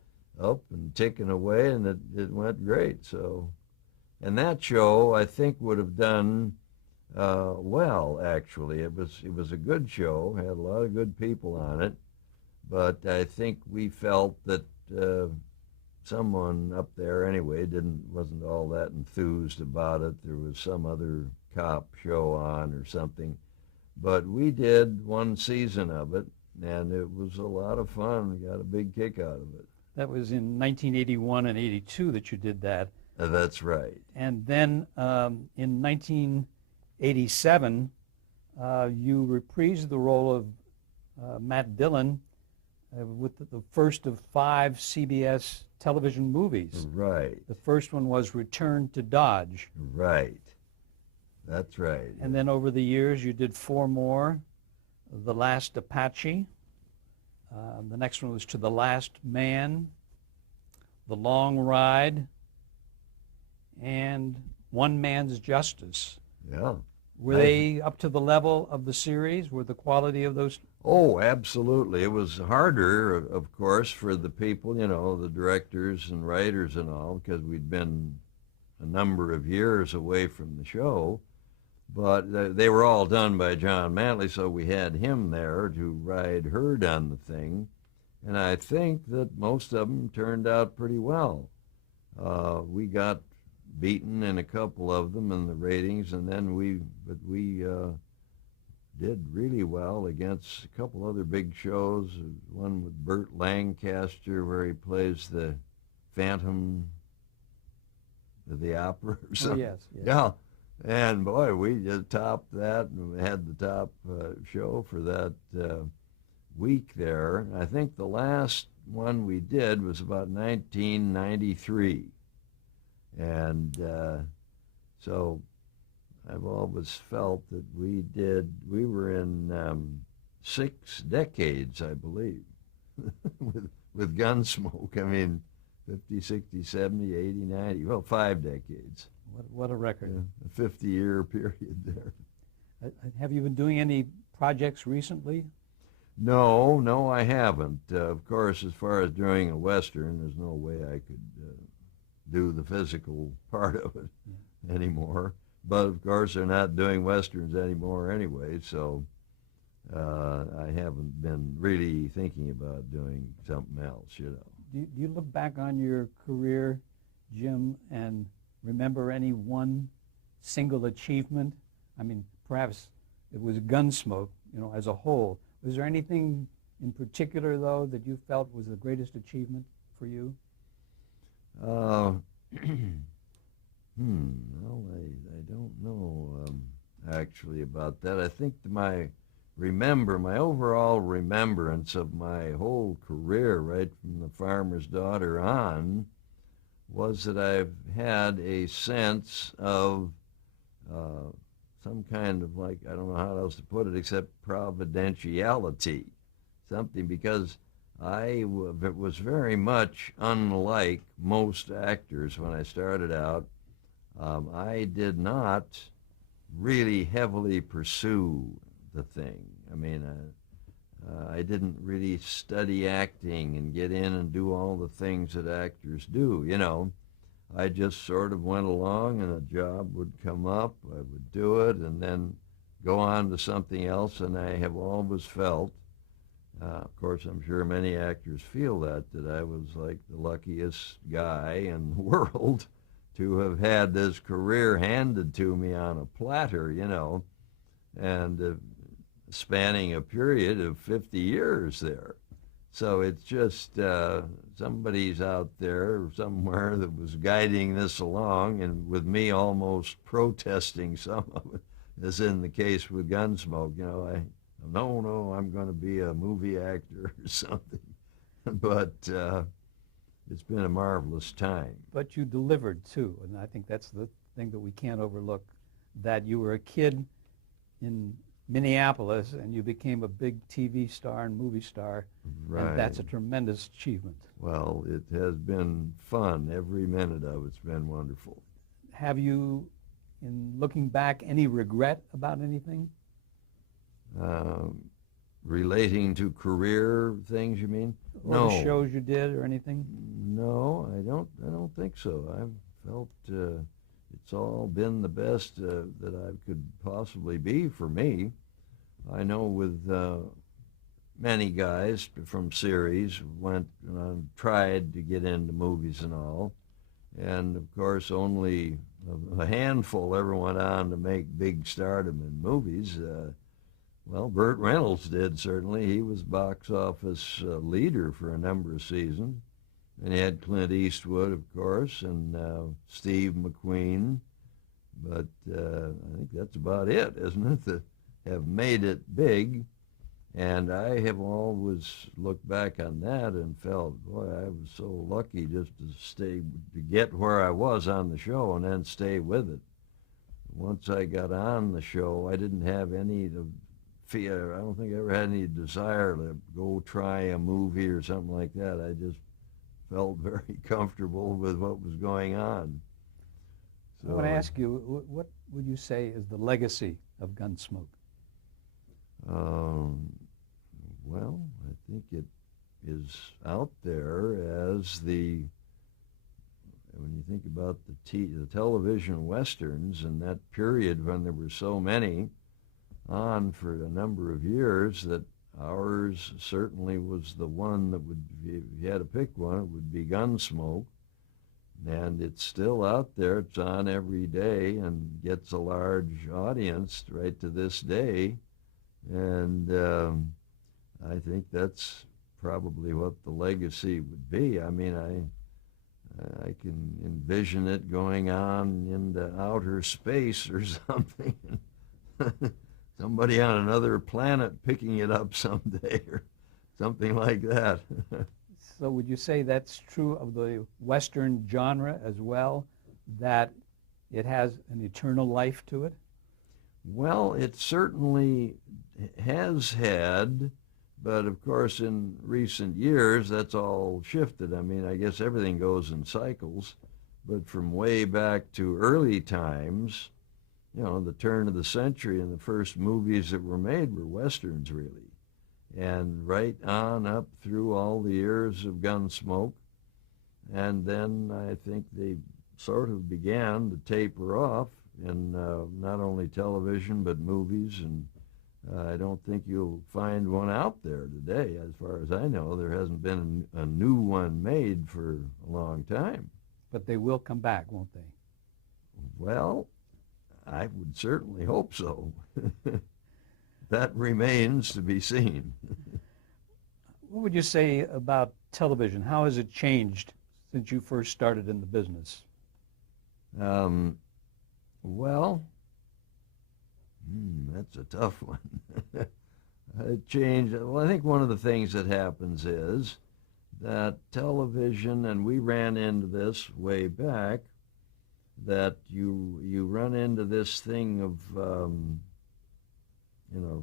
up and ticking away, and it went great. So, and that show I think would have done well. Actually, it was a good show, had a lot of good people on it, but I think we felt that someone up there anyway wasn't all that enthused about it. There was some other cop show on or something, but we did one season of it, and it was a lot of fun. We got a big kick out of it. That was in 1981 and 82 that you did that. That's right. And then in 1987, you reprised the role of Matt Dillon with the first of 5 CBS television movies. Right. The first one was Return to Dodge. Right. That's right. And then over the years, you did 4 more. The Last Apache. The next one was To the Last Man, The Long Ride, and One Man's Justice. Yeah. Were they up to the level of the series? Were the quality of those? Oh, absolutely. It was harder, of course, for the people, the directors and writers and all, because we'd been a number of years away from the show. But they were all done by John Mantley, so we had him there to ride herd on the thing. And I think that most of them turned out pretty well. We got beaten in a couple of them in the ratings, and then we did really well against a couple other big shows. One with Burt Lancaster where he plays the Phantom of the Opera or something. Oh, yes. Yeah. And boy, we just topped that, and we had the top show for that week there. I think the last one we did was about 1993. And so I've always felt that we were in 6 decades, I believe, with Gunsmoke. I mean, 50, 60, 70, 80, 90, well, 5 decades. What a record. Yeah, a 50-year period there. Have you been doing any projects recently? No, I haven't. Of course, as far as doing a Western, there's no way I could do the physical part of it anymore. But, of course, they're not doing Westerns anymore anyway, so I haven't been really thinking about doing something else, Do you look back on your career, Jim, and remember any one single achievement? I mean, perhaps it was Gunsmoke, as a whole. Was there anything in particular, though, that you felt was the greatest achievement for you? Well, I don't know actually about that. I think my overall remembrance of my whole career, right from The Farmer's Daughter on, was that I've had a sense of some kind of, like, I don't know how else to put it except providentiality, something, because I was very much unlike most actors when I started out. I did not really heavily pursue the thing. I mean, I didn't really study acting and get in and do all the things that actors do, I just sort of went along, and a job would come up, I would do it, and then go on to something else. And I have always felt, of course I'm sure many actors feel that I was like the luckiest guy in the world to have had this career handed to me on a platter, and spanning a period of 50 years there. So it's just somebody's out there somewhere that was guiding this along, and with me almost protesting some of it, as in the case with Gunsmoke. No, I'm going to be a movie actor or something. But it's been a marvelous time. But you delivered too, and I think that's the thing that we can't overlook, that you were a kid in Minneapolis and you became a big TV star and movie star, Right. and that's a tremendous achievement. Well, it has been fun. Every minute of it's been wonderful. Have you, in looking back, any regret about anything? Relating to career things, you mean? Or No. the shows you did or anything? No, I don't think so. I've felt it's all been the best that I could possibly be for me. I know with many guys from series went and tried to get into movies and all, and of course only a handful ever went on to make big stardom in movies. Well, Burt Reynolds did, certainly. He was box office leader for a number of seasons. And he had Clint Eastwood, of course, and Steve McQueen. But I think that's about it, isn't it, that have made it big. And I have always looked back on that and felt, boy, I was so lucky just to get where I was on the show and then stay with it. Once I got on the show, I didn't have any fear. I don't think I ever had any desire to go try a movie or something like that. I just felt very comfortable with what was going on. So, I want to ask you, what would you say is the legacy of Gunsmoke? Well, I think it is out there as when you think about the television westerns and that period when there were so many on for a number of years, that ours certainly was the one that would, if you had to pick one, it would be Gunsmoke. And it's still out there. It's on every day and gets a large audience right to this day. And I think that's probably what the legacy would be. I mean, I can envision it going on into outer space or something. Somebody on another planet picking it up someday or something like that. So would you say that's true of the Western genre as well, that it has an eternal life to it? Well, it certainly has had, but of course in recent years that's all shifted. I mean, I guess everything goes in cycles, but from way back to early times, the turn of the century, and the first movies that were made were Westerns, really. And right on up through all the years of Gunsmoke. And then I think they sort of began to taper off in not only television, but movies. And I don't think you'll find one out there today. As far as I know, there hasn't been a new one made for a long time. But they will come back, won't they? Well, I would certainly hope so. That remains to be seen. What would you say about television? How has it changed since you first started in the business? Well, that's a tough one. It changed. Well, I think one of the things that happens is that television, and we ran into this way back, that you run into this thing of,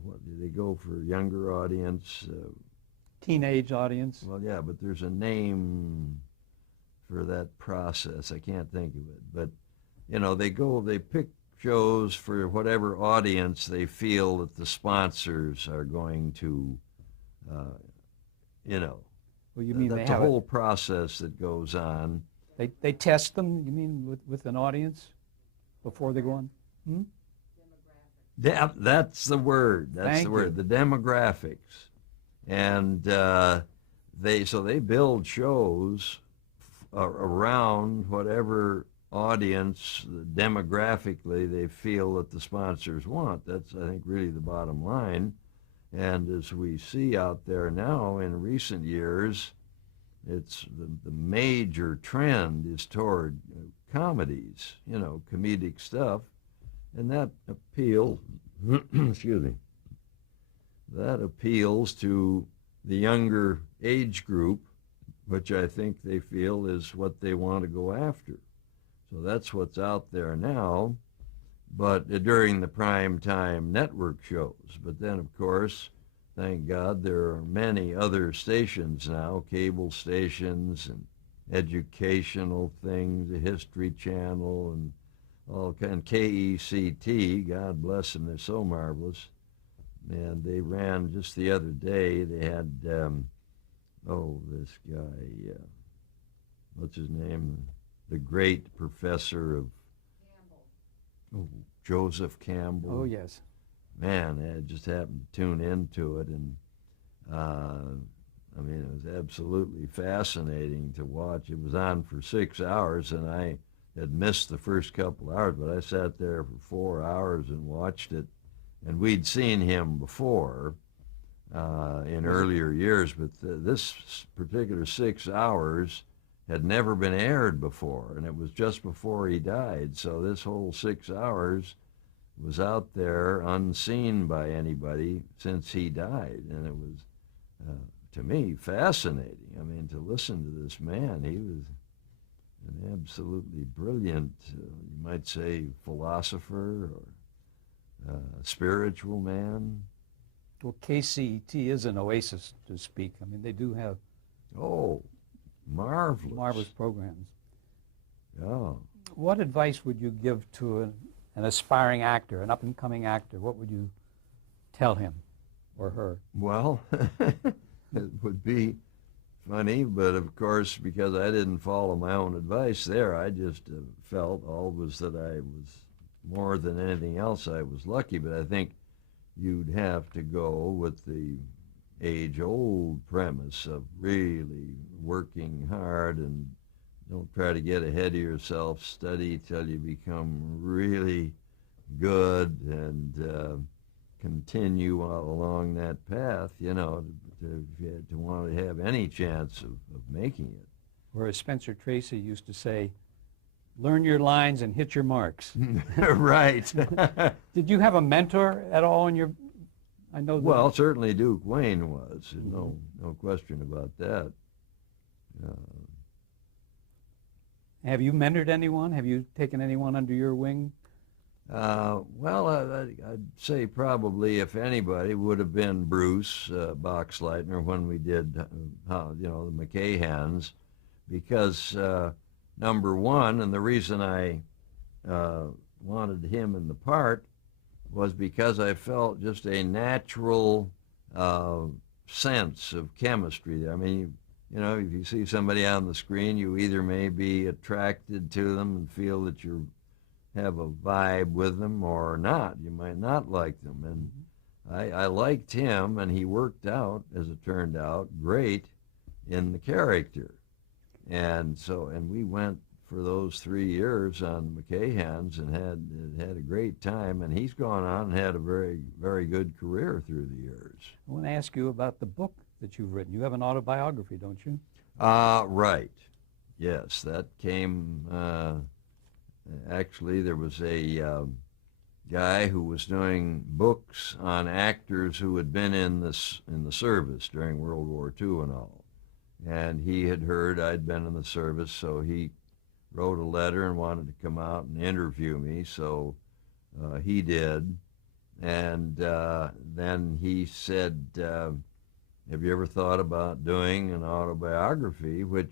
what do they go for, younger audience? Teenage audience? Well, yeah, but there's a name for that process. I can't think of it. But, they pick shows for whatever audience they feel that the sponsors are going to, Well, you mean that's they a have whole process that goes on. They test them, you mean, with an audience before they go on? That's the word. That's Thank the word. you. The demographics, and they build shows around whatever audience demographically they feel that the sponsors want. That's, I think, really the bottom line. And as we see out there now in recent years, it's the major trend is toward comedies, comedic stuff, and that appeal, excuse me, that appeals to the younger age group, which I think they feel is what they want to go after. So that's what's out there now, but during the prime time network shows. But then, of course, thank God, there are many other stations now, cable stations and educational things, the History Channel and all kind, KECT, God bless them, they're so marvelous. And they ran just the other day, they had, this guy, what's his name? The great professor of Joseph Campbell. Oh, yes. Man, I just happened to tune into it, and it was absolutely fascinating to watch. It was on for 6 hours, and I had missed the first couple hours, but I sat there for 4 hours and watched it. And we'd seen him before in earlier years, but this particular 6 hours had never been aired before, and it was just before he died. So this whole 6 hours was out there unseen by anybody since he died, and it was, to me, fascinating. I mean, to listen to this man, he was an absolutely brilliant, you might say, philosopher or spiritual man. Well, KCET is an oasis, to speak. I mean, they do have marvelous programs. Yeah. What advice would you give to an aspiring actor, an up-and-coming actor? What would you tell him or her? Well, it would be funny, but of course, because I didn't follow my own advice there, I just felt always that I was, more than anything else, I was lucky. But I think you'd have to go with the age-old premise of really working hard and don't try to get ahead of yourself. Study till you become really good and continue along that path, to want to have any chance of making it. Or as Spencer Tracy used to say, learn your lines and hit your marks. Right. Did you have a mentor at all in your, I know that. Well, certainly Duke Wayne was, no question about that. Have you mentored anyone? Have you taken anyone under your wing? Well, I'd say probably, if anybody, would have been Bruce Boxleitner when we did, the McCahans, because number one, and the reason I wanted him in the part was because I felt just a natural sense of chemistry. I mean, if you see somebody on the screen, you either may be attracted to them and feel that you have a vibe with them or not. You might not like them. And I liked him, and he worked out, as it turned out, great in the character. And we went for those 3 years on McCahans and had a great time, and he's gone on and had a very, very good career through the years. I want to ask you about the book that you've written. You have an autobiography, don't you? Right. Yes, that came, actually there was a guy who was doing books on actors who had been in the service during World War II and all. And he had heard I'd been in the service, so he wrote a letter and wanted to come out and interview me, so he did. And then he said, have you ever thought about doing an autobiography? Which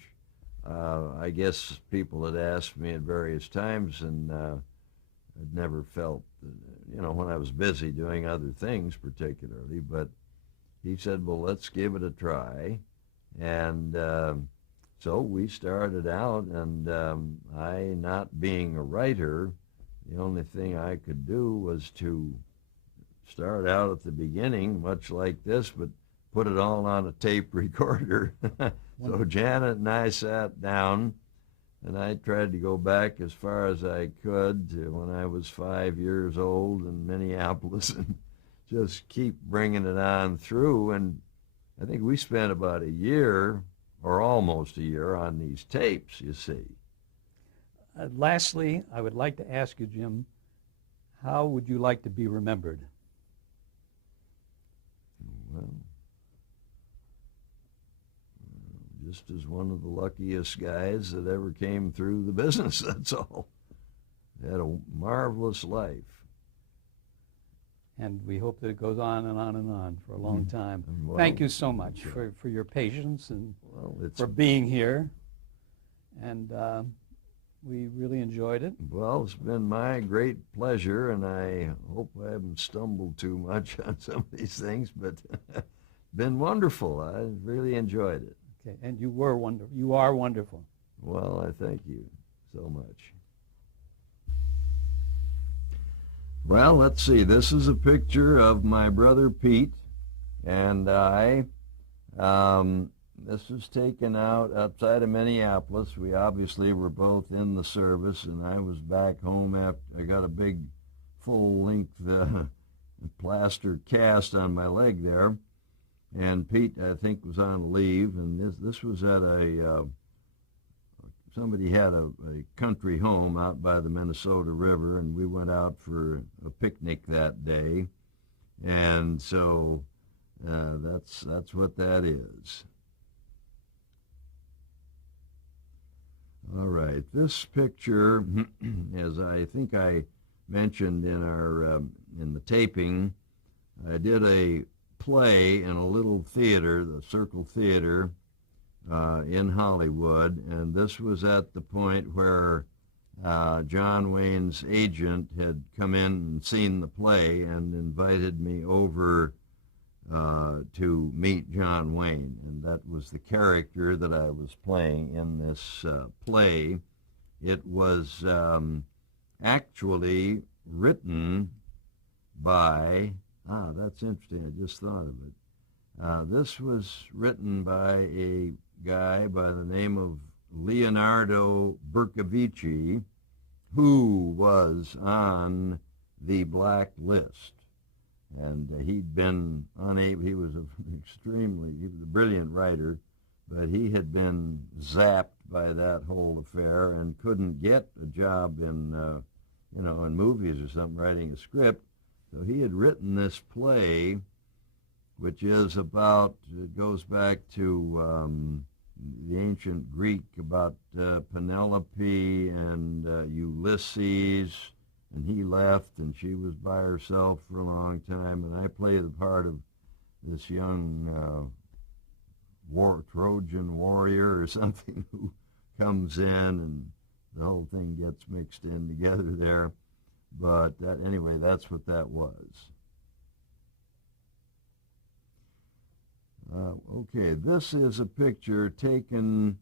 I guess people had asked me at various times, and I'd never felt, when I was busy doing other things particularly, but he said, well, let's give it a try. And so we started out, and I, not being a writer, the only thing I could do was to start out at the beginning, much like this, but put it all on a tape recorder. So Janet and I sat down, and I tried to go back as far as I could to when I was 5 years old in Minneapolis and just keep bringing it on through. And I think we spent about a year, or almost a year, on these tapes, you see. Lastly, I would like to ask you, Jim, how would you like to be remembered? Well, just as one of the luckiest guys that ever came through the business, that's all. Had a marvelous life. And we hope that it goes on and on and on for a long time. Well, thank you so much for your patience and well, for being here. And we really enjoyed it. Well, it's been my great pleasure, and I hope I haven't stumbled too much on some of these things, but been wonderful. I really enjoyed it. Okay, and you were wonderful. You are wonderful. Well, I thank you so much. Well, let's see. This is a picture of my brother Pete and I. This was taken out outside of Minneapolis. We obviously were both in the service, and I was back home after I got a big full-length plaster cast on my leg there. And Pete, I think, was on leave, and this was at somebody had a country home out by the Minnesota River, and we went out for a picnic that day. And so that's what that is. All right, this picture, as I think I mentioned in the taping, I did a play in a little theater, the Circle Theater, in Hollywood, and this was at the point where John Wayne's agent had come in and seen the play and invited me over to meet John Wayne, and that was the character that I was playing in this play. It was actually written by, that's interesting, I just thought of it. This was written by a guy by the name of Leonardo Bercovici, who was on the black list. And he'd been unable, he was he was a brilliant writer, but he had been zapped by that whole affair and couldn't get a job in movies or something, writing a script. So he had written this play, which is about, it goes back to the ancient Greek, about Penelope and Ulysses, and he left and she was by herself for a long time, and I play the part of this young Trojan warrior or something who comes in, and the whole thing gets mixed in together there. But anyway, that's what that was. Okay, this is a picture taken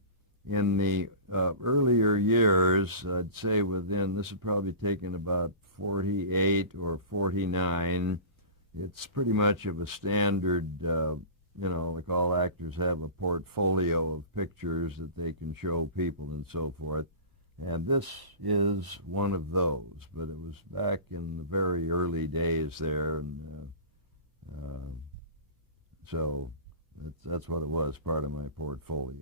in the earlier years, I'd say this is probably taken about 48 or 49. It's pretty much of a standard, like all actors have a portfolio of pictures that they can show people and so forth. And this is one of those, but it was back in the very early days there, and so that's what it was, part of my portfolio.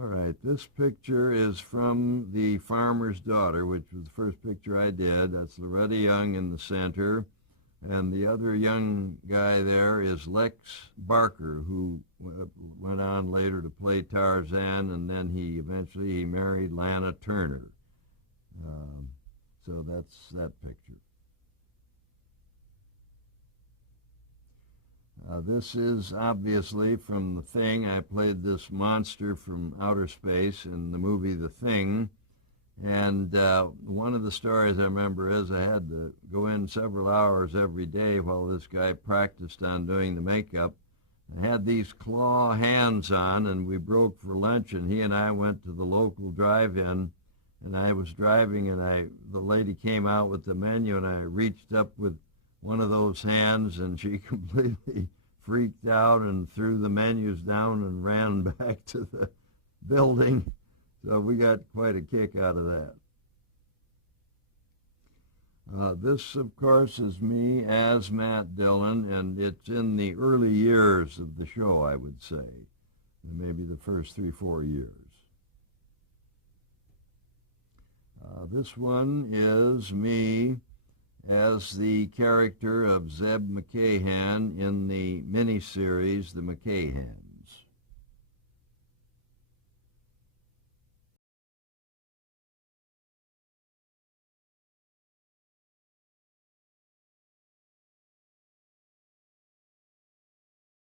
All right, this picture is from The Farmer's Daughter, which was the first picture I did. That's Loretta Young in the center. And the other young guy there is Lex Barker, who went on later to play Tarzan, and then he eventually married Lana Turner. So that's that picture. This is obviously from The Thing. I played this monster from outer space in the movie The Thing. And one of the stories I remember is I had to go in several hours every day while this guy practiced on doing the makeup. I had these claw hands on, and we broke for lunch, and he and I went to the local drive-in, and I was driving, and the lady came out with the menu, and I reached up with one of those hands, and she completely freaked out and threw the menus down and ran back to the building. So we got quite a kick out of that. This, of course, is me as Matt Dillon, and it's in the early years of the show, I would say, maybe the first 3-4 years. This one is me as the character of Zeb McCahan in the miniseries The McCahan.